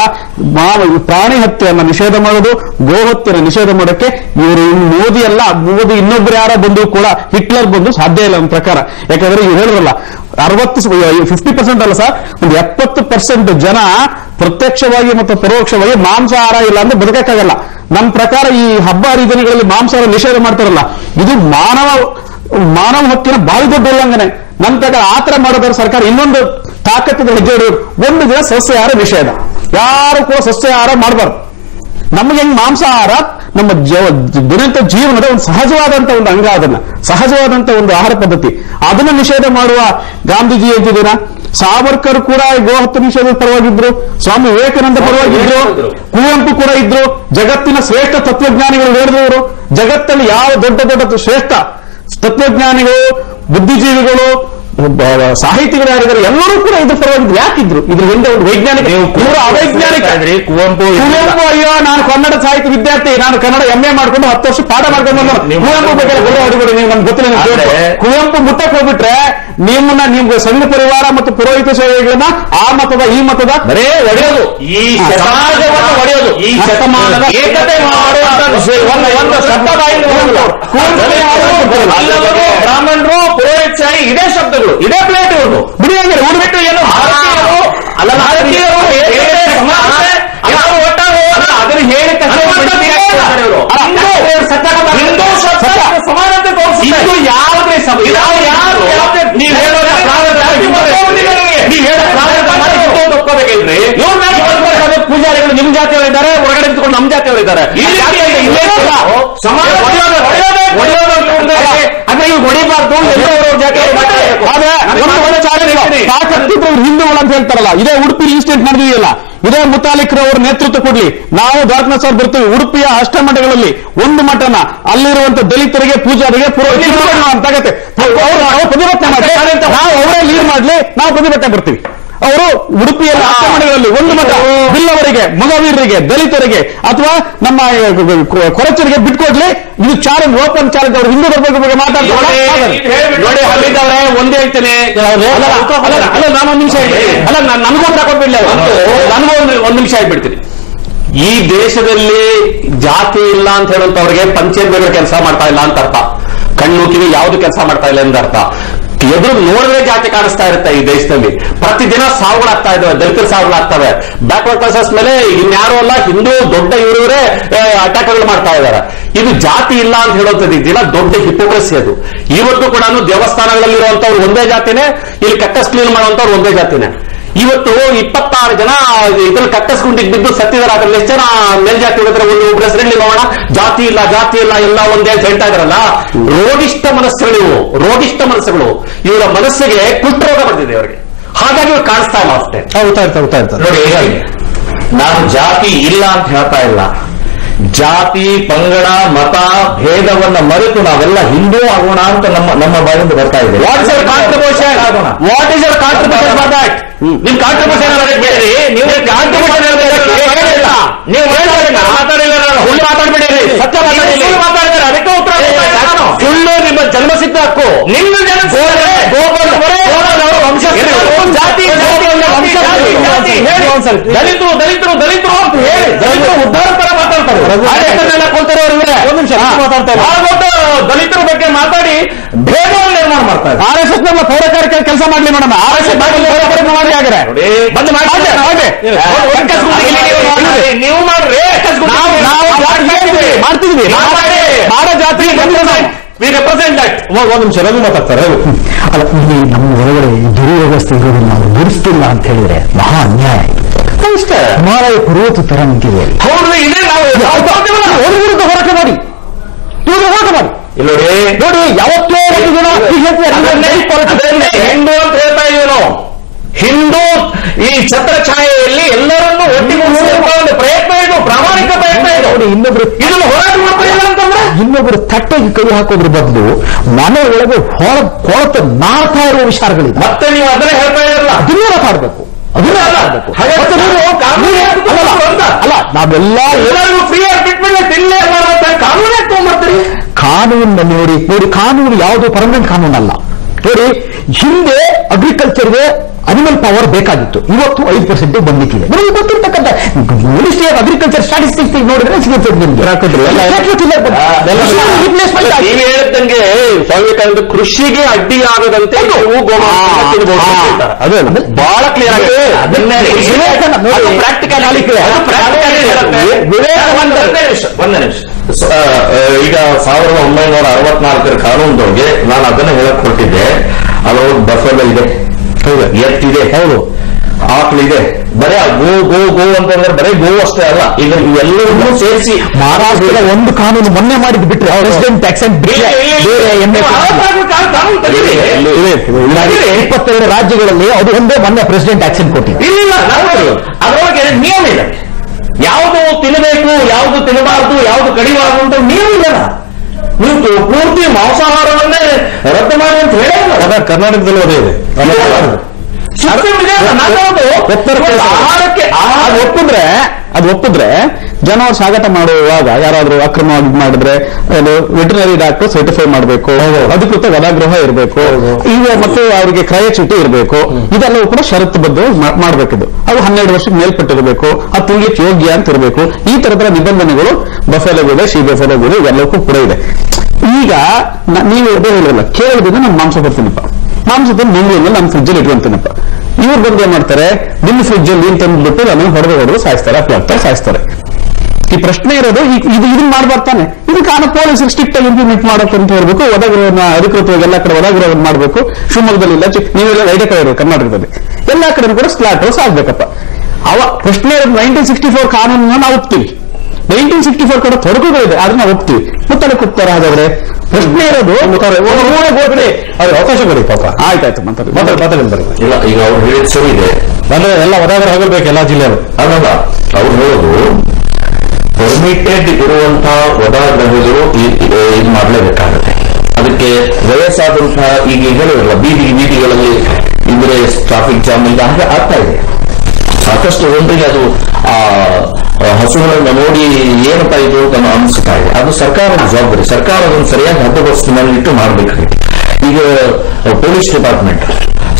ಪ್ರಾಣಿ ಹತ್ಯೆಯನ್ನು ನಿಷೇಧ ಮಾಡೋದು, ಗೋಹತ್ಯೆಯನ್ನು ನಿಷೇಧ ಮಾಡೋಕ್ಕೆ ಇವರು ಮೋದಿ ಅಲ್ಲ, ಮೋದಿ ಇನ್ನೊಬ್ರು ಯಾರ ಬಂದು ಕೂಡ ಹಿಟ್ಲರ್ ಬಂದು ಸಾಧ್ಯ ಇಲ್ಲ ನನ್ನ ಪ್ರಕಾರ. ಯಾಕಂದ್ರೆ ಇವ್ರು ಹೇಳಿದ್ರಲ್ಲ 50% ಅಲ್ಲ ಸರ್, ಒಂದು 70% ಜನ ಪ್ರತ್ಯಕ್ಷವಾಗಿ ಮತ್ತು ಪರೋಕ್ಷವಾಗಿ ಮಾಂಸಾಹಾರ ಇಲ್ಲ ಅಂದ್ರೆ ಬದುಕಕ್ಕಾಗಲ್ಲ. ನನ್ನ ಪ್ರಕಾರ ಈ ಹಬ್ಬ ಹರಿದಿನಗಳಲ್ಲಿ ಮಾಂಸಾಹಾರ ನಿಷೇಧ ಮಾಡ್ತಾರಲ್ಲ, ಇದು ಮಾನವ ಹಕ್ಕಿನ ಬಹಳ ದೊಡ್ಡ ಉಲ್ಲಂಘನೆ. ನನ್ನ ಪ್ರಕಾರ ಆತರ ಮಾಡೋದ್ರ ಸರ್ಕಾರ ಇನ್ನೊಂದು ತಾಕತ್ತಿನ ಹೆಜ್ಜೆ ಇಡೋದು. ಒಂದು ದಿನ ಸಸ್ಯಾಹಾರ ನಿಷೇಧ, ಯಾರು ಕೂಡ ಸಸ್ಯಾಹಾರ ಮಾಡಬಾರ್ದು. ನಮಗೆ ಹೆಂಗ್ ಮಾಂಸಾಹಾರ ನಮ್ಮ ದಿನಂತ ಜೀವನದ ಒಂದು ಸಹಜವಾದಂತ ಒಂದು ಅಂಗ, ಅದನ್ನ ಸಹಜವಾದಂತ ಒಂದು ಆಹಾರ ಪದ್ಧತಿ, ಅದನ್ನ ನಿಷೇಧ ಮಾಡುವ ಗಾಂಧೀಜಿ ಅಂತಿದ್ದೀನ. ಸಾವರ್ಕರ್ ಕೂಡ ಗೋಹತ್ಯೆ ನಿಷೇಧದ ಪರವಾಗಿದ್ರು, ಸ್ವಾಮಿ ವಿವೇಕಾನಂದ ಪರವಾಗಿದ್ರು, ಕುವೆಂಪು ಕೂಡ ಇದ್ರು. ಜಗತ್ತಿನ ಶ್ರೇಷ್ಠ ತತ್ವಜ್ಞಾನಿಗಳು ಹೇಳಿದವರು. ಜಗತ್ತಲ್ಲಿ ಯಾವ ದೊಡ್ಡ ದೊಡ್ಡ ಶ್ರೇಷ್ಠ ತತ್ವಜ್ಞಾನಿಗಳು, ಬುದ್ಧಿಜೀವಿಗಳು, ಸಾಹಿತಿಗಳು ಯಾರಿದ್ದಾರೆ ಎಲ್ಲರೂ ಕೂಡ ಇದ್ರ ಪರವಾಗಿದ್ರು. ಯಾಕಿದ್ರು? ಇದ್ರ ಹಿಂದೆ ಒಂದು ವೈಜ್ಞಾನಿಕ, ಅವೈಜ್ಞಾನಿಕ. ಕುವೆಂಪು ಅಯ್ಯೋ ನಾನು ಕನ್ನಡ ಸಾಹಿತ್ಯ ವಿದ್ಯಾರ್ಥಿ, ನಾನು ಕನ್ನಡ MA ಮಾಡ್ಕೊಂಡು 10 ವರ್ಷ ಪಾಠ ಮಾಡ್ಕೊಂಡು ಕುವೆಂಪು ಬಗ್ಗೆ ಹೊರಗಡೆ ನೀವು ನಮ್ಗೆ ಗೊತ್ತಿಲ್ಲ. ಕುವೆಂಪು ಮುಟ್ಟಕ್ಕೆ ಹೋಗ್ಬಿಟ್ರೆ ನಿಮ್ಗೆ ಸಂಘ ಪರಿವಾರ ಮತ್ತು ಪುರೋಹಿತ ಸೇವೆಗಳನ್ನ ಆ ಮತದ ಈ ಮತದ ಬರೇ ಒಡೆಯೋದು, ಈ ಸಮಾಜವನ್ನು ಒಡೆಯೋದು, ಈ ಶತಮಾನದ ಏಕತೆ ಮಾಡುವಂತ ಬ್ರಾಹ್ಮಣರು ಪುರೋಹಿತಶಾಹಿ ಇದೇ ಶಬ್ದಗಳು, ಇದೇ ಪ್ಲೇಟ್ ಇವರು ಬಿಡಿ. ಹಂಗೆ ಉಡ್ಬಿಟ್ಟು ಏನು ಭಾರತೀಯರು ಅಲ್ಲ, ಭಾರತೀಯರು ಅದನ್ನು ಹೇಳಿ ಸಮಾನತೆ ತೋರಿಸಿದ್ದು ಯಾವುದೇ ಸಭೆ ನೀವು ಹೇಳೋದು ಒಪ್ಕೋಬೇಕಿಲ್ರಿ. ಪೂಜಾರಿಗಳು ನಿಮ್ ಜಾತಿಯವರಿದ್ದಾರೆ, ಹೊರಗಡೆ ನಿಂತ್ಕೊಂಡು ನಮ್ಮ ಜಾತಿಯವರಿದ್ದಾರೆ. ಅದೇ ಇವ್ರು ಹೊಡಿಬಾರ್ದು, ಹಿಂದೂಗಳು ಅಂತ ಹೇಳ್ತಾರಲ್ಲ. ಇದೇ ಉಡುಪಿ ಇನ್ಸಿಡೆಂಟ್ ನಡೆದಿದೆಯಲ್ಲ, ಇದೇ ಮುತಾಲಿಕ್ರವರು ನೇತೃತ್ವ ಕೊಡ್ಲಿ, ನಾವು ದಾರ್ಕ್ನೆಸ್ ಅವ್ರು ಬರ್ತೀವಿ. ಉಡುಪಿಯ ಅಷ್ಟಮಠಗಳಲ್ಲಿ ಒಂದು ಮಠನ ಅಲ್ಲಿರುವಂತ ದಲಿತರಿಗೆ, ಪೂಜಾರಿಗೆ, ತಗತ್ತೆ ನಾವು ಪ್ರತಿಭಟನೆ ಮಾಡಿ, ನಾವು ಅವರೇ ಲೀಡ್ ಮಾಡ್ಲಿ, ನಾವು ಪ್ರತಿಭಟನೆ ಬರ್ತೀವಿ. ಅವರು ಉಡುಪಿಯಲ್ಲಿ ಅಷ್ಟಮಠಗಳಲ್ಲಿ ಒಂದು ಮಠ ಬಿಲ್ಲವರಿಗೆ, ಮಗವೀರರಿಗೆ, ದಲಿತರಿಗೆ ಅಥವಾ ನಮ್ಮ ಕೊರಚರಿಗೆ ಬಿಟ್ಕೊಡ್ಲಿ. ಇದು ಚಾಲೆಂಜ್, ಓಪನ್ ಚಾಲೆಂಜ್. ಅವರು ಹಿಂದೂ ಧರ್ಮದ ಬಗ್ಗೆ ಮಾತಾಡ್ತಾರೆ ನೋಡಿ. ಅಲ್ಲಿದ್ದವ್ರೆ ಒಂದೇ ಹೇಳ್ತೇನೆ, ಅಲ್ಲ ನಾನೊಂದು ನಿಮಿಷ ಅಲ್ಲ, ನನಗೂ ತಗೊಂಡ್ಬಿಡ್ಲಿ, ನನಗೂ ಒಂದು ನಿಮಿಷ ಆಗ್ಬಿಡ್ತೀನಿ. ಈ ದೇಶದಲ್ಲಿ ಜಾತಿ ಇಲ್ಲ ಅಂತ ಹೇಳುವಂತವ್ರಿಗೆ ಪಂಚಾಯತ್ ಕೆಲಸ ಮಾಡ್ತಾ ಇಲ್ಲ ಅಂತ ಅರ್ಥ. ಕಣ್ಣು ಕಿವಿ ಯಾವ್ದು ಕೆಲಸ ಮಾಡ್ತಾ ಇಲ್ಲ ಅಂತ ಅರ್ಥ. ಎದುರು ನೋಡಿದ್ರೆ ಜಾತಿ ಕಾಣಿಸ್ತಾ ಇರುತ್ತೆ ಈ ದೇಶದಲ್ಲಿ. ಪ್ರತಿದಿನ ಸಾವುಗಳಾಗ್ತಾ ಇದಾವೆ, ದಲಿತರ ಸಾವುಗಳಾಗ್ತವೆ. ಬ್ಯಾಕ್ವರ್ಡ್ ಕ್ಲಾಸಸ್ ಮೇಲೆ ಇನ್ಯಾರು ಅಲ್ಲ, ಹಿಂದೂ ದೊಡ್ಡ ಇವರೇ ಅಟ್ಯಾಕ್ಗಳು ಮಾಡ್ತಾ ಇದ್ದಾರೆ. ಇದು ಜಾತಿ ಇಲ್ಲ ಅಂತ ಹೇಳುವಂಥದ್ದು ಇದೆಯಲ್ಲ, ದೊಡ್ಡ ಹಿಪೋಕ್ರಸಿ ಅದು. ಇವತ್ತು ಕೂಡ ದೇವಸ್ಥಾನಗಳಲ್ಲಿರುವಂತವ್ರು ಒಂದೇ ಜಾತಿನೇ, ಇಲ್ಲಿ ಕಟ್ಟಸ್ ಕ್ಲೀನ್ ಮಾಡುವಂತವ್ರು ಒಂದೇ ಜಾತಿನೇ. ಇವತ್ತು 26 ಜನ ಇದ್ರಲ್ಲಿ ಕಟ್ಟಸ್ಕೊಂಡಿದ್ದು ಬಿದ್ದು ಸತ್ತಿದಾರೆ. ಅದ್ರಲ್ಲಿ ಎಷ್ಟು ಜನ ಮೇಲ್ಜಾತಿ ಹೋದ್ರೆ ಒಬ್ಬರ ಹೆಸರಲ್ಲಿ ನೋಡೋಣ. ಜಾತಿ ಇಲ್ಲ, ಜಾತಿ ಇಲ್ಲ, ಎಲ್ಲ ಒಂದೇ ಅಂತ ಹೇಳ್ತಾ ಇದಾರಲ್ಲ. ರೋಗಿಷ್ಠ ಮನಸ್ಸುಗಳು ಇವು, ರೋಗಿಷ್ಠ ಮನಸ್ಸುಗಳು. ಇವರ ಮನಸ್ಸಿಗೆ ಕುಷ್ಠರೋಗ ಬಂದಿದೆ ಅವರಿಗೆ, ಹಾಗಾಗಿ ಇವ್ರು ಕಾಣಿಸ್ತಾ ಇಲ್ಲ ಅಷ್ಟೇ. ನೋಡಿ, ನಾನು ಜಾತಿ ಇಲ್ಲ ಅಂತ ಹೇಳ್ತಾ ಇಲ್ಲ. ಜಾತಿ, ಪಂಗಡ, ಮತ ಭೇದವನ್ನ ಮರೆತು ನಾವೆಲ್ಲ ಹಿಂದೂ ಆಗೋಣ ಅಂತ ನಮ್ಮ ಬಾಯಿಂದ ಬರ್ತಾ ಇದೆ. What is your contribution? What is your contribution for that? ನಿಮ್ ಕಾಂಟ್ರಿಬ್ಯೂಷನ್ ಬೇಡಿ. ನೀವು ಕಾಂಟ್ರಿಬ್ಯೂಷನ್ ನೀವು ಮಾತಾಡಿಲ್ಲ, ನಾನು ಹುಲ್ಲು ಮಾತಾಡ್ಬಿಡಿರಿ, ಸತ್ಯ ಮಾತಾಡಿದ್ರೆ ಅದಕ್ಕೆ ಉತ್ತರ. ಸುಳ್ಳು ನಿಮ್ಮ ಜನ್ಮಸಿದ್ಧ ಹಕ್ಕು. ನಿಮ್ಮ ದಲಿತರು ದಲಿತರು ದಲಿತರು ಅಂತ ಹೇಳಿ ದಲಿತರು ಉದ್ಧಾರ ತರ ಮಾತಾಡ್ತಾರೆ. ಒಂದು ನಿಮಿಷ ಮಾತಾಡ್ತಾರೆ. ದಲಿತರ ಬಗ್ಗೆ ಮಾತಾಡಿ ಭೇದವನ್ನು ನಿರ್ಮಾಣ ಮಾಡ್ತಾರೆ. RSS ನಮ್ಮ ಪೌರಕಾರಿಕೆ ಕೆಲಸ ಮಾಡ್ಲಿ ಮೇಡಮ್. RSS ಮಾಡಿ ಆಗ್ರೆ ಬಂದು ನೀವು ಮಾಡ್ರಿ. ಮಾಡ್ತಿದ್ವಿ ಮಾಡೋ ಜಾತಿ ವಿ ರೆಪ್ರೆಸೆಂಟ್ ದಟ್. ಒಂದು ನಿಮಿಷ ರಘು ಮಾತಾಡ್ತಾರೆ. ಅಲ್ಲ, ಇಲ್ಲಿ ನಮ್ಮ ಹೊರಗಡೆ ದುರ್ವ್ಯವಸ್ಥೆ ಇರೋದನ್ನ ನಾವು ಬಿಡಿಸ್ತಿಲ್ಲ ಅಂತ ಹೇಳಿದ್ರೆ ಮಹಾ ಅನ್ಯಾಯ. ಅಷ್ಟೇ. ಹಿಮಾಲಯ ಪರ್ವತ ತರ ನಿಂತಿದೆ. ಹೌದು, ಇದೇ ನಾವು ಅವ್ರ ವಿರುದ್ಧ ಹೋರಾಟ ಮಾಡಿ, ಹೋರಾಟ ಮಾಡಿ. ನೋಡಿ, ಯಾವತ್ತೋ ಒಂದು ದಿನ ಹಿಂದೂ ಅಂತ ಹೇಳ್ತಾ ಇದೀವಿ ನಾವು. ಹಿಂದೂ ಈ ಛತ್ರ ಛಾಯೆಯಲ್ಲಿ ಎಲ್ಲರನ್ನೂ ಒಟ್ಟಿಗೆ ಒಂದು ಪ್ರಯತ್ನ ಇದು, ಪ್ರಾಮಾಣಿಕ ಪ್ರಯತ್ನ ಇದು. ನೋಡಿ, ಇದನ್ನು ಹೋರಾಟ ಮಾಡ್ತಾ ಇಲ್ಲ ಅಂತಂದ್ರೆ ಇನ್ನೊಬ್ಬರು ತಟ್ಟೆಗೆ ಕೈ ಹಾಕೋದ್ರ ಬದಲು ಮನೆ ಒಳಗೆ ಹೊರತ ನಾಡ್ತಾ ಇರುವ ವಿಚಾರಗಳಿದೆ. ಮತ್ತೆ ನೀವು ಅದನ್ನೇ ಹೇಳ್ತಾ ಇರಲ್ಲ, ಅದನ್ನೇ ಮಾತಾಡ್ಬೇಕು. ಅದನ್ನೇ ಮಾತಾಡ್ಬೇಕು. ಅಲ್ಲ, ನಾವೆಲ್ಲ ಎಲ್ಲರಿಗೂ ಫ್ರೀ ಆಗಿ ಬಿಟ್ಬಿಟ್ಟು ತಿನ್ಲೇ ಅಲ್ಲ ಅಂತ ಕಾನೂನೇ ತಗೊಂಡ್ಬರ್ತೀರಿ. ಕಾನೂನಿನಲ್ಲಿ ನೋಡಿ, ಕಾನೂನು ಯಾವುದು ಪರ್ಮನೆಂಟ್ ಕಾನೂನು ಅಲ್ಲ. ನೋಡಿ, ಹಿಂದೆ ಅಗ್ರಿಕಲ್ಚರ್ಗೆ ಅನಿಮಲ್ ಪವರ್ ಬೇಕಾಗಿತ್ತು, ಇವತ್ತು 5% ಬಂದಿಕ್ಕಿದೆ. ನಮಗೆ ಗೊತ್ತಿರ್ತಕ್ಕಂಥ ಮಿನಿಸ್ಟ್ರಿ ಆಫ್ ಅಗ್ರಿಕಲ್ಚರ್ ಸ್ಟಾಟಿಸ್ಟಿಕ್ಸ್ ನೋಡಿದ್ರೆ ಸಿಗುತ್ತೆ ನಿಮ್ಗೆ. ನೀವು ಹೇಳಿದಂಗೆ ಸ್ವಾಮಿ ಕೃಷಿಗೆ ಅಡ್ಡಿಯಾಗದಂತೆ ಅದೇ ಬಹಳ ಕ್ಲಿಯರ್ ಆಗಿದೆ. ಪ್ರಾಕ್ಟಿಕಲ್ ಒಂದೇ ನಿಮಿಷ. ಈಗ 1964 ಕಾನೂನದೊಳಗೆ ನಾನು ಅದನ್ನ ಹೇಳಕ್ ಹೊರಟಿದ್ದೆ. ಅದರೊಳಗೆ ಬಫೆಲೋ ಇದೆ, ಎತ್ತಿದೆ, ಹೌದು, ಆಕಳಿದೆ. ಬರೀ ಗೋ ಗೋ ಗೋ ಅಂತಂದ್ರೆ ಬರೀ ಗೋ ಅಷ್ಟೇ ಅಲ್ಲ, ಈಗ ಇವೆಲ್ಲವನ್ನೂ ಸೇರಿಸಿ ಮಹಾರಾಷ್ಟ್ರದ ಒಂದು ಕಾನೂನು ಮೊನ್ನೆ ಮಾಡಿದ್ ಬಿಟ್ರೆ ಪ್ರೆಸಿಡೆಂಟ್ ಟ್ಯಾಕ್ಸ್ 22 ರಾಜ್ಯಗಳಲ್ಲಿ ಅದು ಒಂದೇ ಮೊನ್ನೆ ಪ್ರೆಸಿಡೆಂಟ್ ಆಕ್ಷನ್ ಕೊಟ್ಟಿದೆ. ಇಲ್ಲ, ಅದರೊಳಗೆ ನಿಯಮ ಇದೆ. ಯಾವುದು ತಿನ್ನಬೇಕು, ಯಾವುದು ತಿನ್ನಬಾರದು, ಯಾವುದು ಕಡಿಬಾರದು ಅಂತ ನಿಯಮ ಇಲ್ಲ. ನೀವು ಪೂರ್ತಿ ಮಾಂಸಾಹಾರವನ್ನೇ ರದ್ದು ಮಾಡಿ ಅಂತ ಹೇಳ ಕರ್ನಾಟಕದಲ್ಲೂ ಅದೇ ಇದೆ. ಅದು ಒಪ್ಪಿದ್ರೆ ಜನರು ಸಾಗಾಟ ಮಾಡುವಾಗ ಯಾರಾದ್ರೂ ಅಕ್ರಮವಾಗಿ ಮಾಡಿದ್ರೆ ಅದು ವೆಟರ್ನರಿ ಡಾಕ್ಟರ್ ಸರ್ಟಿಫೈ ಮಾಡಬೇಕು, ಅಧಿಕೃತ ವಧಾಗೃಹ ಇರಬೇಕು, ಈಗ ಮತ್ತೆ ಅವರಿಗೆ ಕ್ರಯ ಚೀಟಿ ಇರಬೇಕು. ಇದೆಲ್ಲವೂ ಕೂಡ ಷರತ್ತುಬದ್ಧ ಮಾಡಬೇಕಿದ್ದು. ಅದು 12 ವರ್ಷಕ್ಕೆ ಮೇಲ್ಪಟ್ಟಿರಬೇಕು, ಅದು ತಿನ್ಲಿಕ್ಕೆ ಯೋಗ್ಯ ಅಂತ ಇರಬೇಕು. ಈ ತರದ ನಿಬಂಧನೆಗಳು ಬಫೆಲೋಗಿದೆ, ಶೀ ಬಫೆಲೋಗಿದೆ, ಇವೆಲ್ಲವೂ ಕೂಡ ಇದೆ. ಈಗ ನೀವು ಹೇಳಿರಲ್ಲ, ಕೇರಳದಿಂದ ನಾನು ಮಾಂಸ ಬರ್ತೀನಪ್ಪ, ಮಾಂಸದ ಮಂಗಳೂರಿನಲ್ಲಿ ನಮ್ಮ ಫ್ರಿಜ್ಜಲ್ಲಿ ಇಟ್ಕೊಂತೀನಪ್ಪ. ಇವ್ರು ಬಂದು ಏನ್ ಮಾಡ್ತಾರೆ, ನಿಮ್ಮ ಫ್ರಿಜ್ಜಲ್ಲಿ ಅಂತಂದ್ಬಿಟ್ಟು ನಾನು ಹೊಡೆದು ಸಾಯಿಸ್ತಾರೆ, ಅಪ್ಲಾಗ್ತಾ ಸಾಯಿಸ್ತಾರೆ. ಈ ಪ್ರಶ್ನೆ ಇರೋದು ಇದನ್ನ ಮಾಡ್ಬಾರ್ತಾನೆ. ಇದಕ್ಕೆ ಪೊಲೀಸರು ಸ್ಟ್ರಿಕ್ಟ್ ಆಗಿ ಇಂಪ್ಲಿಮೆಂಟ್ ಮಾಡಕ್ಕೆ ಅಂತ ಹೇಳ್ಬೇಕು, ವಧಾಗೃಹನ ಅಧಿಕೃತವಾಗಿ ಎಲ್ಲ ಕಡೆ ವಧಾಗೃಹವನ್ನು ಮಾಡಬೇಕು. ಶಿವಮೊಗ್ಗದಲ್ಲಿ ಇಲ್ಲ, ನೀವೆಲ್ಲ ಐಡಿಯಾ ಕಡೆ ಇರೋದು ಕರ್ನಾಟಕದಲ್ಲಿ ಎಲ್ಲ ಕಡೆ ಕೂಡ ಸ್ಲಾಟ್ ಹೌಸ್ ಆಗ್ಬೇಕಪ್ಪ. ಪ್ರಶ್ನೆ ಇರೋದು 1964 ಕಾನೂನನ್ನ ನಾವು ಒಪ್ತೀವಿ, 1964 ಕೂಡ ತೊಡಕುಗಳಿದೆ, ಆದ್ರೆ ನಾವು ಒಪ್ತೀವಿ. ಮುತ್ತಲೆ ಕೂಗ್ತಾರೆ. ಹಾಗಾದ್ರೆ ಪ್ರಶ್ನೆ ಇರೋದು ಅವ್ರಿಗೆ ಅವಕಾಶ ಕೊಡಿ ಪಾಪ. ಆಯ್ತಾಯ್ತು ಮಾತಾಡಿ. ಇಲ್ಲ, ಈಗ ಅವ್ರು ಹೇಳಿದ ಸರಿ ಇದೆ. ಅಂದ್ರೆ ಎಲ್ಲ ವಧಾಗೃಹ ಹೋಗಬೇಕು ಎಲ್ಲ ಜಿಲ್ಲೆಯವರು. ಅದಲ್ಲ, ಅವ್ರು ಹೇಳೋದು ಪರ್ಮಿಟೆಡ್ ಇರುವಂತಹ ವಧಾಗೃಹಗಳು ಇದು ಮಾಡಲೇಬೇಕಾಗುತ್ತೆ. ಅದಕ್ಕೆ ವಯಸ್ಸಾದಂತಹ ಈಗ ಹೇಳಿರಲ್ಲ, ಬೀದಿಗಳಲ್ಲಿ ಇದ್ರೆ ಟ್ರಾಫಿಕ್ ಜಾಮ್ ಈಗ ಹಾಗೆ ಆಗ್ತಾ ಇದೆ. ಸಾಕಷ್ಟು ಜನರಿಗೆ ಅದು ಹಸುಗಳನ್ನು ನೋಡಿ ಏನಪ್ಪಾ ಇದು ಅಂತ ಅನಿಸ್ತಾ ಇದೆ. ಅದು ಸರ್ಕಾರದ ಜವಾಬ್ದಾರಿ. ಸರ್ಕಾರ ಅದನ್ನು ಸರಿಯಾಗಿ ಹದ್ದುಬಸ್ತಿನಲ್ಲಿ ಇಟ್ಟು ಮಾಡಬೇಕಾಗಿದೆ. ಈಗ ಪೊಲೀಸ್ ಡಿಪಾರ್ಟ್ಮೆಂಟ್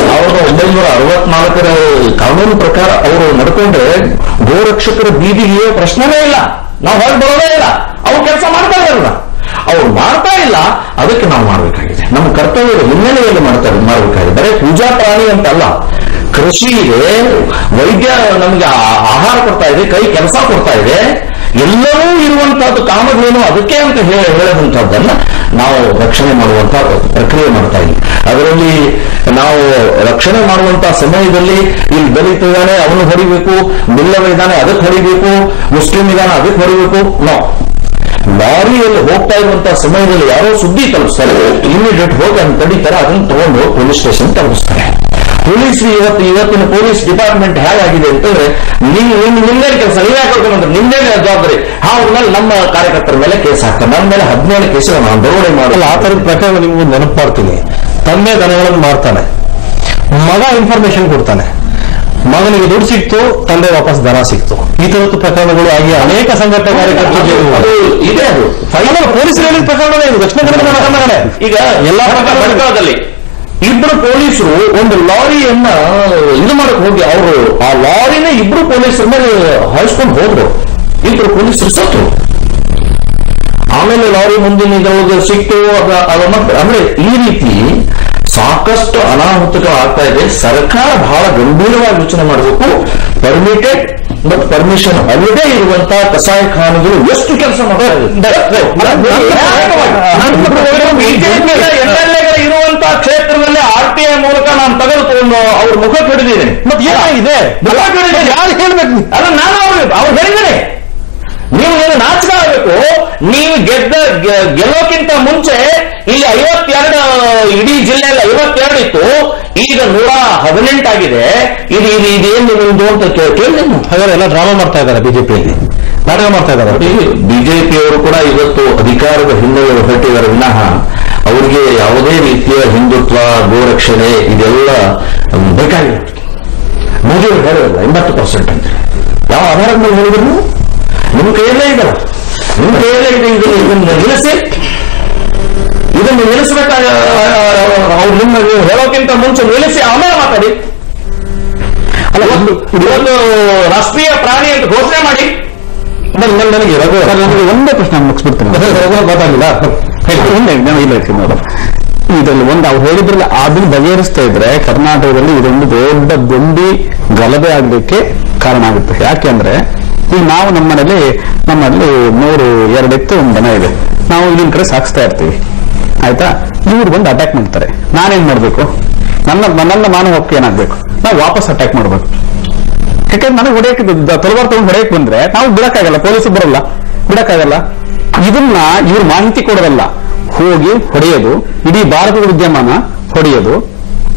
1964 ಕಾನೂನು ಪ್ರಕಾರ ಅವರು ನಡ್ಕೊಂಡ್ರೆ ಗೋರಕ್ಷಕರ ಬೀದಿಗೆ ಪ್ರಶ್ನೆನೇ ಇಲ್ಲ, ನಾವು ಹೊರಗೆ ಬರೋದೇ ಇಲ್ಲ. ಅವ್ರು ಕೆಲಸ ಮಾಡ್ತಾ ಇರಲ್ಲ, ಅವ್ರು ಮಾಡ್ತಾ ಇಲ್ಲ. ಅದಕ್ಕೆ ನಾವು ಮಾಡಬೇಕಾಗಿದೆ. ನಮ್ಮ ಕರ್ತವ್ಯದ ಹಿನ್ನೆಲೆಯಲ್ಲಿ ಮಾಡಬೇಕಾಗಿದೆ. ಬರೀ ಪೂಜಾ ಪ್ರಾಣಿ ಅಂತಲ್ಲ, ಕೃಷಿಗೆ ವೈದ್ಯ ನಮಗೆ ಆಹಾರ ಕೊಡ್ತಾ ಇದೆ, ಕೈ ಕೆಲಸ ಕೊಡ್ತಾ ಇದೆ, ಎಲ್ಲವೂ ಇರುವಂತಹದ್ದು ಕಾಮಧೇನು. ಅದಕ್ಕೆ ಅಂತ ಹೇಳುವಂತಹದ್ದನ್ನ ನಾವು ರಕ್ಷಣೆ ಮಾಡುವಂತಹ ಪ್ರಕ್ರಿಯೆ ಮಾಡ್ತಾ ಇದ್ದೀವಿ. ಅದರಲ್ಲಿ ನಾವು ರಕ್ಷಣೆ ಮಾಡುವಂತಹ ಸಮಯದಲ್ಲಿ ಇಲ್ಲಿ ದಲಿತ ಇದ್ದಾನೆ ಅವನು ಹೊಡಿಬೇಕು, ಬಿಲ್ಲವ ಇದ್ದಾನೆ ಅದಕ್ಕೆ ಹೊಡಿಬೇಕು, ಮುಸ್ಲಿಂ ಇದ್ದಾನೆ ಅದಕ್ಕೆ ಹೊಡಿಬೇಕು. ಲಾರಿಯಲ್ಲಿ ಹೋಗ್ತಾ ಇರುವಂತಹ ಸಮಯದಲ್ಲಿ ಯಾರೋ ಸುದ್ದಿ ತಲುಪಿಸ್ತಾರೆ, ಇಮಿಡಿಯೇಟ್ ಹೋಗಿ ಅದನ್ನು ತಡೀತಾರೆ, ಅದನ್ನು ತಗೊಂಡು ಪೊಲೀಸ್ ಸ್ಟೇಷನ್ ತಲುಪಿಸ್ತಾರೆ. ಪೊಲೀಸ್ ಇವತ್ತಿನ ಪೊಲೀಸ್ ಡಿಪಾರ್ಟ್ಮೆಂಟ್ ಹೇಗಾಗಿದೆ ಅಂತಂದ್ರೆ, ನಿಮ್ದೇ ಕೆಲಸ ನೀವೇ ಹಾಕೋಬೇಕಂದ್ರೆ ನಿಮ್ದೇ ಜವಾಬ್ದಾರಿ. ಅವ್ರ ನಮ್ಮ ಕಾರ್ಯಕರ್ತರ ಮೇಲೆ ಕೇಸ್ ಹಾಕ್ತಾರೆ. ನನ್ನ ಮೇಲೆ 17 ಕೇಸುಗಳು ನಾನು ದರೋಡೆ ಮಾಡಲ್ಲ. ಆ ತರದ ಪ್ರಕರಣ ನಿಮ್ಗೆ ನೆನಪು ಮಾಡ್ತೀನಿ. ತಂದೆ ದನಗಳನ್ನು ಮಾರ್ತಾನೆ, ಮಗ ಇನ್ಫಾರ್ಮೇಶನ್ ಕೊಡ್ತಾನೆ, ಮಗನಿಗೆ ದುಡ್ಡು ಸಿಕ್ತು, ತಂದೆ ವಾಪಸ್ ದನ ಸಿಕ್ತು. ಈ ತರದ್ದು ಪ್ರಕರಣಗಳು ಆಗಿ ಅನೇಕ ಸಂಘಟನೆ ಕಾರ್ಯಕರ್ತರು ಇದೆ. ಅದು ಪೊಲೀಸರು ಹೇಳಿದ ಪ್ರಕರಣಗಳೇ ಇದು. ದಕ್ಷಿಣ ಕನ್ನಡ ಪ್ರಕರಣಗಳೇ. ಈಗ ಎಲ್ಲಾ ಪ್ರಕರಣದಲ್ಲಿ ಇಬ್ರು ಪೊಲೀಸರು ಒಂದು ಲಾರಿಯನ್ನ ಇದು ಮಾಡಕ್ ಹೋಗಿ ಅವರು ಆ ಲಾರಿನ ಇಬ್ರು ಪೊಲೀಸರ ಮೇಲೆ ಹಾಯಿಸ್ಕೊಂಡು ಹೋದ್ರು. ಇಬ್ರು ಪೊಲೀಸರು ಸತ್ರು. ಆಮೇಲೆ ಲಾರಿ ಮುಂದಿನ ಇದರೊಳಗೆ ಸಿಕ್ತು. ಅಂದ್ರೆ ಈ ರೀತಿ ಸಾಕಷ್ಟು ಅನಾಹುತಗಳು ಆಗ್ತಾ ಇದೆ. ಸರ್ಕಾರ ಬಹಳ ಗಂಭೀರವಾಗಿ ಯೋಚನೆ ಮಾಡಬೇಕು. ಪರ್ಮಿಟೆಡ್ ಮತ್ತು ಪರ್ಮಿಷನ್ ಅಲ್ಲದೆ ಇರುವಂತಹ ಕಸಾಯಿಖಾನೆಗಳು ಎಷ್ಟು ಕೆಲಸ ಇರುವಂತಹ ಕ್ಷೇತ್ರದಲ್ಲಿ RTI ಮೂಲಕ ನಾನು ತೆಗೆದುಕೊಂಡು ಅವ್ರ ಮುಖ ಕಡಿದಿದ್ದೇನೆ. ಮತ್ತೆ ಏನಾಗಿದೆ ಯಾರು ಹೇಳ್ಬೇಕು? ಅಲ್ಲ, ನಾನು ಅವ್ರು ಹೇಳಿದ್ದೇನೆ, ನೀವು ಏನು ನಾಚಿಕೆ ಆಗಬೇಕು. ನೀವು ಗೆಲ್ಲೋಕ್ಕಿಂತ ಮುಂಚೆ ಇಲ್ಲಿ 52 ಇಡೀ ಜಿಲ್ಲೆಯಲ್ಲಿ 52 ಇತ್ತು, ಈಗ 118 ಆಗಿದೆ. ಇದೇನು ನಿಮ್ದು ಅಂತ ಕೇಳಿ. ಹಾಗಾದ್ರೆ ಎಲ್ಲ ಡ್ರಾಮಾ ಮಾಡ್ತಾ ಇದ್ದಾರೆ ಬಿಜೆಪಿಯಲ್ಲಿ, ನಾಟಕ ಮಾಡ್ತಾ ಇದ್ದಾರೆ. ಬಿಜೆಪಿಯವರು ಕೂಡ ಇವತ್ತು ಅಧಿಕಾರದ ಹಿನ್ನೆಲೆ ಹೊರಟಿದ್ದಾರೆ ವಿನಃ ಅವರಿಗೆ ಯಾವುದೇ ರೀತಿಯ ಹಿಂದುತ್ವ, ಗೋರಕ್ಷಣೆ ಇದೆಲ್ಲ ಬೇಕಾಗಿಲ್ಲ. ಮೋದಿಯವರು ಹೇಳಿರಲ್ಲ 80% ಅಂತ. ಯಾವ ಆಧಾರದ ಮೇಲೆ ಹೇಳಿದ್ರು? ನಿಮ್ಮ ಕೈಯಲ್ಲೇ ಇದಲ್ಲ, ನಿಮ್ಮ ಕೈಯಲ್ಲೇ ಇದೆ. ಇದನ್ನು ನಿಲ್ಲಿಸಿ, ಇದನ್ನು ನಿಲ್ಲಿಸಬೇಕಾಗ ಅವ್ರು ನಿಮ್ಮ ಹೇಳೋಕ್ಕಿಂತ ಮುಂಚೆ ನಿಲ್ಲಿಸಿ ಆಮೇಲೆ ಮಾತಾಡಿ. ಅಲ್ಲ, ಒಂದು ರಾಷ್ಟ್ರೀಯ ಪ್ರಾಣಿ ಅಂತ ಘೋಷಣೆ ಮಾಡಿ. ನನಗೆ ಒಂದೇ ಪ್ರಶ್ನೆ ಮುಗಿಸ್ಬಿಡ್ತೀನಿ, ಗೊತ್ತಾಗಿಲ್ಲ. ಇದರಲ್ಲಿ ಒಂದು ಅವ್ರು ಹೇಳಿದ್ರಲ್ಲ, ಅದನ್ನು ಬಗೆಹರಿಸ್ತಾ ಇದ್ರೆ ಕರ್ನಾಟಕದಲ್ಲಿ ಇದೊಂದು ದೊಡ್ಡ ದೊಂಬಿ ಗಲಭೆ ಆಗ್ಲಿಕ್ಕೆ ಕಾರಣ ಆಗುತ್ತೆ. ಯಾಕೆಂದ್ರೆ ಈಗ ನಾವು ನಮ್ಮನೇಲಿ 102 ಎತ್ತು ಒಂದು ದನ ಇದೆ, ನಾವು ಇಲ್ಲಿನ ಕಡೆ ಸಾಗಿಸ್ತಾ ಇರ್ತೀವಿ, ಆಯ್ತಾ? ಇವ್ರು ಬಂದು ಅಟ್ಯಾಕ್ ಮಾಡ್ತಾರೆ, ನಾನೇನ್ ಮಾಡ್ಬೇಕು? ನನ್ನ ಮಾನವ ಹಕ್ಕು ಏನಾಗ್ಬೇಕು? ನಾವು ವಾಪಸ್ ಅಟ್ಯಾಕ್ ಮಾಡ್ಬೇಕು. ಯಾಕಂದ್ರೆ ನನಗೆ ಹೊಡೆಯಕ್ಕೆ ತಲವಾರ್ ತಗೊಂಡು ಹೊಡೆಯಕ್ಕೆ ಬಂದ್ರೆ ನಾವು ಬಿಡಕ್ಕಾಗಲ್ಲ, ಪೊಲೀಸರು ಬರಲ್ಲ, ಬಿಡಕ್ಕಾಗಲ್ಲ. ಇದನ್ನ ಇವ್ರು ಮಾಹಿತಿ ಕೊಡೋದಲ್ಲ, ಹೋಗಿ ಹೊಡೆಯೋದು, ಇಡೀ ಭಾರತದ ವಿದ್ಯಮಾನ ಹೊಡೆಯೋದು,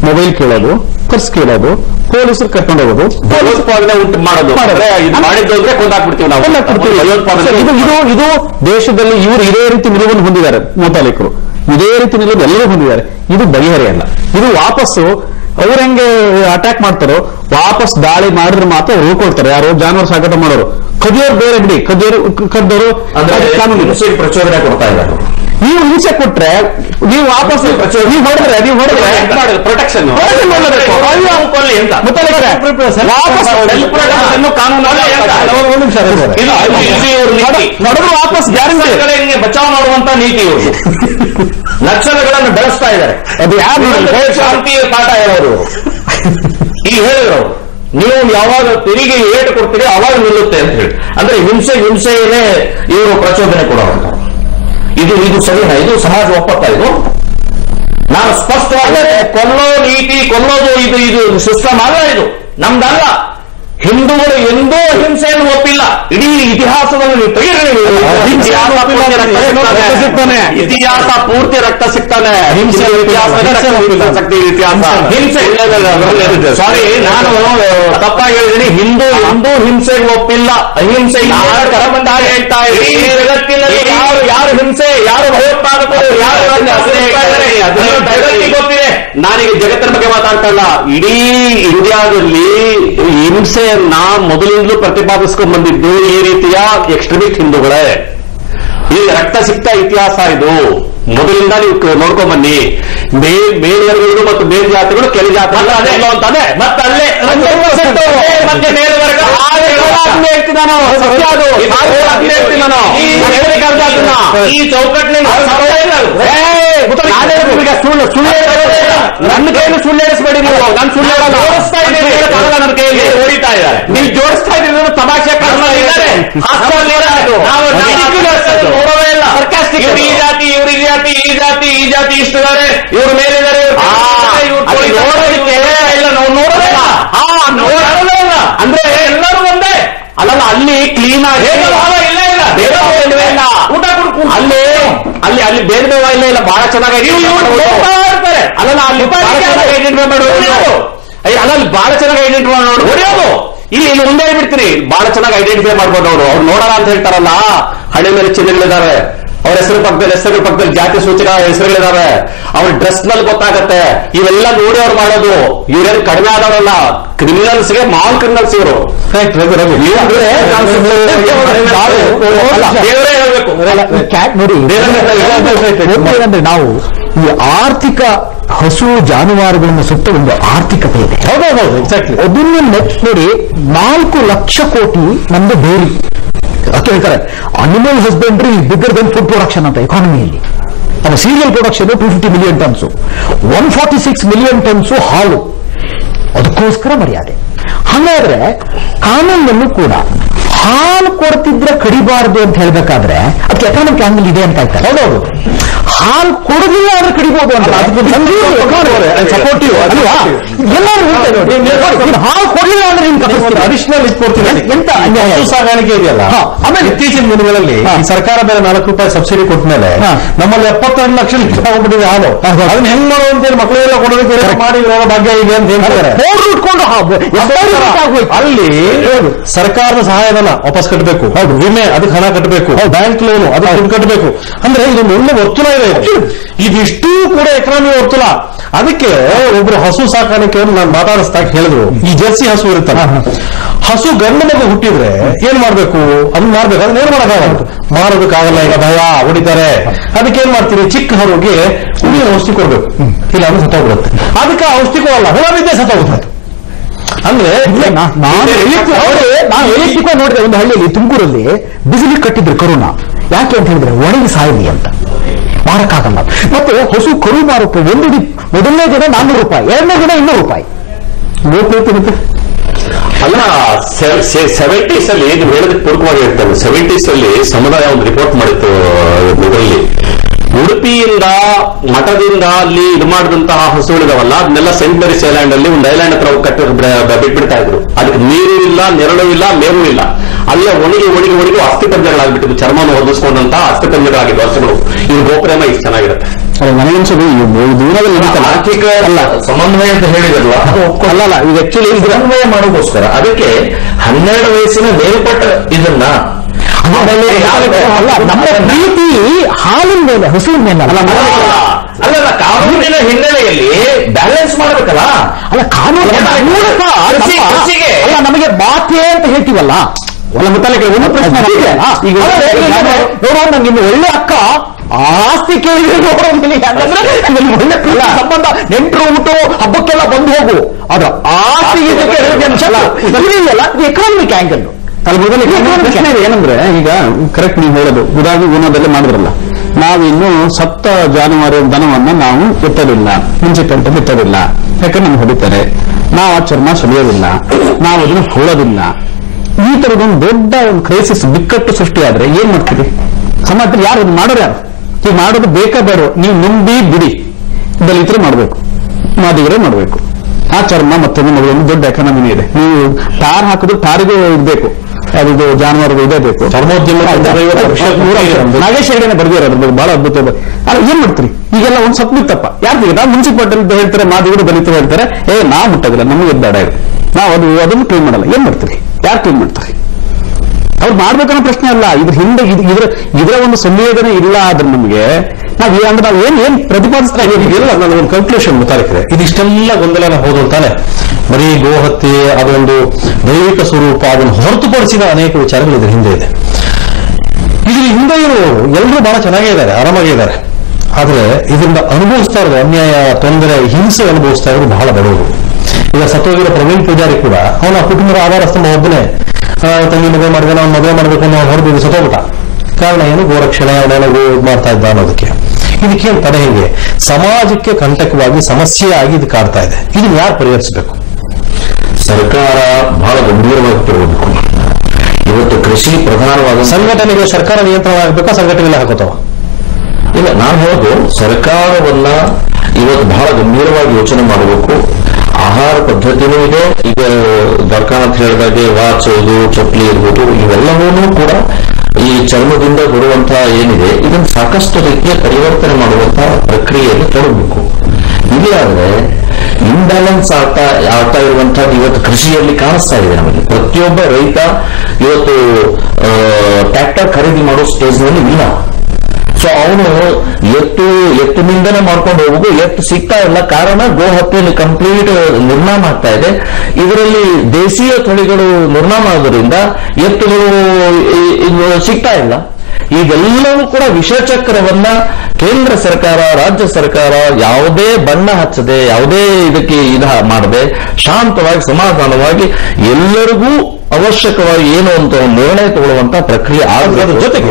ಮೊಬೈಲ್ ಕೇಳೋದು, ಪರ್ಸ್ ಕೇಳೋದು, ಪೊಲೀಸರು ಕರ್ಕೊಂಡು ಹೋಗೋದು, ಭಯೋತ್ಪಾದನೆ ಉಂಟು ಮಾಡೋದು. ಮಾಡಿದ್ರೆ ಕೊಂದಾಕ್ಬಿಡ್ತೀವಿ ನಾವು. ಇದು ದೇಶದಲ್ಲಿ ಇವರು ಇದೇ ರೀತಿ ನಿಲುವನ್ನು ಹೊಂದಿದ್ದಾರೆ. ಮುತಾಲಿಕರು ಇದೇ ರೀತಿ ನಿಲುವು ಎಲ್ಲರೂ ಹೊಂದಿದ್ದಾರೆ. ಇದು ಬಗೆಹರಿಯಲ್ಲ. ಇದು ವಾಪಸ್ಸು ಅವ್ರು ಹೆಂಗೆ ಅಟ್ಯಾಕ್ ಮಾಡ್ತಾರೋ ವಾಪಸ್ ದಾಳಿ ಮಾಡಿದ್ರೆ ಮಾತ್ರ ಅವ್ರು ಉಳ್ಕೊಳ್ತಾರೆ. ಯಾರು ಜಾನುವಾರು ಸಾಗಾಟ ಮಾಡೋರು, ಕದಿಯೋರು ಬೇರೆ ಬಿಡಿ, ಕದ್ದವರು ಕಾನೂನು ಪ್ರಚೋದನೆ ಕೊಡ್ತಾ ಇದ್ದಾರೆ. ನೀವು ಹಿಂಸೆ ಕೊಟ್ರೆ ನೀವು ವಾಪಸ್ ನೀವು ಹೊಡೆದ್ರೆ ಪ್ರೊಟೆಕ್ಷನ್ ನಡೆದ್ರು ವಾಪಸ್ ಗ್ಯಾರಂಟಿ ಬಚಾವ್ ಮಾಡುವಂತ ನೀತಿ ಇವರು ನಕ್ಸಲಗಳನ್ನು ಬೆಳೆಸ್ತಾ ಇದ್ದಾರೆ. ಅದು ಯಾರು ಶಾಂತಿಯ ಪಾಠ ಹೇಳೋರು ಈಗ ಹೇಳಿದ್ರು, ನೀವು ಯಾವಾಗ ತೆರಿಗೆ ಏಟು ಕೊಡ್ತೀರಿ ಅವಾಗ ನಿಲ್ಲುತ್ತೆ ಅಂತ ಹೇಳಿ. ಅಂದ್ರೆ ಹಿಂಸೆಯೇ ಇವರು ಪ್ರಚೋದನೆ ಕೊಡೋರು. ಇದು ಸರಿನಾ? ಇದು ಸಮಾಜ ಒಪ್ಪತ್ತ? ಇದು ನಾನು ಸ್ಪಷ್ಟವಾಗಿ ಕೊಲ್ಲೋ ನೀತಿ, ಕೊಲ್ಲೋದು ಇದು ಸಿಸ್ಟಮ್ ಅಲ್ಲ, ಇದು ನಮ್ದಲ್ಲ. ಹಿಂದೂಗಳು ಎಂದೂ ಹಿಂಸೆಯನ್ನು ಒಪ್ಪಿಲ್ಲ. ಇಡೀ ಇತಿಹಾಸವನ್ನು ನೀವು ಇತಿಹಾಸ ಪೂರ್ತಿ ರಕ್ತ ಸಿಗ್ತಾನೆ. ಹಿಂಸೆ ಸಾರಿ, ನಾನು ತಪ್ಪಾಗಿ ಹೇಳಿದ್ದೀನಿ. ಎಂದೂ ಹಿಂಸೆಗೆ ಒಪ್ಪಿಲ್ಲ. ಅಹಿಂಸೆ ಹೇಳ್ತಾ ಇದ್ದೀನಿ. ಜಗತ್ತಿನಲ್ಲಿ ಯಾರು ಹಿಂಸೆ, ಯಾರು ಭಯೋತ್ಪಾದಕರು, ಯಾರು ಗೊತ್ತಿದೆ. ನಾನೀಗ ಜಗತ್ತಿನ ಬಗ್ಗೆ ಮಾತಾಡ್ತಲ್ಲ, ಇಡೀ ಇಂಡಿಯಾದಲ್ಲಿ ಹಿಂಸೆಯನ್ನ ಮೊದಲಿಂದಲೂ ಪ್ರತಿಪಾದಿಸ್ಕೊಂಡು ಬಂದಿದ್ದು ಈ ರೀತಿಯ ಎಕ್ಸ್ಟ್ರೀಮಿಸ್ಟ್ ಹಿಂದೂಗಳೇ. ಈ ರಕ್ತ ಸಿಕ್ತ ಇತಿಹಾಸ ಇದು ಮೊದಲಿಂದ ನೀವು ನೋಡ್ಕೊಂಡ್ ಬನ್ನಿ. ಮೇಲ್ವರ್ಗಗಳು ಮತ್ತು ಮೇಲ್ಜಾತಿಗಳು ಕೆಳ ಜಾತಿಗಳು ಅಂತಾನೆ. ಮತ್ತೆ ಅಲ್ಲೇ ಮತ್ತೆ ಮೇಲ್ವರ್ಗ ಈ ಚೌಕಟ್ಟಿನಿಂದ ನನ್ನ ಕೈಯಲ್ಲಿ ಸುಳ್ಳು ಹೇಳಿಸ್ಬೇಡಿ ನೀವು. ನಾನು ಸುಳ್ಳು ಜೋಡಿಸ್ತಾ ಇದ್ದೀನಿ, ನನ್ನ ಕೈಯಲ್ಲಿ ಹೊಡಿತಾ ಇದ್ದಾರೆ. ನೀವು ಜೋಡಿಸ್ತಾ ಇದ್ದೀರಿ ತಮಾಷೆ ಇದ್ದಾರೆ. ಇವ್ರು ಈ ಜಾತಿ, ಇವ್ರು ಈ ಜಾತಿ, ಈ ಜಾತಿ, ಈ ಜಾತಿ ಇಷ್ಟಿದ್ದಾರೆ, ಇವ್ರ ಮೇಲಿದ್ದಾರೆ. ಇಲ್ಲ ನಾವು ನೋಡೋದಿಲ್ಲ ಅಂದ್ರೆ ಎಲ್ಲರೂ ಒಂದೇ ಅಲ್ಲಲ್ಲ. ಅಲ್ಲಿ ಕ್ಲೀನ್ ಆಗಿ ಇಲ್ಲ ಇಲ್ಲ ಭೇದ ಇಲ್ಲ. ಊಟ ಅಲ್ಲಿ ಅಲ್ಲಿ ಅಲ್ಲಿ ಭೇದ ಭಾವ ಇಲ್ಲ. ಬಹಳ ಚೆನ್ನಾಗಿ ಇರ್ತಾರೆ. ಅಲ್ಲಲ್ಲ ಅಲ್ಲಿ ಐಡೆಂಟಿಫೈ ಮಾಡೋದು. ಅಲ್ಲಲ್ಲಿ ಬಹಳ ಚೆನ್ನಾಗಿ ಐಡೆಂಟಿಫೈ ಮಾಡೋದು ಹೊಡೆಯೋದು. ಇಲ್ಲಿ ಮುಂದೆ ಬಿಡ್ತೀರಿ, ಬಹಳ ಚೆನ್ನಾಗಿ ಐಡೆಂಟಿಫೈ ಮಾಡ್ಬೋದು. ಅವ್ರು ನೋಡೋಣ ಅಂತ ಹೇಳ್ತಾರಲ್ಲ, ಹಣೆ ಮೇಲೆ ಚಿಹ್ನೆಗಳಿದ್ದಾವೆ, ಅವ್ರ ಹೆಸರುಗಳ ಪಕ್ಕದಲ್ಲಿ ಜಾತಿ ಸೂಚಕ ಹೆಸರುಗಳಿದಾವೆ, ಅವ್ರ ಡ್ರೆಸ್ ನಲ್ಲಿ ಗೊತ್ತಾಗತ್ತೆ. ಇವೆಲ್ಲ ನೋಡಿ ಅವ್ರು ಮಾಡೋದು. ಇವ್ರೇನು ಕಡಿಮೆ ಆದವರಲ್ಲ, ಕ್ರಿಮಿನಲ್ಸ್ಗೆ ಮಾಲ್ ಕ್ರಿಮಿನಲ್ಸ್ ಇವರು. ನೋಡಿ, ನಾವು ಈ ಆರ್ಥಿಕ ಹಸು ಜಾನುವಾರುಗಳನ್ನು ಸುತ್ತ ಒಂದು ಆರ್ಥಿಕತೆ ಇದೆ. ಎಕ್ಸಾಕ್ಟ್ಲಿ. ಅದನ್ನು ನೋಡಿ 4 ಲಕ್ಷ ಕೋಟಿ ನಮ್ದು ಡೈರಿ ಅಂತ ಹೇಳ್ತಾರೆ. Animal husbandry bigger then food production ಅಂತ ಎಕಾನಮಿಯಲ್ಲಿ. ನಮ್ಮ serial production 250 million tons, 146 million tons ಹಾಲು. ಅದಕ್ಕೋಸ್ಕರ ಮರ್ಯಾದೆ. ಹಾಗಾದ್ರೆ ಕಾನೂನಲ್ಲೂ ಕೂಡ ಹಾಲು ಕೊಡ್ತಿದ್ರೆ ಕಡಿಬಾರದು ಅಂತ ಹೇಳ್ಬೇಕಾದ್ರೆ ಅದಕ್ಕೆ ಎಕನಾಮಿಕ್ ಆಂಗಲ್ ಇದೆ ಅಂತ ಹೇಳ್ತಾರೆ. ಹೌದೌದು, ಹಾಲು ಕೊಡೋದಿಲ್ಲ ಆದ್ರೆ ಕಡಿಬಹುದು ಅಂತ ಸಪೋರ್ಟಿವ್ ಅಲ್ವಾ? ಎಲ್ಲರೂ ಹೇಳ್ತಾರೆ ನೋಡಿ, ಹಾಲು ಕೊಡಲಿಲ್ಲ ಅಂದ್ರೆ ನಿಮ್ಗೆ ಅಡಿಷನಲ್ ಕೊಡ್ತೀನಿ ಎಂತ ಸಾಗಾಣಿಕೆ ಇದೆಯಲ್ಲ. ಆಮೇಲೆ ಇತ್ತೀಚಿನ ದಿನಗಳಲ್ಲಿ ಸರ್ಕಾರ ಬೇರೆ ₹4 ಸಬ್ಸಿಡಿ ಕೊಟ್ಟ ಮೇಲೆ ನಮ್ಮಲ್ಲಿ 72 ಲಕ್ಷ ಹೋಗ್ಬಿಟ್ಟಿದೆ ಹಾಲು. ಅದನ್ನ ಹೆಂಗ್ ಮಾಡುವ ಅಂತೇಳಿ ಮಕ್ಕಳೆಲ್ಲ ಕೊಡೋದಕ್ಕೆ ಮಾಡಿ ಭಾಗ್ಯ ಇದೆ ಅಂತ ಹೇಳ್ತಾರೆ. ಉಟ್ಕೊಂಡು ಅಲ್ಲಿ ಸರ್ಕಾರದ ಸಹಾಯಧನ ವಾಪಸ್ ಕಟ್ಟಬೇಕು, ಹೌದು, ವಿಮೆ ಅದಕ್ಕೆ ಹಣ ಕಟ್ಟಬೇಕು, ಬ್ಯಾಂಕ್ ಲೋನು ಅದಕ್ಕೆ ದುಡ್ಡು ಕಟ್ಟಬೇಕು. ಅಂದ್ರೆ ಇದೊಂದು ಒಳ್ಳೆ ವರ್ತುಲ ಇದೆ. ಇದಿಷ್ಟೂ ಕೂಡ ಎಕನಾಮಿ ವರ್ತುಲ. ಅದಕ್ಕೆ ಒಬ್ರು ಹಸು ಸಾಕಾಣಿಕೆಯನ್ನು ನಾನು ಮಾತಾಡಿಸ್ದಾಗ ಹೇಳಿದ್ರು, ಈ ಜರ್ಸಿ ಹಸು ಇರುತ್ತಲ್ಲ, ಹಸು ಗಂಡು ಮಗು ಹುಟ್ಟಿದ್ರೆ ಏನ್ ಮಾಡ್ಬೇಕು, ಅದನ್ನ ಮಾಡ್ಬೇಕು, ಅದನ್ನ ಏನ್ ಮಾಡೋಕ್ಕಾಗಲ್ಲ, ಮಾಡೋದಕ್ಕಾಗಲ್ಲ, ಈಗ ಭಯ ಹೊಡಿತಾರೆ. ಅದಕ್ಕೆ ಏನ್ ಮಾಡ್ತೀರಿ, ಚಿಕ್ಕ ಹರುಗೆ ಹುಡುಗಿನ ಔಷಧಿ ಕೊಡ್ಬೇಕು, ಇಲ್ಲ ಅಂದ್ರೆ ಸತ್ತೋಗ್ಬಿಡುತ್ತೆ. ಅದಕ್ಕೆ ಔಷಧಿ ಕೊಡಲ್ಲ, ಹುಳ ಬಿದ್ದೆ ಸತ್ತೋಗುತ್ತೆ. ಅಂದ್ರೆ ನಾನು ಎಲೆಕ್ಟ್ರಿಕಲ್ ನೋಡಿದ್ರೆ ಒಂದು ಹಳ್ಳಿಯಲ್ಲಿ ತುಮಕೂರಲ್ಲಿ ಬಿಸಿಲಿಗೆ ಕಟ್ಟಿದ್ರು ಕರುನ. ಯಾಕೆ ಅಂತ ಹೇಳಿದ್ರೆ ಒಣಗಿ ಸಾಯಲಿ ಅಂತ, ಮಾರಕ್ಕಾಗಲ್ಲ. ಮತ್ತೆ ಹಸು ಕರು ಮಾರಕ್ಕೆ ಮೊದಲನೇ ದಿನ ₹400, ಎರಡನೇ ದಿನ ₹200. ಮತ್ತೆ ಅಲ್ಲ, 70s ಅಲ್ಲಿ ನೀವು ಹೇಳೋದಕ್ಕೆ ಪೂರ್ವಕವಾಗಿ ಹೇಳ್ತಾರೆ. 70s ಅಲ್ಲಿ ಸಮುದಾಯ ಒಂದು ರಿಪೋರ್ಟ್ ಮಾಡಿತ್ತು ಇದರಲ್ಲಿ, ಉಡುಪಿಯಿಂದ ಮಠದಿಂದ ಅಲ್ಲಿ ಇದು ಮಾಡಿದಂತಹ ಹಸುಗಳಿದಾವಲ್ಲ, ಅದನ್ನೆಲ್ಲ ಸೆಂಟ್ ಮೇರಿಸ್ ಐಲ್ಯಾಂಡ್ ಅಲ್ಲಿ ಒಂದು ಐಲ್ಯಾಂಡ್ ಹತ್ರ ಬಿಟ್ಬಿಡ್ತಾ ಇದ್ರು. ಅದಕ್ಕೆ ನೀರು ಇಲ್ಲ, ನೆರಳು ಇಲ್ಲ, ಮೇವು ಇಲ್ಲ. ಅಲ್ಲೇ ಒಣಗಿ ಅಸ್ಥಿಪಂಜರಗಳಾಗ್ಬಿಟ್ಟಿದ್ದು, ಚರ್ಮವನ್ನು ಹೊದಿಸ್ಕೊಂಡಂತ ಅಸ್ಥಿಪಂಜರಗಳಾಗಿದ್ದು ಹಸುಗಳು. ಇದು ಗೋಪ್ರೇಮ ಇಷ್ಟು ಚೆನ್ನಾಗಿರುತ್ತೆ. ನನಗನ್ಸೋದು ದೂರದಲ್ಲಿ ಆರ್ಥಿಕ ಸಮನ್ವಯ ಅಂತ ಹೇಳಿದ್ರಲ್ಲ, ಅಲ್ಲ, ಈಗ ಆಕ್ಚುಲಿ ಸಮನ್ವಯ ಮಾಡೋಗೋಸ್ಕರ ಅದಕ್ಕೆ 12 ವಯಸ್ಸಿನ ಮೇಲ್ಪಟ್ಟ ಇದನ್ನ ನಮ್ಮ ಪ್ರೀತಿ ಹಾಲಿನ ಮೇಲೆ, ಹಸುವಿನ ಮೇಲೆ ಅಲ್ಲ, ಕಾನೂನಿನ ಹಿನ್ನೆಲೆಯಲ್ಲಿ ಬ್ಯಾಲೆನ್ಸ್ ಮಾಡಬೇಕಲ್ಲ. ಅಲ್ಲ, ಕಾನೂನಿನ ಮೂಲಕ ಅಲ್ಲ, ನಮಗೆ ಬಾತೆ ಅಂತ ಹೇಳ್ತೀವಲ್ಲ. ಒಂದು ಪ್ರಶ್ನೆ ಈಗ ನೋಡೋ, ನಂಗೆ ಇನ್ನು ಒಳ್ಳೆ ಅಕ್ಕ ಆಸ್ತಿ ಕೇಳಿದ್ರೆ ಒಳ್ಳೆ ಸಂಬಂಧ, ನೆಂಟರು ಊಟು ಹಬ್ಬಕ್ಕೆಲ್ಲ ಬಂದು ಹೋಗು, ಅದ್ರ ಆಸ್ತಿಗೆ ಎಕನಾಮಿಕ್ ಆಂಗಲ್ ಪ್ರಶ್ನೆ ಏನಂದ್ರೆ, ಈಗ ಕರೆಕ್ಟ್ ನೀವು ಹೇಳೋದು ಉದಾಹರಣೆ ಗುಣದಲ್ಲಿ ಮಾಡಿದ್ರಲ್ಲ, ನಾವಿನ್ನು ಸತ್ತ ಜಾನುವಾರು ದನವನ್ನ ನಾವು ಎತ್ತಲಿಲ್ಲ, ಮುನ್ಸಿಪಾಲಿಟಿ ಎತ್ತಲಿಲ್ಲ, ಯಾಕಂದ್ರೆ ನಮ್ಗೆ ಹೊಡಿತಾರೆ, ನಾವು ಆ ಚರ್ಮ ಸೆಳೆಯೋದಿಲ್ಲ, ನಾವು ಅದನ್ನು ಹೊಳೋದಿಲ್ಲ. ಈ ತರದೊಂದು ದೊಡ್ಡ ಒಂದು ಕ್ರೈಸಿಸ್, ಬಿಕ್ಕಟ್ಟು ಸೃಷ್ಟಿಯಾದ್ರೆ ಏನ್ ಮಾಡ್ತೀವಿ ಸಮಾಜದಲ್ಲಿ? ಯಾರು ಅದು ಮಾಡೋರು? ಯಾರು ಈಗ ಮಾಡೋದು ಬೇಕಾ ಬೇಡ? ನೀವು ನಂಬಿ ಬಿಡಿ, ದಲಿತರು ಮಾಡಬೇಕು, ಮಾದಿಗರೇ ಮಾಡಬೇಕು. ಆ ಚರ್ಮ ಮತ್ತೊಂದು ಮಗುವನ್ನು ದೊಡ್ಡ ಎಕಾನಮಿ ಇದೆ. ನೀವು ಟಾರ್ ಹಾಕಿದ್ರು ಟಾರಿಗೂ ಇರಬೇಕು, ಅದು ಜಾನುವಾರು ಇದೇ ಬೇಕು. ಚರ್ಮೋದ್ಯಮ ನಾಗೇಶ್ ಹೆಗಡೆ ಬರ್ದಿರೋದ್ರ ಬಗ್ಗೆ ಬಹಳ ಅದ್ಭುತ ಇದೆ. ಅಲ್ಲ, ಏನ್ ಮಾಡ್ತೀರಿ? ಈಗೆಲ್ಲ ಒಂದು ಸಪ್ಲಿತ್ತಪ್ಪ ಯಾರ್ದಿಗೆ ನಾವು ಮುನ್ಸಿಪಾಲಿಟಿ ಹೇಳ್ತಾರೆ, ಮಾದಿಗರು ದಲಿತರು ಹೇಳ್ತಾರೆ, ನಾವು ಮುಟ್ಟೋದಿಲ್ಲ, ನಮಗೆ ಬೇಡ, ನಾವು ಅದನ್ನು ಕ್ಲೀನ್ ಮಾಡಲ್ಲ. ಏನ್ ಮಾಡ್ತೀರಿ? ಯಾರು ಕ್ಲೀನ್ ಮಾಡ್ತಾರೆ? ಅವ್ರು ಮಾಡ್ಬೇಕನ್ನೋ ಪ್ರಶ್ನೆ ಅಲ್ಲ. ಇದ್ರ ಹಿಂದೆ ಇದರ ಒಂದು ಸಂವೇದನೆ ಇಲ್ಲ. ಆದ್ರೆ ನಮಗೆ ನಾವು ಏನ್ ಪ್ರತಿಪಾದಿಸ್ತಾ ಇದೆಲ್ಲ ನಾನು ಒಂದು ಕನ್ಕ್ಲೂಷನ್ ಗೊತ್ತಾಗ್ತದೆ. ಇದಿಷ್ಟೆಲ್ಲ ಗೊಂದಲನ ಹೋದು ಅಂತಾನೆ, ಬರೀ ಗೋಹತ್ಯೆ ಅದೊಂದು ದೈವಿಕ ಸ್ವರೂಪ, ಅದನ್ನು ಹೊರತುಪಡಿಸಿದ ಅನೇಕ ವಿಚಾರಗಳು ಇದ್ರ ಹಿಂದೆ ಇದೆ. ಇದ್ರ ಹಿಂದೆ ಇರುವವರು ಎಲ್ಲರೂ ಬಹಳ ಚೆನ್ನಾಗೇ ಇದ್ದಾರೆ, ಆರಾಮಾಗೇ ಇದ್ದಾರೆ. ಆದ್ರೆ ಇದರಿಂದ ಅನುಭವಿಸ್ತಾ ಇರೋದು ಅನ್ಯಾಯ, ತೊಂದರೆ, ಹಿಂಸೆ ಅನುಭವಿಸ್ತಾ ಇರೋದು ಬಹಳ ಬಡವರು. ಈಗ ಸತ್ತೋಗಿರೋ ಪ್ರವೀಣ್ ಪೂಜಾರಿ ಕೂಡ ಅವನ ಕುಟುಂಬದ ಆಧಾರ ಸ್ತಂಭ ಒಬ್ಬನೇ. ತಂಗಿ ಮದುವೆ ಮಾಡಿದ, ನಾವು ಮದುವೆ ಮಾಡಬೇಕು ಅನ್ನೋ ಹೊರದು ಸತ್ತೋಗ್ಬಿಟ್ಟ. ಕಾರಣ ಏನು? ಗೋರಕ್ಷಣೆ, ಅವನೇನೋ ಮಾಡ್ತಾ ಇದ್ದ ಅನ್ನೋದಕ್ಕೆ. ಇದಕ್ಕೇನು ತಡೆ? ಹೇಗೆ ಸಮಾಜಕ್ಕೆ ಕಂಟಕವಾಗಿ ಸಮಸ್ಯೆಯಾಗಿ ಇದು ಕಾಡ್ತಾ ಇದೆ. ಇದನ್ನ ಯಾರು ಪರಿಹರಿಸಬೇಕು? ಸರ್ಕಾರ ಬಹಳ ಗಂಭೀರವಾಗಿ ತಗೋಬೇಕು. ಇವತ್ತು ಕೃಷಿ ಪ್ರಧಾನವಾದ ಸಂಘಟನೆಗೆ ಸರ್ಕಾರ ನಿಯಂತ್ರಣ ಆಗಬೇಕಾ, ಸಂಘಟನೆಲ್ಲ ಹಾಕೋತಾವ? ಇಲ್ಲ, ನಾನು ಹೇಳೋದು ಸರ್ಕಾರವನ್ನ ಇವತ್ತು ಬಹಳ ಗಂಭೀರವಾಗಿ ಯೋಚನೆ ಮಾಡಬೇಕು. ಆಹಾರ ಪದ್ಧತಿನೂ ಇದೆ. ಈಗ ದರ್ಕಾನ್ ಅಂತ ಹೇಳಿದಾಗೆ ವಾಚೋದು, ಚಪ್ಪಲಿ ಇರ್ಬೋದು, ಇವೆಲ್ಲವೂ ಕೂಡ ಈ ಚರ್ಮದಿಂದ ಬರುವಂತಹ ಏನಿದೆ ಇದನ್ನು ಸಾಕಷ್ಟು ರೀತಿಯ ಪರಿವರ್ತನೆ ಮಾಡುವಂತಹ ಪ್ರಕ್ರಿಯೆಯಲ್ಲಿ ತೊಡಗಬೇಕು. ಇಲ್ಲಾಂದ್ರೆ ಇಂಬ್ಯಾಲೆನ್ಸ್ ಆಗ್ತಾ ಇರುವಂತಹದ್ದು ಇವತ್ತು ಕೃಷಿಯಲ್ಲಿ ಕಾಣಿಸ್ತಾ ಇದೆ ನಮಗೆ. ಪ್ರತಿಯೊಬ್ಬ ರೈತ ಇವತ್ತು ಟ್ರ್ಯಾಕ್ಟರ್ ಖರೀದಿ ಮಾಡೋ ಸ್ಟೇಜ್ನಲ್ಲಿ ಇಲ್ಲ. ಸೊ ಅವನು ಎತ್ತಿನಿಂದನೇ ಮಾಡ್ಕೊಂಡು ಹೋಗುದು, ಎತ್ತು ಸಿಗ್ತಾ ಇಲ್ಲ. ಕಾರಣ ಗೋ ಹತ್ಯೆಯಲ್ಲಿ ಕಂಪ್ಲೀಟ್ ನಿರ್ನಾಮ ಆಗ್ತಾ ಇದೆ. ಇದರಲ್ಲಿ ದೇಶೀಯ ತಳಿಗಳು ನಿರ್ನಾಮ ಆಗೋದ್ರಿಂದ ಎತ್ತುಗಳು ಸಿಗ್ತಾ ಇಲ್ಲ. ಇದೆಲ್ಲವೂ ಕೂಡ ವಿಷಚಕ್ರವನ್ನ ಕೇಂದ್ರ ಸರ್ಕಾರ, ರಾಜ್ಯ ಸರ್ಕಾರ ಯಾವುದೇ ಬಣ್ಣ ಹಚ್ಚದೆ, ಯಾವುದೇ ಇದಕ್ಕೆ ಮಾಡದೆ ಶಾಂತವಾಗಿ ಸಮಾಧಾನವಾಗಿ ಎಲ್ಲರಿಗೂ ಅವಶ್ಯಕವಾಗಿ ಏನು ಅಂತ ಒಂದು ನಿರ್ಣಯ ತಗೊಳ್ಳುವಂತ ಪ್ರಕ್ರಿಯೆ ಆಗೋದ್ರ ಜೊತೆಗೆ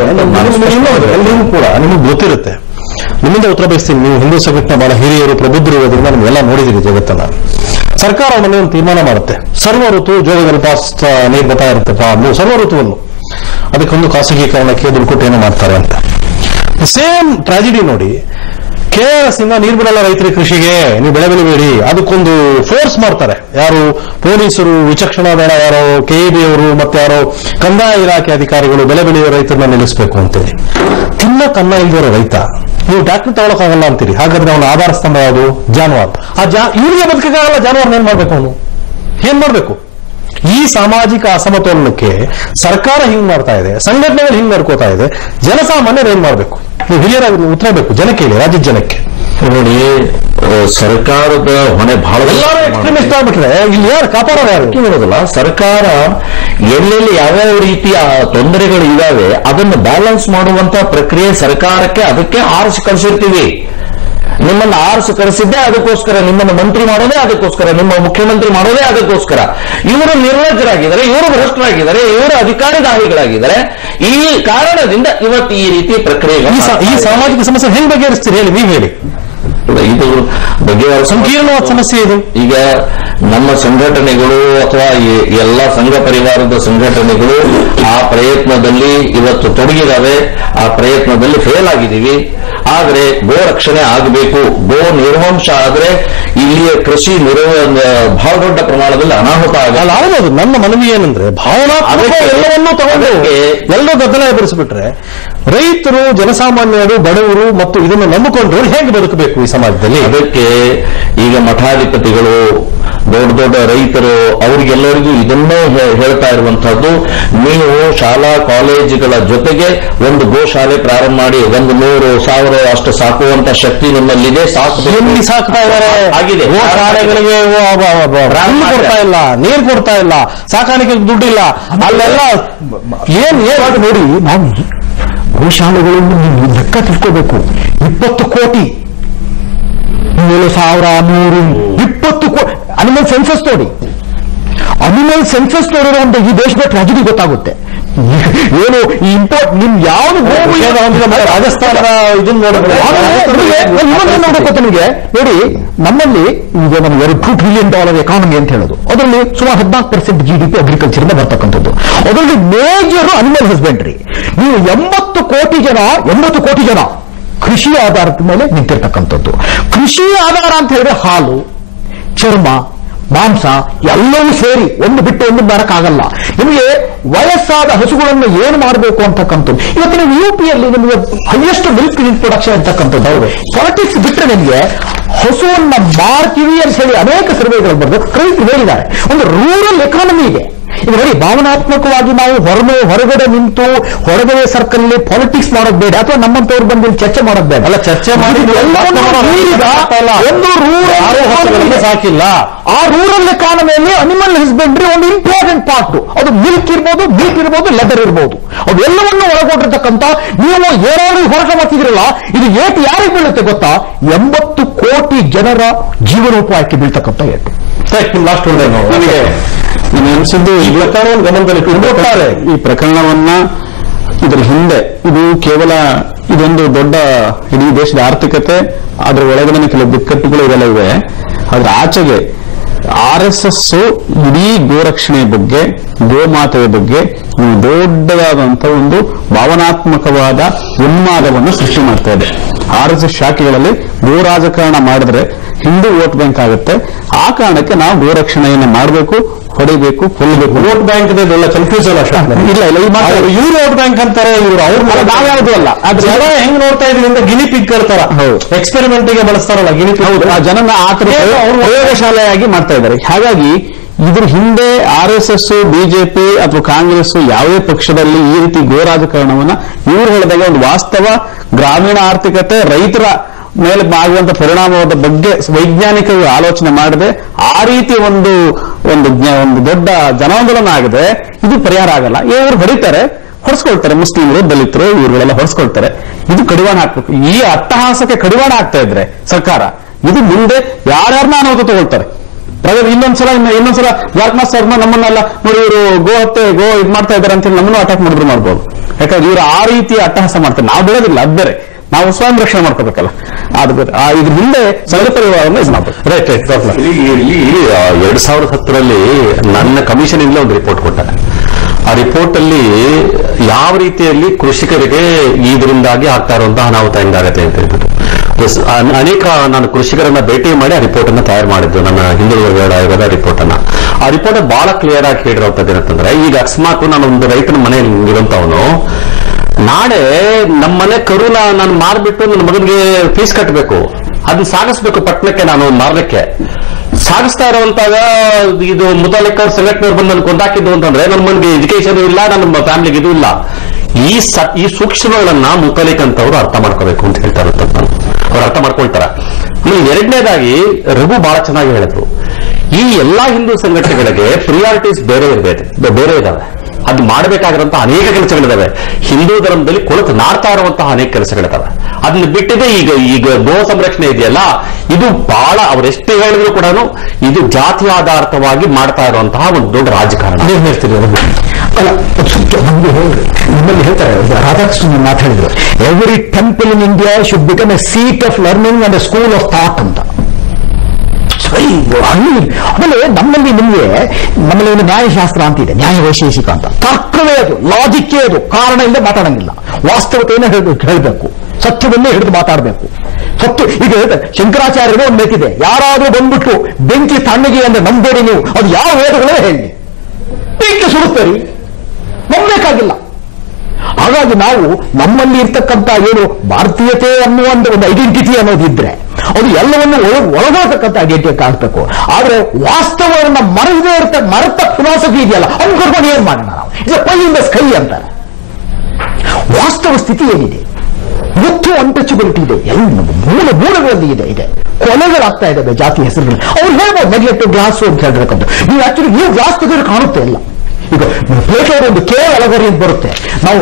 ಎಲ್ಲರಿಗೂ ಕೂಡ ನಿಮಗೆ ಗೊತ್ತಿರುತ್ತೆ. ನಿಮ್ಮಿಂದ ಉತ್ತರ ಬಯಸ್ತೀನಿ. ನೀವು ಹಿಂದೂ ಸಂಘಟನೆ ಬಹಳ ಹಿರಿಯರು, ಪ್ರಬುದ್ಧರು ಇರೋದ್ರಿಂದ ನಿಮ್ಗೆಲ್ಲ ನೋಡಿದಿರಿ ಜಗತ್ತನ್ನ. ಸರ್ಕಾರ ಒಂದು ತೀರ್ಮಾನ ಮಾಡುತ್ತೆ, ಸರ್ವ ಋತು ಜೋಗದಲ್ಲಿ ನೀರು ಬರ್ತಾ ಇರುತ್ತಪ್ಪ ಅದು ಸರ್ವ ಋತುವನ್ನು ಅದಕ್ಕೊಂದು ಖಾಸಗೀಕರಣಕ್ಕೆ ದುಡ್ಡು ಕೊಟ್ಟು ಏನೋ ಮಾಡ್ತಾರೆ ಅಂತ. ಸೇಮ್ ಟ್ರಾಜಿಡಿ ನೋಡಿ, KRS ಇಂದ ನೀರು ಬಿಡಲ್ಲ ರೈತರಿಗೆ, ಕೃಷಿಗೆ ನೀವು ಬೆಳೆ ಬೆಳಿಬೇಡಿ, ಅದಕ್ಕೊಂದು ಫೋರ್ಸ್ ಮಾಡ್ತಾರೆ. ಯಾರು ಪೊಲೀಸರು, ವಿಚಕ್ಷಣಾ ದಳ, ಯಾರೋ KEB ಅವರು, ಮತ್ತೆ ಯಾರೋ ಕಂದಾಯ ಇಲಾಖೆ ಅಧಿಕಾರಿಗಳು ಬೆಳೆ ಬೆಳೆಯುವ ರೈತರನ್ನ ನಿಲ್ಲಿಸಬೇಕು ಅಂತೇಳಿ. ತಿನ್ನಕ್ಕನ್ನ ಇಲ್ದಿರೋ ರೈತ ನೀವು ಟ್ರ್ಯಾಕ್ಟರ್ ತಗೊಳಕ್ಕಾಗಲ್ಲ ಅಂತೀರಿ, ಹಾಗಾದ್ರೆ ಅವನ ಆಧಾರ ಸ್ತಂಭ ಯಾವುದು? ಜಾನುವಾರು. ಇವ್ರಿಗೆ ಬದುಕಕ್ಕಾಗಲ್ಲ, ಜಾನುವಾರು ಏನ್ ಮಾಡ್ಬೇಕು? ಅವನು ಏನ್ ಮಾಡ್ಬೇಕು? ಈ ಸಾಮಾಜಿಕ ಅಸಮತೋಲನಕ್ಕೆ ಸರ್ಕಾರ ಹಿಂಗ್ ಮಾಡ್ತಾ ಇದೆ, ಸಂಘಟನೆಗಳು ಹಿಂಗ್ ನಡ್ಕೋತಾ ಇದೆ, ಜನಸಾಮಾನ್ಯರು ಏನ್ ಮಾಡ್ಬೇಕು? ನೀವು ಹಿರಿಯರಾಗಿ ಉತ್ತರ ಬೇಕು ಜನಕ್ಕೆ, ಹೇಳಿ, ರಾಜ್ಯದ ಜನಕ್ಕೆ. ನೋಡಿ, ಸರ್ಕಾರದ ಹೊಣೆ ಬಹಳ, ಎಲ್ಲರೂ ಎಕ್ಸ್ಟ್ರೀಮಿಸ್ಟ್ ಆಗ್ಬಿಟ್ರೆ ಇಲ್ಲಿ ಯಾರು ಕಾಪಾಡೋರು? ಯಾರು ಇರೋದಿಲ್ಲ. ಸರ್ಕಾರ ಎಲ್ಲೆಲ್ಲಿ ಯಾವ್ಯಾವ ರೀತಿಯ ತೊಂದರೆಗಳು ಇದಾವೆ ಅದನ್ನು ಬ್ಯಾಲೆನ್ಸ್ ಮಾಡುವಂತ ಪ್ರಕ್ರಿಯೆ ಸರ್ಕಾರಕ್ಕೆ, ಅದಕ್ಕೆ ಆರಿಸಿ ಕಳಿಸಿರ್ತೀವಿ. ನಿಮ್ಮನ್ನು ಆರಿಸಿ ಕಳಿಸಿದ್ದೇ ಅದಕ್ಕೋಸ್ಕರ, ನಿಮ್ಮನ್ನು ಮಂತ್ರಿ ಮಾಡೋದೇ ಅದಕ್ಕೋಸ್ಕರ, ನಿಮ್ಮ ಮುಖ್ಯಮಂತ್ರಿ ಮಾಡೋದೇ ಅದಕ್ಕೋಸ್ಕರ. ಇವರು ನಿರ್ಲಜ್ಜರಾಗಿದ್ದಾರೆ, ಇವರು ಭ್ರಷ್ಟರಾಗಿದ್ದಾರೆ, ಇವರು ಅಧಿಕಾರಿದಾಹಿಗಳಾಗಿದ್ದಾರೆ. ಈ ಕಾರಣದಿಂದ ಇವತ್ತು ಈ ರೀತಿ ಪ್ರಕ್ರಿಯೆ. ಈ ಸಾಮಾಜಿಕ ಸಮಸ್ಯೆ ಹೆಂಗ್ ಬಗೆಹರಿಸ್ತೀರಿ ಹೇಳಿ, ನೀವು ಹೇಳಿ. ಇದು ಬಗೆಹರಿಸುವ ಸಂಕೀರ್ಣವಾದ ಸಮಸ್ಯೆ ಇದು. ಈಗ ನಮ್ಮ ಸಂಘಟನೆಗಳು ಅಥವಾ ಎಲ್ಲ ಸಂಘ ಪರಿವಾರದ ಸಂಘಟನೆಗಳು ಆ ಪ್ರಯತ್ನದಲ್ಲಿ ಇವತ್ತು ತೊಡಗಿದಾವೆ, ಆ ಪ್ರಯತ್ನದಲ್ಲಿ ಫೇಲ್ ಆಗಿದ್ದೀವಿ. ಆದ್ರೆ ಗೋ ರಕ್ಷಣೆ ಆಗಬೇಕು, ಗೋ ನಿರ್ವಂಶ ಆದ್ರೆ ಇಲ್ಲಿಯ ಕೃಷಿ ಬಹಳ ದೊಡ್ಡ ಪ್ರಮಾಣದಲ್ಲಿ ಅನಾಹುತ ಆಗಲ್ಲ. ಆಗಬಹುದು. ನನ್ನ ಮನವಿ ಏನಂದ್ರೆ, ಭಾವನಾತ್ಮಕ ಎಲ್ಲವನ್ನೂ ತಗೊಂಡು ಎಲ್ಲರೂ ಗದ್ದಲ ಎದುರಿಸ್ಬಿಟ್ರೆ ರೈತರು, ಜನಸಾಮಾನ್ಯರು, ಬಡವರು ಮತ್ತು ಇದನ್ನು ನಂಬಿಕೊಂಡ್ರು ಹೇಗೆ ಬದುಕಬೇಕು ಈ ಸಮಾಜದಲ್ಲಿ? ಅದಕ್ಕೆ ಈಗ ಮಠಾಧಿಪತಿಗಳು, ದೊಡ್ಡ ದೊಡ್ಡ ರೈತರು, ಅವ್ರಿಗೆಲ್ಲರಿಗೂ ಇದನ್ನೇ ಹೇಳ್ತಾ ಇರುವಂತಹದ್ದು, ನೀವು ಶಾಲಾ ಕಾಲೇಜುಗಳ ಜೊತೆಗೆ ಒಂದು ಗೋಶಾಲೆ ಪ್ರಾರಂಭ ಮಾಡಿ 100,000 ಅಷ್ಟು ಸಾಕುವಂತ ಶಕ್ತಿ ನಿಮ್ಮಲ್ಲಿದೆ. ಎಲ್ಲಿ ಸಾಕ್ತಾ ಇದ್ದಾರೆ? ಆಗಿದೆ. ಗೋಶಾಲೆಗಳಿಗೆ ಕೊಡ್ತಾ ಇಲ್ಲ, ನೀರು ಕೊಡ್ತಾ ಇಲ್ಲ, ಸಾಕಾಣಿಕೆಗೆ ದುಡ್ಡಿಲ್ಲ, ಅಲ್ಲೆಲ್ಲ ಏನ್ ನೋಡಿ, ನಾವು ಗೋಶಾಲೆಗಳನ್ನು ನೀವು ಲೆಕ್ಕ ತಿಳ್ಕೋಬೇಕು. 20 ಕೋಟಿ, 7,100, 20 ಕೋಟಿ ಅನಿಮಲ್ ಸೆನ್ಸಸ್ ನೋಡಿ. ಅನಿಮಲ್ ಸೆನ್ಸಸ್ ನೋಡಿರೋ ಒಂದು ಈ ದೇಶದ ಟ್ರಾಜಿಡಿ ಗೊತ್ತಾಗುತ್ತೆ. ಏನು ಈ ಇಂಪೋರ್ಟ್ ನಿಮ್ ಯಾವ್ದು ರಾಜಸ್ಥಾನದ ಇದನ್ನ ನೋಡಬೇಕು ನಿಮಗೆ. ನೋಡಿ, ನಮ್ಮಲ್ಲಿ ಈಗ ನಮ್ಗೆ $2 ಟ್ರಿಲಿಯನ್ ಎಕಾನಮಿ ಅಂತ ಹೇಳೋದು, ಅದರಲ್ಲಿ ಸುಮಾರು 14% GDP ಅಗ್ರಿಕಲ್ಚರ್ ಇಂದ ಬರ್ತಕ್ಕಂಥದ್ದು. ಅದರಲ್ಲಿ ಮೇಜರ್ ಅನಿಮಲ್ ಹಸ್ಬೆಂಡ್ರಿ. ನೀವು 80 ಕೋಟಿ ಜನ ಕೃಷಿ ಆಧಾರದ ಮೇಲೆ ನಿಂತಿರ್ತಕ್ಕಂಥದ್ದು. ಕೃಷಿ ಆಧಾರ ಅಂತ ಹೇಳಿದ್ರೆ ಹಾಲು, ಚರ್ಮ, ಮಾಂಸ ಎಲ್ಲವೂ ಸೇರಿ ಒಂದು ಬಿಟ್ಟು ಒಂದು ಬರಕ್ಕಾಗಲ್ಲ. ನಿಮಗೆ ವಯಸ್ಸಾದ ಹಸುಗಳನ್ನು ಏನು ಮಾಡಬೇಕು ಅಂತಕ್ಕಂಥದ್ದು. ಇವತ್ತಿನ UPಯಲ್ಲಿ ನಿಮಗೆ ಹೈಯೆಸ್ಟ್ ಮಿಲ್ಕ್ ಪ್ರೊಡಕ್ಷನ್ ಅಂತಕ್ಕಂಥದ್ದು. ಪಾಲಿಟಿಕ್ಸ್ ಬಿಟ್ಟರೆ ನಿಮಗೆ ಹಸುವನ್ನ ಮಾರ್ತೀವಿ ಅಂತ ಹೇಳಿ ಅನೇಕ ಸರ್ವೆಗಳು ಬರೆದು ರೈತರು ಹೇಳಿದ್ದಾರೆ. ಒಂದು ರೂರಲ್ ಎಕಾನಮಿ ಇದೆ. ಇದು ನೋಡಿ, ಭಾವನಾತ್ಮಕವಾಗಿ ನಾವು ಹೊರಗಡೆ ನಿಂತು ಹೊರಗಡೆ ಸರ್ಕಲ್ ಪಾಲಿಟಿಕ್ಸ್ ಮಾಡೋದು ಬೇಡ, ಅಥವಾ ನಮ್ಮಂತವ್ರು ಬಂದು ಚರ್ಚೆ ಮಾಡೋದು ಬೇಡ. ಅಲ್ಲ, ಚರ್ಚೆ ಮಾಡಿ ಒಂದು ರೂರಲ್ ಸಾಕಿಲ್ಲ. ಆ ರೂರಲ್ ಎಕಾನಮಿಯಲ್ಲಿ ಅನಿಮಲ್ ಹಸ್ಬೆಂಡ್ರಿ ಒಂದು ಇಂಪಾರ್ಟೆಂಟ್ ಪಾರ್ಟ್. ಅದು ಮಿಲ್ಕ್ ಇರ್ಬೋದು, ಮೀಟ್ ಇರ್ಬೋದು, ಲೆದರ್ ಇರ್ಬೋದು, ಅದೆಲ್ಲವನ್ನು ಒಳಗೊಂಡಿರ್ತಕ್ಕಂಥ ನೀವು ಏನಾದ್ರು ಹೋರಾಟ ಮಾಡ್ತಿದ್ರಲ್ಲ, ಇದು ಏಟು ಯಾರಿಗೆ ಬೀಳುತ್ತೆ ಗೊತ್ತಾ? 80 ಕೋಟಿ ಜನರ ಜೀವನೋಪಾಯಕ್ಕೆ ಬೀಳ್ತಕ್ಕಂಥ ಏಟು. ಲಾಸ್ಟ್ ನನಗೆ ಅನಿಸಿದ್ದು ಈ ಪ್ರಕರಣವನ್ನು ಗಮನದಲ್ಲಿ ಇಟ್ಕೊಳ್ತಾರೆ. ಈ ಪ್ರಕರಣವನ್ನ ಇದರ ಹಿಂದೆ ಇದು ಕೇವಲ ಇದೊಂದು ದೊಡ್ಡ ಇಡೀ ದೇಶದ ಆರ್ಥಿಕತೆ, ಅದರ ಒಳಗಡೆ ಕೆಲವು ಬಿಕ್ಕಟ್ಟುಗಳು ಇವೆಲ್ಲ ಇವೆ. ಅದ್ರ ಆಚೆಗೆ RSS ಇಡೀ ಗೋರಕ್ಷಣೆ ಬಗ್ಗೆ, ಗೋಮಾತೆಯ ಬಗ್ಗೆ ದೊಡ್ಡದಾದಂತ ಒಂದು ಭಾವನಾತ್ಮಕವಾದ ಉನ್ಮಾದವನ್ನು ಸೃಷ್ಟಿ ಮಾಡ್ತಾ ಇದೆ. RSS ಶಾಖೆಗಳಲ್ಲಿ ಗೋ ರಾಜಕಾರಣ ಮಾಡಿದ್ರೆ ಹಿಂದೂ ವೋಟ್ ಬ್ಯಾಂಕ್ ಆಗುತ್ತೆ. ಆ ಕಾರಣಕ್ಕೆ ನಾವು ಗೋರಕ್ಷಣೆಯನ್ನು ಮಾಡಬೇಕು, ಹೊಡಿಬೇಕು, ಕೊಲ್ಲಬೇಕು. ವೋಟ್ ಬ್ಯಾಂಕ್ ಇದೆಲ್ಲ ಕನ್ಫ್ಯೂಸ್ ಅಲ್ಲ. ಇಲ್ಲ ಇವ್ರು ವೋಟ್ ಬ್ಯಾಂಕ್ ಅಂತಾರೆ, ಇವರು ಅವ್ರು ನಾವ್ಯಾವುದು ಅಲ್ಲ. ಜನ ಹೆಂಗ್ ನೋಡ್ತಾ ಇದೀವಿ ಗಿನಿ ಪಿಗ್ ಕರ್ತಾರ, ಎಕ್ಸ್ಪೆರಿಮೆಂಟ್ ಗೆ ಬಳಸ್ತಾರಲ್ಲ ಗಿನಿ ಪಿಗ್, ಆ ಜನನ ಪ್ರಯೋಗಶಾಲೆಯಾಗಿ ಮಾಡ್ತಾ ಇದ್ದಾರೆ. ಹಾಗಾಗಿ ಇದ್ರ ಹಿಂದೆ RSS, BJP ಅಥವಾ ಕಾಂಗ್ರೆಸ್ ಯಾವುದೇ ಪಕ್ಷದಲ್ಲಿ ಈ ರೀತಿ ಗೋ ರಾಜಕಾರಣವನ್ನ ಇವರು ಹೇಳಿದಾಗ ಒಂದು ವಾಸ್ತವ ಗ್ರಾಮೀಣ ಆರ್ಥಿಕತೆ, ರೈತರ ಮೇಲೆ ಆಗುವಂತ ಪರಿಣಾಮದ ಬಗ್ಗೆ ವೈಜ್ಞಾನಿಕ ಆಲೋಚನೆ ಮಾಡದೆ ಆ ರೀತಿ ಒಂದು ದೊಡ್ಡ ಜನಾಂದೋಲನ ಆಗಿದೆ. ಇದು ಪರಿಹಾರ ಆಗಲ್ಲ. ಇವರು ಹೊಡಿತಾರೆ, ಹೊಡೆಸ್ಕೊಳ್ತಾರೆ, ಮುಸ್ಲಿಮರು, ದಲಿತರು ಇವರುಗಳೆಲ್ಲ ಹೊಡೆಸ್ಕೊಳ್ತಾರೆ. ಇದು ಕಡಿವಾಣ ಹಾಕ್ಬೇಕು. ಈ ಅಟ್ಟಹಾಸಕ್ಕೆ ಕಡಿವಾಣ ಆಗ್ತಾ ಇದ್ರೆ ಸರ್ಕಾರ, ಇದು ಮುಂದೆ ಯಾರ್ಯಾರನ್ನ ಅನಾಹುತ ತಗೊಳ್ತಾರೆ. ಇನ್ನೊಂದ್ಸಲ ಜಾರ್ಖಂಡ್ ಸರ್ನ ನಮ್ಮನ್ನೆಲ್ಲ ನೋಡಿ, ಇವರು ಗೋ ಇದು ಮಾಡ್ತಾ ಇದ್ದಾರೆ ಅಂತ ನಮ್ಮನ್ನು ಅಟ್ಯಾಕ್ ಮಾಡಿದ್ರು ಮಾಡ್ಬೋದು. ಯಾಕಂದ್ರೆ ಇವರು ಆ ರೀತಿ ಅಟ್ಟಹಾಸ ಮಾಡ್ತಾರೆ. ನಾವು ಬೆಳೆದಿಲ್ಲ, ಅದು ಬೇರೆ. ನಾವು ಸ್ವಯಂ ರಕ್ಷಣೆ ಮಾಡ್ಕೋಬೇಕಲ್ಲ. ಇದ್ರ ಹಿಂದೆ ಸಂಘ ಪರಿವಾರವನ್ನು ಇದು ಮಾಡ್ಬೇಕು. ರೈಟ್ 2010ರಲ್ಲಿ ನನ್ನ ಕಮಿಷನ್ ಇಂದ ಒಂದು ರಿಪೋರ್ಟ್ ಕೊಟ್ಟಾರೆ. ಆ ರಿಪೋರ್ಟ್ ಅಲ್ಲಿ ಯಾವ ರೀತಿಯಲ್ಲಿ ಕೃಷಿಕರಿಗೆ ಇದರಿಂದಾಗಿ ಆಗ್ತಾ ಇರುವಂತಹ ಅನಾಹುತ ಹೆಂಗಾಗತ್ತೆ ಅಂತ ಹೇಳ್ಬಿಟ್ಟು ಅನೇಕ ನಾನು ಕೃಷಿಕರನ್ನ ಭೇಟಿ ಮಾಡಿ ಆ ರಿಪೋರ್ಟ್ ಅನ್ನ ತಯಾರು ಮಾಡಿದ್ದು, ನನ್ನ ಹಿಂದುಳಿದ ವರ್ಗಗಳ ಆಯೋಗದ ರಿಪೋರ್ಟ್ ಅನ್ನ. ಆ ರಿಪೋರ್ಟ್ ಬಹಳ ಕ್ಲಿಯರ್ ಆಗಿ ಹೇಳಿರೋಂಥದ್ದು ಏನಂತಂದ್ರೆ, ಈಗ ಅಕಸ್ಮಾತ್ ನಾನು ಒಂದು ರೈತನ ಮನೆಯಲ್ಲಿ ಇರುವಂತವನು ನಾಳೆ ನಮ್ಮ ಮನೆ ಕರುನ ನಾನು ಮಾರ್ಬಿಟ್ಟು ನನ್ನ ಮಗನಿಗೆ ಫೀಸ್ ಕಟ್ಟಬೇಕು, ಅದನ್ನ ಸಾಗಿಸ್ಬೇಕು ಪಟ್ಟಣಕ್ಕೆ, ನಾನು ಮಾರ್ಲಿಕ್ಕೆ ಸಾಗಿಸ್ತಾ ಇರುವಂತಾಗ ಇದು ಮುತಾಲಿಕ್ ಅವ್ರ ಸಂಘಟನೆಯವ್ರು ಬಂದು ನನ್ಗೆ ಕೊಂದಾಕಿದ್ದು ಅಂತಂದ್ರೆ ನನ್ನ ಮನೆಗೆ ಎಜುಕೇಶನ್ ಇಲ್ಲ, ನನ್ನ ಫ್ಯಾಮಿಲಿಗೆ ಇದು ಇಲ್ಲ. ಈ ಸೂಕ್ಷ್ಮಗಳನ್ನ ಮುತಾಲಿಕ್ ಅಂತವ್ರು ಅರ್ಥ ಮಾಡ್ಕೋಬೇಕು ಅಂತ ಹೇಳ್ತಾ ಇರುತ್ತಂತ ಅವ್ರು ಅರ್ಥ ಮಾಡ್ಕೊಳ್ತಾರ. ಆಮೇಲೆ ಎರಡನೇದಾಗಿ ರಘು ಬಹಳ ಚೆನ್ನಾಗಿ ಹೇಳಿದ್ರು, ಈ ಎಲ್ಲಾ ಹಿಂದೂ ಸಂಘಟನೆಗಳಿಗೆ ಪ್ರಿಯಾರಿಟೀಸ್ ಬೇರೆ ಇದಾವೆ. ಅದು ಮಾಡಬೇಕಾಗಿರುವಂತಹ ಅನೇಕ ಕೆಲಸಗಳಿದಾವೆ. ಹಿಂದೂ ಧರ್ಮದಲ್ಲಿ ಕೊಳತು ನಾಡ್ತಾ ಇರುವಂತಹ ಅನೇಕ ಕೆಲಸಗಳಿದಾವೆ. ಅದನ್ನ ಬಿಟ್ಟಿದೆ ಈಗ ಗೋ ಸಂರಕ್ಷಣೆ ಇದೆಯಲ್ಲ, ಇದು ಬಹಳ ಅವರೆಷ್ಟೇ ಹೇಳಿದ್ರು ಕೂಡ ಇದು ಜಾತಿ ಆಧಾರಿತವಾಗಿ ಮಾಡ್ತಾ ಇರುವಂತಹ ಒಂದು ದೊಡ್ಡ ರಾಜಕಾರಣ. ಅಲ್ಲ, ನಿಮ್ಮಲ್ಲಿ ಹೇಳ್ತಾರೆ ರಾಧಾಕೃಷ್ಣನ್ ಮಾತಾಡಿದ್ರು, every temple in India should become A seat of learning and A school of thought ಅಂತ. ಆಮೇಲೆ ನಮ್ಮಲ್ಲಿ ಒಂದು ನ್ಯಾಯಶಾಸ್ತ್ರ ಅಂತಿದೆ, ನ್ಯಾಯ ವೈಶೇಷಿಕ ಅಂತ. ತರ್ಕವೇ ಅದು, ಲಾಜಿಕ್ಕೇ ಅದು, ಕಾರಣ ಇಲ್ಲದೆ ಮಾತಾಡಂಗಿಲ್ಲ. ವಾಸ್ತವತೆಯನ್ನು ಹೇಳಬೇಕು, ಸತ್ಯವನ್ನೇ ಹಿಡಿದು ಮಾತಾಡಬೇಕು. ಸತ್ಯ ಈಗ ಹೇಳ್ತಾರೆ, ಶಂಕರಾಚಾರ್ಯರು ಒಂದು ಮೆತ್ತಿದೆ, ಯಾರಾದ್ರೂ ಬಂದ್ಬಿಟ್ಟು ಬೆಂಕಿ ತಣ್ಣಗೆ ಅಂದ್ರೆ ನಂಬೇಡಿ ನೀವು, ಅದು ಯಾವ ವೇದಗಳೇ ಹೇಳಿ ಬೆಂಕಿ ಸುಡುತ್ತೀರಿ, ನಂಬಬೇಕಾಗಿಲ್ಲ. ಹಾಗಾಗಿ ನಾವು ನಮ್ಮಲ್ಲಿ ಇರ್ತಕ್ಕಂಥ ಏನು ಭಾರತೀಯತೆ ಅನ್ನುವ ಒಂದು ಐಡೆಂಟಿಟಿ ಅನ್ನೋದಿದ್ರೆ ಅದು ಎಲ್ಲವನ್ನು ಒಳಗೊಳ್ತಕ್ಕಂಥ ಐಡೆಂಟಿಟಿ ಆಗ್ಬೇಕು. ಆದ್ರೆ ವಾಸ್ತವವನ್ನು ಮರೆತ ಫಿಲಾಸಫಿ ಇದೆಯಲ್ಲ, ಅದನ್ನು ಕರ್ಕೊಂಡು ಏನ್ ಮಾಡೋಣ ನಾವು? ಇದು ಪೈ ಇನ್ ದ ಸ್ಕೈ ಅಂತಾರೆ. ವಾಸ್ತವ ಸ್ಥಿತಿ ಏನಿದೆ, ಮುತ್ತು ಅನ್ಟಚಬಿಲಿಟಿ ಇದೆ, ಮೂಲಗಳಲ್ಲಿ ಇದೆ ಕೊಲೆಗಳಾಗ್ತಾ ಇದ್ದಾವೆ ಜಾತಿ ಹೆಸರುಗಳು. ಅವ್ರು ಹೇಳ್ಬೋದು ನೆಗ್ಲೆಕ್ಟಿವ್ ಗ್ಲಾಸ್ ಅಂತ ಹೇಳ್ಬೇಕಂತ. ನೀವು ಆಕ್ಚುಲಿ ನೀವು ಗ್ಲಾಸ್ ತೆಗೆದ್ರೆ ಕಾಣುತ್ತೆ ಇಲ್ಲ. ಈಗ ಪ್ಲೇಟ್ ಒಂದು ಕೆ ಒಳಗಡೆ ಅಂತ ಬರುತ್ತೆ, ನಾವು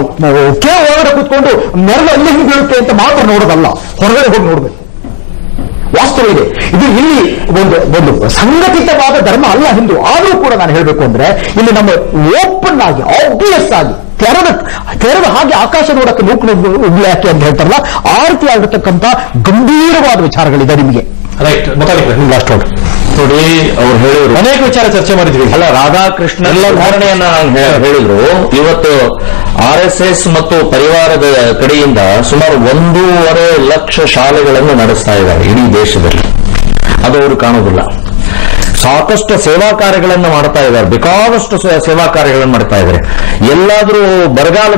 ಕೆ ಒಳಗಡೆ ಕೂತ್ಕೊಂಡು ನೆರಳು ಅಲ್ಲಿ ಹಿಂಗೆ ಬೀಳುತ್ತೆ ಅಂತ ಮಾತ್ರ ನೋಡೋದಲ್ಲ, ಹೊರಗಡೆ ಹೋಗಿ ನೋಡ್ಬೇಕು. ವಾಸ್ತವ ಇದೆ. ಇದು ಇಲ್ಲಿ ಒಂದು ಸಂಘಟಿತವಾದ ಧರ್ಮ ಅಲ್ಲ ಹಿಂದೂ. ಆದರೂ ಕೂಡ ನಾನು ಹೇಳಬೇಕು ಅಂದ್ರೆ ಇಲ್ಲಿ ನಮ್ಮ ಓಪನ್ ಆಗಿ ಆಬ್ವಿಯಸ್ ಆಗಿ ತೆರೆದ ಹಾಗೆ ಆಕಾಶ ನೋಡಕ್ಕೆ ನೂಕು ಯಾಕೆ ಅಂತ ಹೇಳ್ತಾರಲ್ಲ, ಆ ರೀತಿ ಆಗಿರ್ತಕ್ಕಂಥ ಗಂಭೀರವಾದ ವಿಚಾರಗಳಿದೆ ನಿಮಗೆ. ರೈಟ್, ಲಾಸ್ಟ್ ನೋಡಿ, ಅವ್ರು ಹೇಳಿದ್ರು ಅನೇಕ ವಿಚಾರ ಚರ್ಚೆ ಮಾಡಿದ್ವಿ. ಅಲ್ಲ, ರಾಧಾಕೃಷ್ಣ ಉದಾಹರಣೆಯನ್ನ ಹೇಳಿದ್ರು. ಇವತ್ತು RSS ಮತ್ತು ಪರಿವಾರದ ಕಡೆಯಿಂದ ಸುಮಾರು 1.5 ಲಕ್ಷ ಶಾಲೆಗಳನ್ನು ನಡೆಸ್ತಾ ಇದ್ದಾರೆ ಇಡೀ ದೇಶದಲ್ಲಿ. ಅದು ಅವರು ಕಾಣುವುದಿಲ್ಲ. ಸಾಕಷ್ಟು ಸೇವಾ ಕಾರ್ಯಗಳನ್ನು ಮಾಡ್ತಾ ಇದ್ದಾರೆ, ಬೇಕಾದಷ್ಟು ಸೇವಾ ಕಾರ್ಯಗಳನ್ನು ಮಾಡ್ತಾ ಇದ್ದಾರೆ. ಎಲ್ಲಾದ್ರೂ ಬರಗಾಲ